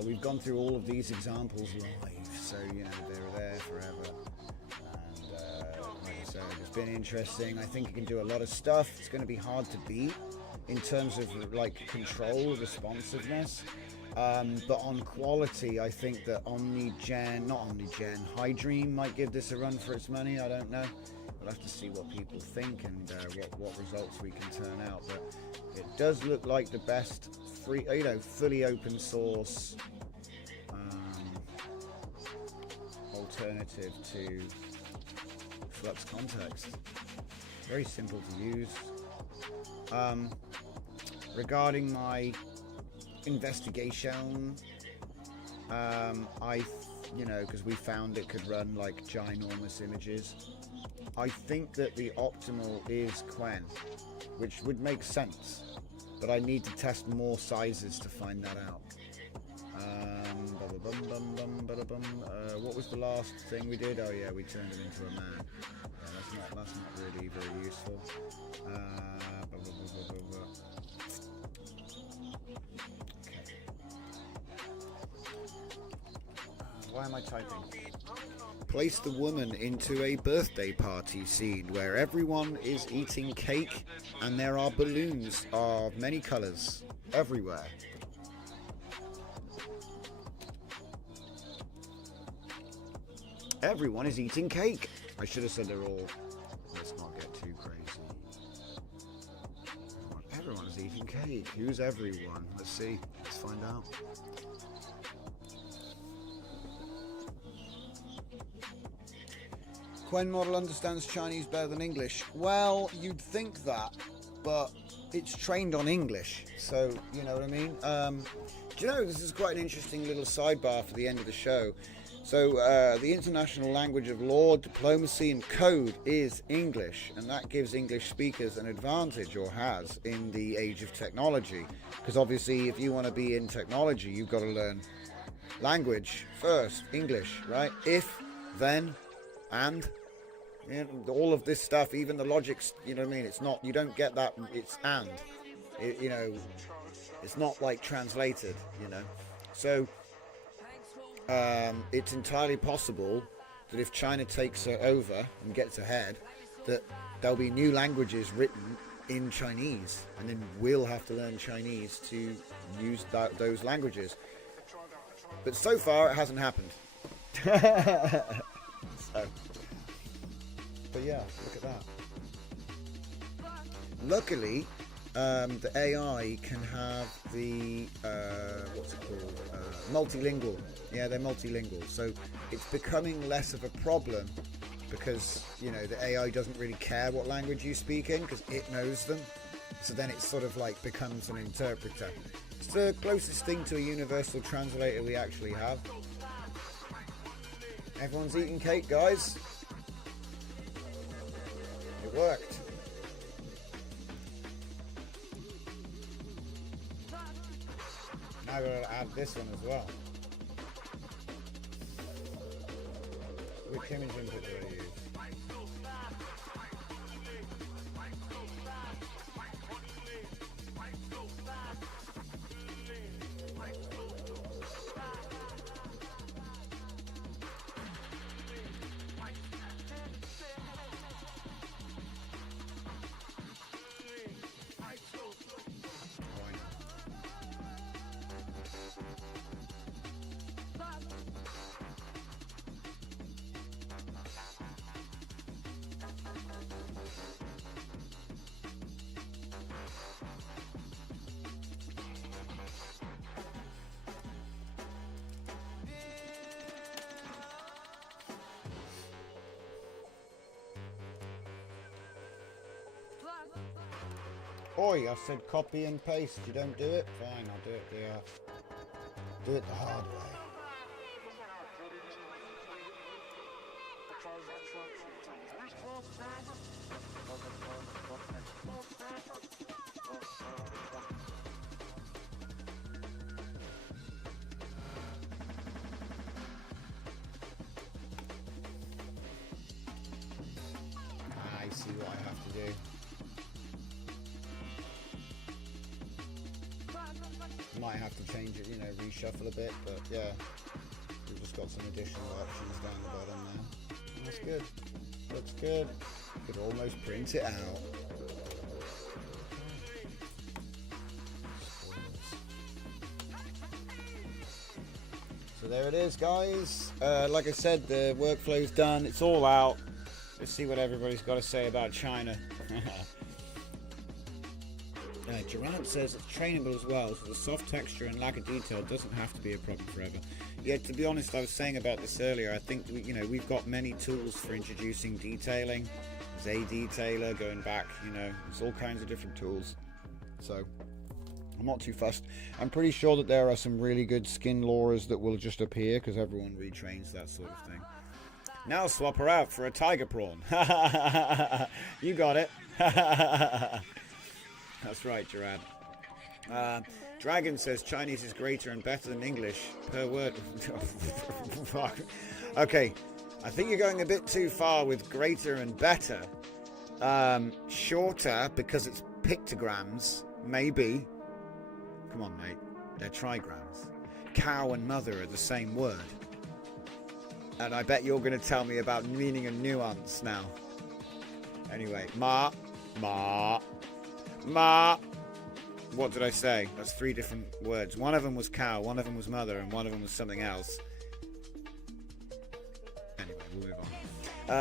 We've gone through all of these examples live, so you know they're there forever. And like I said, it's been interesting. I think it can do a lot of stuff. It's going to be hard to beat in terms of like control, responsiveness. But on quality, I think that Hydream might give this a run for its money. I don't know. We'll have to see what people think and what results we can turn out. But it does look like the best free, fully open source alternative to Flux Context. Very simple to use. Regarding my investigation. Because we found it could run like ginormous images. I think that the optimal is QWEN, which would make sense, but I need to test more sizes to find that out. What was the last thing we did? Oh yeah, we turned him into a man. Yeah, that's not really very useful. Why am I typing? Place the woman into a birthday party scene where everyone is eating cake and there are balloons of many colours everywhere. Everyone is eating cake. I should have said they're all. Let's not get too crazy. Everyone is eating cake. Who's everyone? Let's see. Let's find out. QWEN model understands Chinese better than English. Well, you'd think that, but it's trained on English, so you know what I mean. Do you know, this is quite an interesting little sidebar for the end of the show. So the international language of law, diplomacy and code is English, and that gives English speakers an advantage, or has, in the age of technology. Because obviously if you want to be in technology, you've got to learn language first, English, right? If, then, and. You know, all of this stuff, even the logics, you know what I mean? It's not, you don't get that, it's and. You know, it's not like translated, you know. So, it's entirely possible that if China takes her over and gets ahead, that there'll be new languages written in Chinese, and then we'll have to learn Chinese to use those languages. But so far, it hasn't happened. So. But yeah, look at that. Luckily, the AI can have the, what's it called, multilingual. Yeah, they're multilingual. So it's becoming less of a problem because, you know, the AI doesn't really care what language you speak in because it knows them. So then it sort of like becomes an interpreter. It's the closest thing to a universal translator we actually have. Everyone's eating cake, guys. It worked. Now I've got to add this one as well. Which image input do I use? Oi, I said copy and paste. You don't do it? Fine, I'll do it the hard way. I see what I have to do. Might have to change it, you know, reshuffle a bit, but yeah, we've just got some additional options down the bottom there. That's good. Looks good. Could almost print it out. So there it is, guys. Like I said, the workflow's done. It's all out. Let's see what everybody's got to say about China. Gerard says it's trainable as well, so the soft texture and lack of detail doesn't have to be a problem forever. Yeah, to be honest, I was saying about this earlier. I think we've got many tools for introducing detailing. There's a detailer going back. There's all kinds of different tools. So I'm not too fussed. I'm pretty sure that there are some really good skin laurers that will just appear because everyone retrains that sort of thing. Now swap her out for a tiger prawn. You got it. That's right, Gerard. Dragon says Chinese is greater and better than English per word. Fuck. Okay, I think you're going a bit too far with greater and better. Shorter because it's pictograms, maybe. Come on, mate. They're trigrams. Cow and mother are the same word. And I bet you're going to tell me about meaning and nuance now. Anyway, ma. What did I say? That's 3 different words. One of them was cow, one of them was mother, and one of them was something else. Anyway, we'll move on.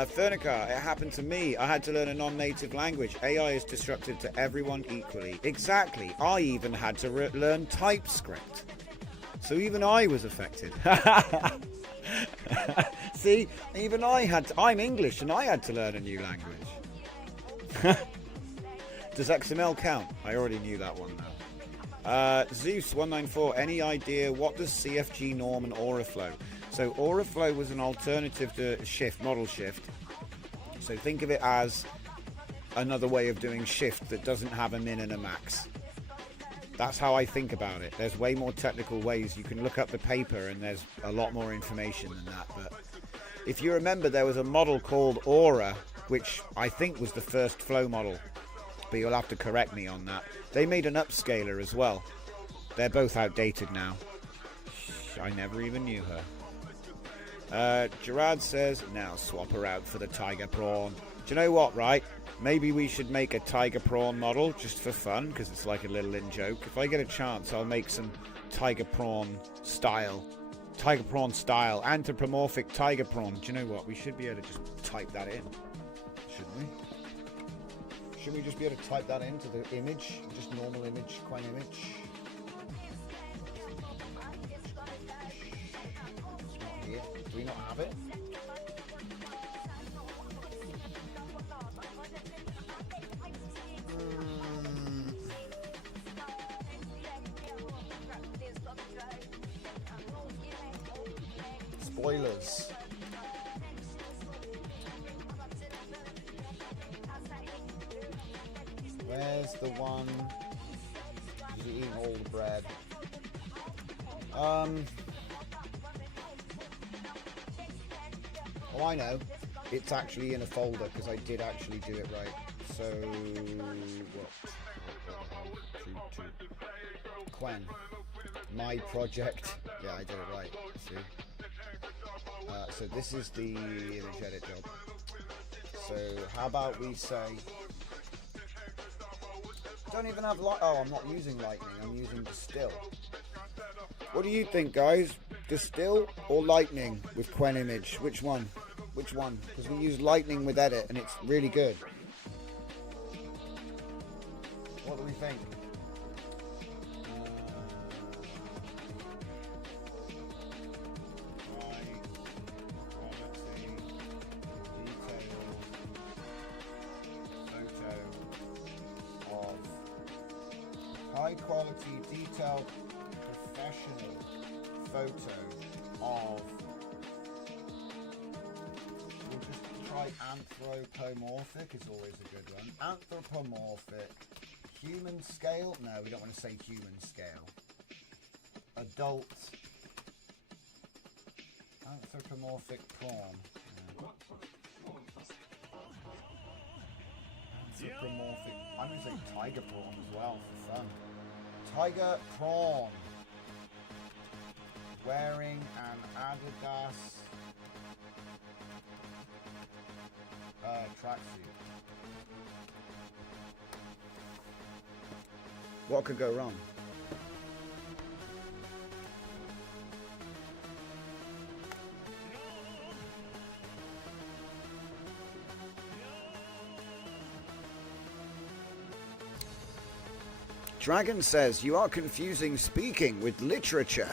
Fernica, it happened to me. I had to learn a non-native language. AI is disruptive to everyone equally. Exactly. I even had to learn TypeScript. So even I was affected. See, even I had to, I'm English and I had to learn a new language. Does XML count? I already knew that one now. Zeus194, any idea what does CFG norm and Auraflow? So Auraflow was an alternative to Shift, model Shift. So think of it as another way of doing Shift that doesn't have a min and a max. That's how I think about it. There's way more technical ways. You can look up the paper and there's a lot more information than that. But if you remember, there was a model called Aura, which I think was the first flow model. But you'll have to correct me on that. They made an upscaler as well. They're both outdated now. I never even knew her. Gerard says, now swap her out for the tiger prawn. Do you know what, right? Maybe we should make a tiger prawn model just for fun, because it's like a little in joke. If I get a chance, I'll make some tiger prawn style, anthropomorphic tiger prawn. Do you know what? We should be able to just type that in, shouldn't we? Should we just be able to type that into the image? Just normal image, QWEN image. It's not here. Do we not have it? Spoilers. Where's the one? Is he eating all the bread? Oh, I know. It's actually in a folder because I did actually do it right. So, what? QWEN. My project. Yeah, I did it right. See? So this is the image edit job. So how about we say, don't even have light. Oh, I'm not using lightning. I'm using distill. What do you think, guys? Distill or lightning with QWEN image? Which one? Which one? Because we use lightning with edit and it's really good. What do we think? High quality, detailed, professional photo of, we'll just try anthropomorphic is always a good one. Anthropomorphic, human scale, no we don't want to say human scale. Adult, anthropomorphic prawn. Anthropomorphic, I'm going to say tiger prawn as well for fun. Tiger prawn wearing an Adidas tracksuit. What could go wrong? Dragon says, you are confusing speaking with literature.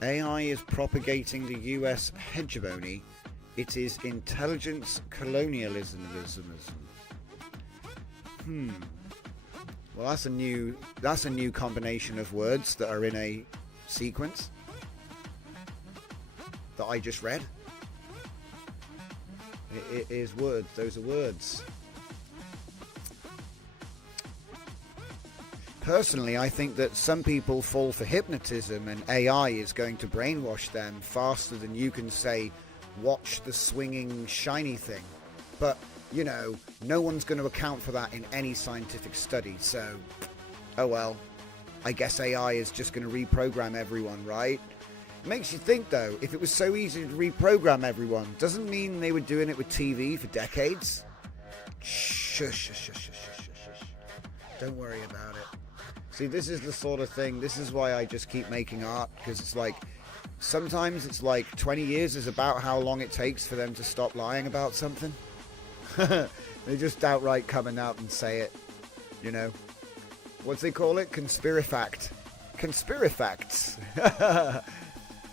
AI is propagating the US hegemony It is intelligence colonialism. Well, that's a new combination of words that are in a sequence that I just read. It is words. Those are words. Personally, I think that some people fall for hypnotism and AI is going to brainwash them faster than you can say, watch the swinging shiny thing. But, you know, no one's going to account for that in any scientific study. So, oh well, I guess AI is just going to reprogram everyone, right? It makes you think, though, if it was so easy to reprogram everyone, doesn't mean they were doing it with TV for decades. Shush. Don't worry about it. See, this is the sort of thing, this is why I just keep making art, because it's like, sometimes it's like 20 years is about how long it takes for them to stop lying about something. They just outright come out and say it, you know. What do they call it? Conspirifact. Conspirifacts.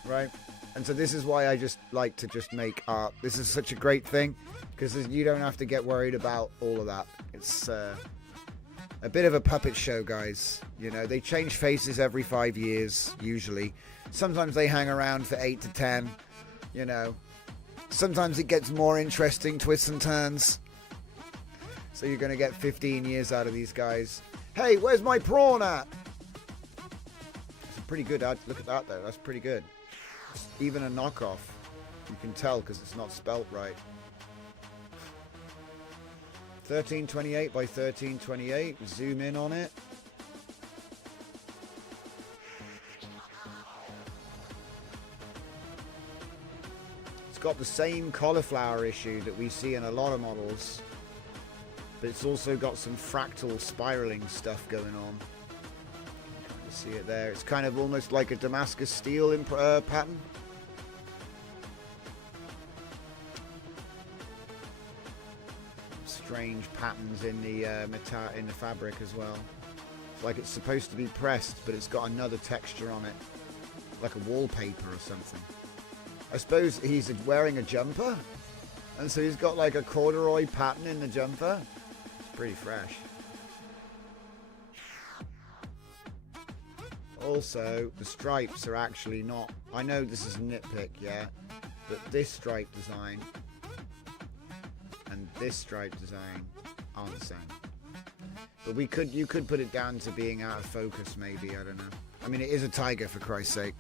Right? And so this is why I just like to just make art. This is such a great thing, because you don't have to get worried about all of that. It's a bit of a puppet show, guys. You know, they change faces every 5 years, usually. Sometimes they hang around for 8 to 10, you know. Sometimes it gets more interesting, twists and turns. So you're going to get 15 years out of these guys. Hey, where's my prawn at? It's a pretty good ad. Look at that, though. That's pretty good. It's even a knockoff. You can tell because it's not spelt right. 1328 by 1328. Zoom in on it. It's got the same cauliflower issue that we see in a lot of models, but it's also got some fractal spiraling stuff going on. You can kind of see it there. It's kind of almost like a Damascus steel pattern. Strange patterns in the fabric as well. It's like it's supposed to be pressed, but it's got another texture on it, like a wallpaper or something. I suppose he's wearing a jumper, and so he's got like a corduroy pattern in the jumper. It's pretty fresh. Also, the stripes are actually not, I know this is a nitpick, yeah, but this stripe design and this stripe design aren't the same. But you could put it down to being out of focus, maybe, I don't know. I mean, it is a tiger, for Christ's sake.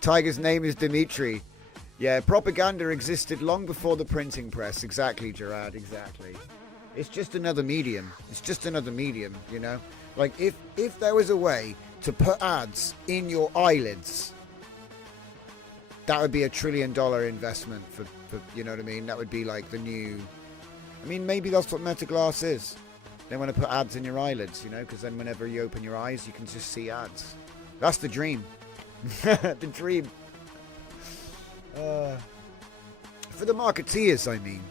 Tiger's name is Dimitri. Yeah, propaganda existed long before the printing press. Exactly, Gerard, exactly. It's just another medium. It's just another medium, you know? Like, if there was a way to put ads in your eyelids, that would be $1 trillion investment for, you know what I mean? That would be like the new... I mean, maybe that's what Metaglass is. They want to put ads in your eyelids, you know, because then whenever you open your eyes, you can just see ads. That's the dream. The dream. For the marketeers, I mean.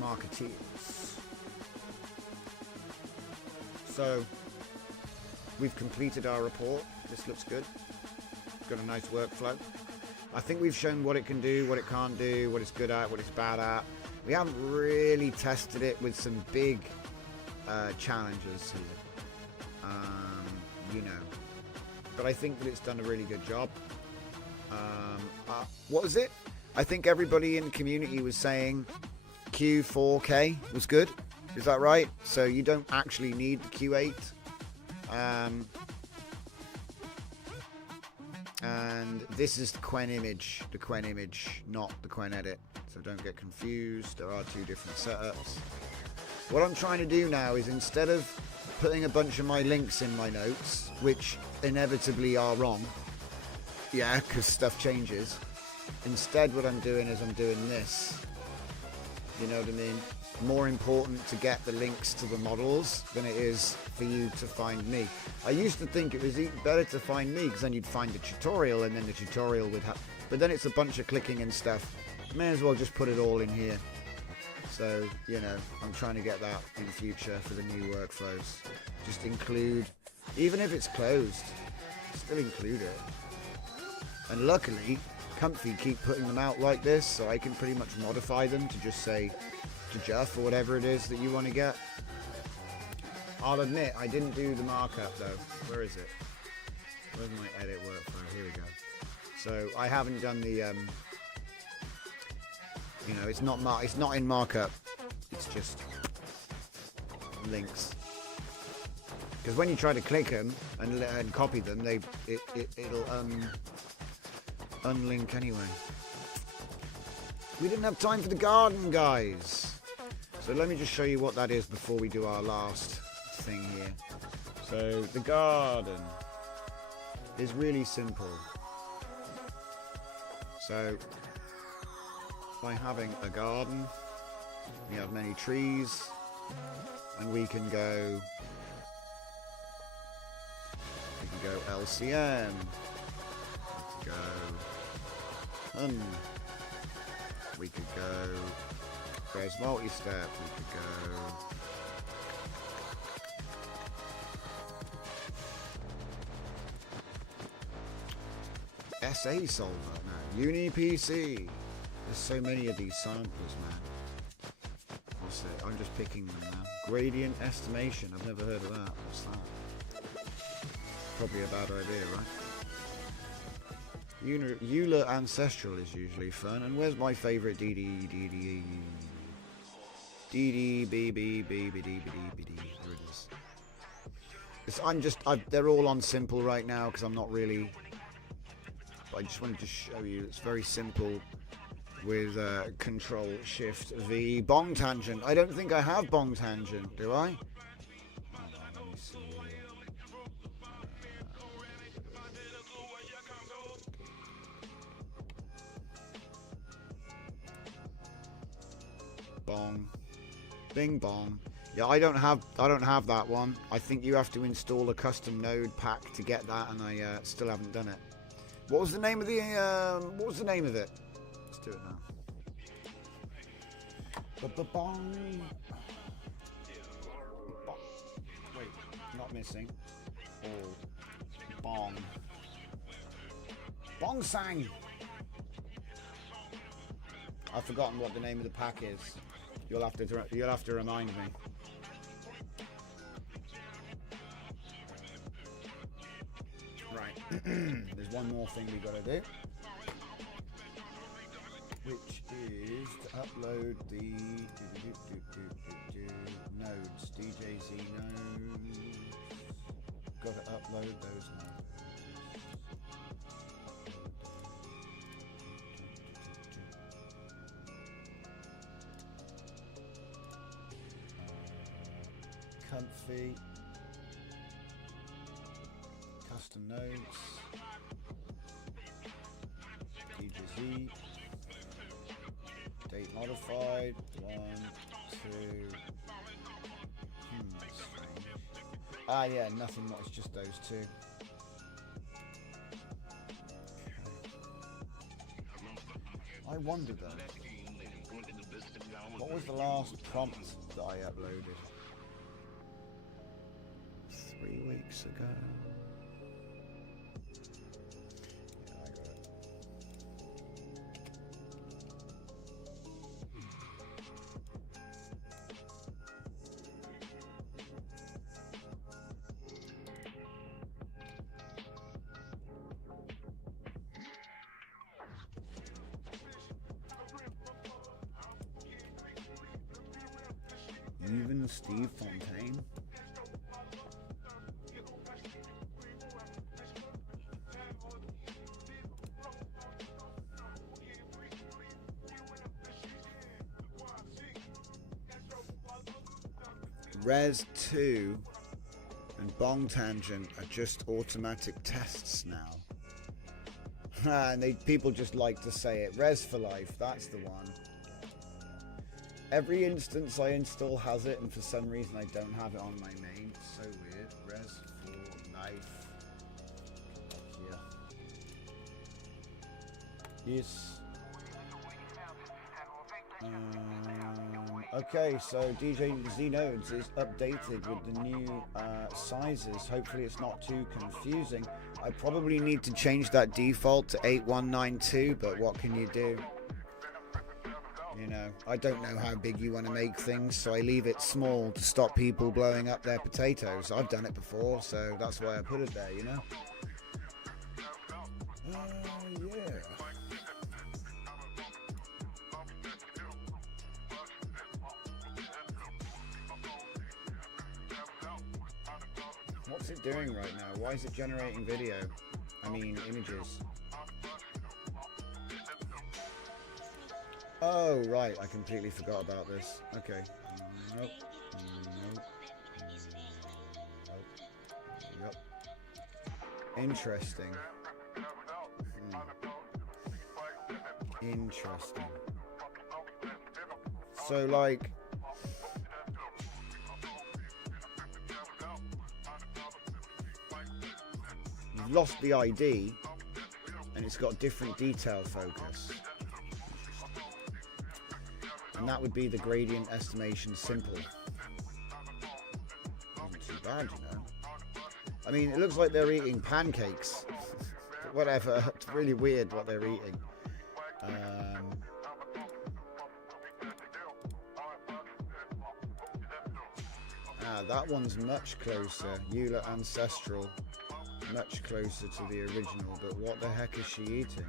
Marketeers. So, we've completed our report. This looks good. Got a nice workflow. I think we've shown what it can do, what it can't do, what it's good at, what it's bad at. We haven't really tested it with some big challenges here, you know. But I think that it's done a really good job. What was it? I think everybody in the community was saying Q4K was good. Is that right? So you don't actually need the Q8. And this is the QWEN image, not the QWEN-EDIT. So don't get confused. There are two different setups. What I'm trying to do now is, instead of putting a bunch of my links in my notes, which inevitably are wrong, yeah, because stuff changes, instead what I'm doing is I'm doing this. You know what I mean? More important to get the links to the models than it is for you to find me. I used to think it was better to find me, because then you'd find the tutorial, and then the tutorial would have... But then it's a bunch of clicking and stuff. May as well just put it all in here. So, you know, I'm trying to get that in the future for the new workflows. Just include, even if it's closed, still include it. And luckily, Comfy keep putting them out like this, so I can pretty much modify them to just say to Jeff or whatever it is that you want to get. I'll admit, I didn't do the markup though. Where is it? Where's my edit workflow? Here we go. So I haven't done the, you know, it's not in markup. It's just links. Because when you try to click them and copy them, it'll unlink anyway. We didn't have time for the garden, guys. So let me just show you what that is before we do our last thing here. So the garden is really simple. So by having a garden, we have many trees, and we can go LCM, we could go we could go res multi-step, we could go SA solver now, UniPC. There's so many of these samplers, man. What's it? I'm just picking them now. Gradient estimation, I've never heard of that. What's that? Probably a bad idea, right? Euler Ancestral is usually fun. And where's my favourite DD? There it is. They're all on simple right now because I'm not really. I just wanted to show you it's very simple with Control Shift V. Bong tangent. I don't think I have bong tangent, do I? Let me see. Bong, bing bong. Yeah, I don't have that one. I think you have to install a custom node pack to get that, and I still haven't done it. What was the name of the what was the name of it? Let's do it now. Bong. Wait, not missing. Oh, bong. Bong sang. I've forgotten what the name of the pack is. You'll have to remind me. Right. There's one more thing we got to do, which is to upload the nodes, DJZ nodes. Got to upload those nodes. Comfy, custom nodes, DJZ, date modified, 1, 2, strange. Ah yeah, nothing much, just those two. I wonder though, what was the last prompt that I uploaded? 3 weeks ago. Yeah, I got it. Even Steve Fontaine. Res 2 and Bong Tangent are just automatic tests now. And people just like to say it. Res for life, that's the one. Every instance I install has it, and for some reason I don't have it on my main. It's so weird. Res for life. Yeah. Yes. Okay, so DJ Z Nodes is updated with the new sizes. Hopefully it's not too confusing. I probably need to change that default to 8192, but what can you do? You know, I don't know how big you want to make things, so I leave it small to stop people blowing up their potatoes. I've done it before, so that's why I put it there, you know? Yeah. What's it doing right now? Why is it generating video? I mean, images. Oh, right. I completely forgot about this. Okay. Nope. Nope. Nope. Yep. Interesting. Interesting. So, like... you've lost the ID, and it's got different detail focus. And that would be the gradient estimation simple. Isn't too bad, you know. I mean, it looks like they're eating pancakes. Whatever, it's really weird what they're eating. That one's much closer. Euler Ancestral. Much closer to the original, but what the heck is she eating?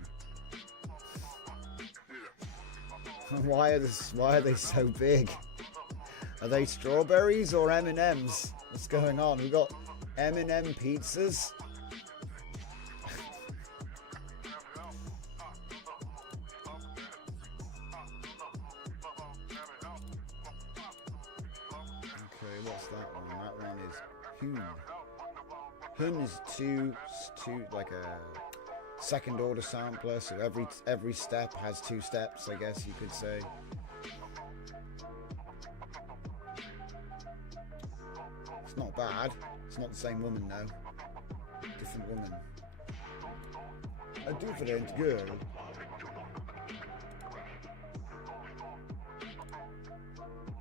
Why are they so big? Are they strawberries or M&Ms? What's going on? We've got M&M pizzas. Okay, what's that one? That one is Hun. Hun is two like a second order sampler, so every step has two steps, I guess you could say. It's not bad. It's not the same woman though. Different woman. A different girl.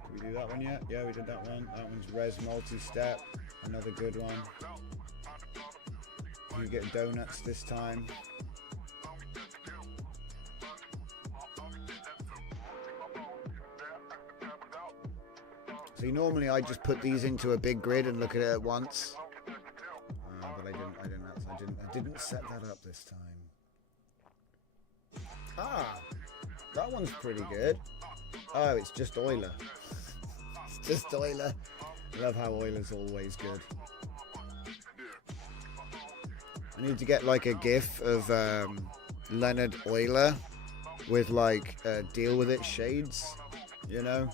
Did we do that one yet? Yeah, we did that one. That one's res multi-step. Another good one. You get donuts this time. See, normally I just put these into a big grid and look at it at once, but I didn't set that up this time. Ah, that one's pretty good. Oh, it's just Euler. It's just Euler. I love how Euler's always good. I need to get like a GIF of Leonard Euler with like deal with it shades, you know.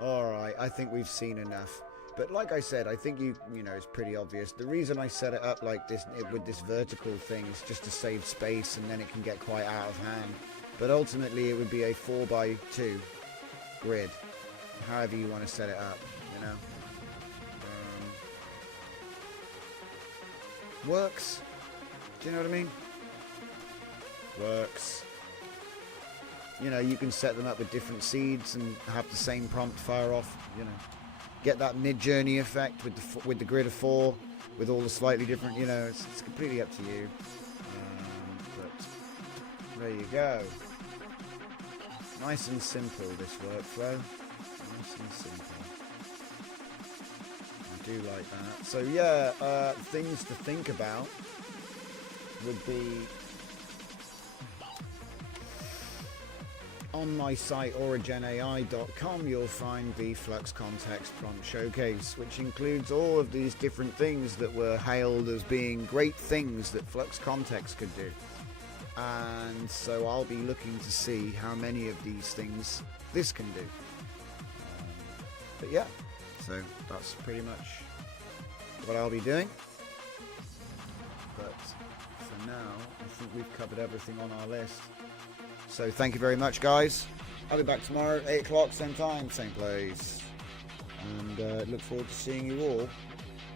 Alright, I think we've seen enough. But like I said, I think you know, it's pretty obvious. The reason I set it up like this with this vertical thing is just to save space, and then it can get quite out of hand. But ultimately it would be a 4x2 grid, however you want to set it up, you know. Works. Do you know what I mean? Works. You know, you can set them up with different seeds and have the same prompt fire off, you know. Get that mid-journey effect with the grid of 4, with all the slightly different, you know, it's completely up to you. But there you go. Nice and simple, this workflow. Nice and simple. I do like that. So yeah, things to think about would be on my site originai.com. You'll find the Flux Context Prompt Showcase, which includes all of these different things that were hailed as being great things that Flux Context could do. And so I'll be looking to see how many of these things this can do. But yeah, so that's pretty much what I'll be doing. But for now, I think we've covered everything on our list. So thank you very much, guys. I'll be back tomorrow, 8 o'clock, same time, same place. And look forward to seeing you all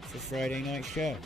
for Friday night show.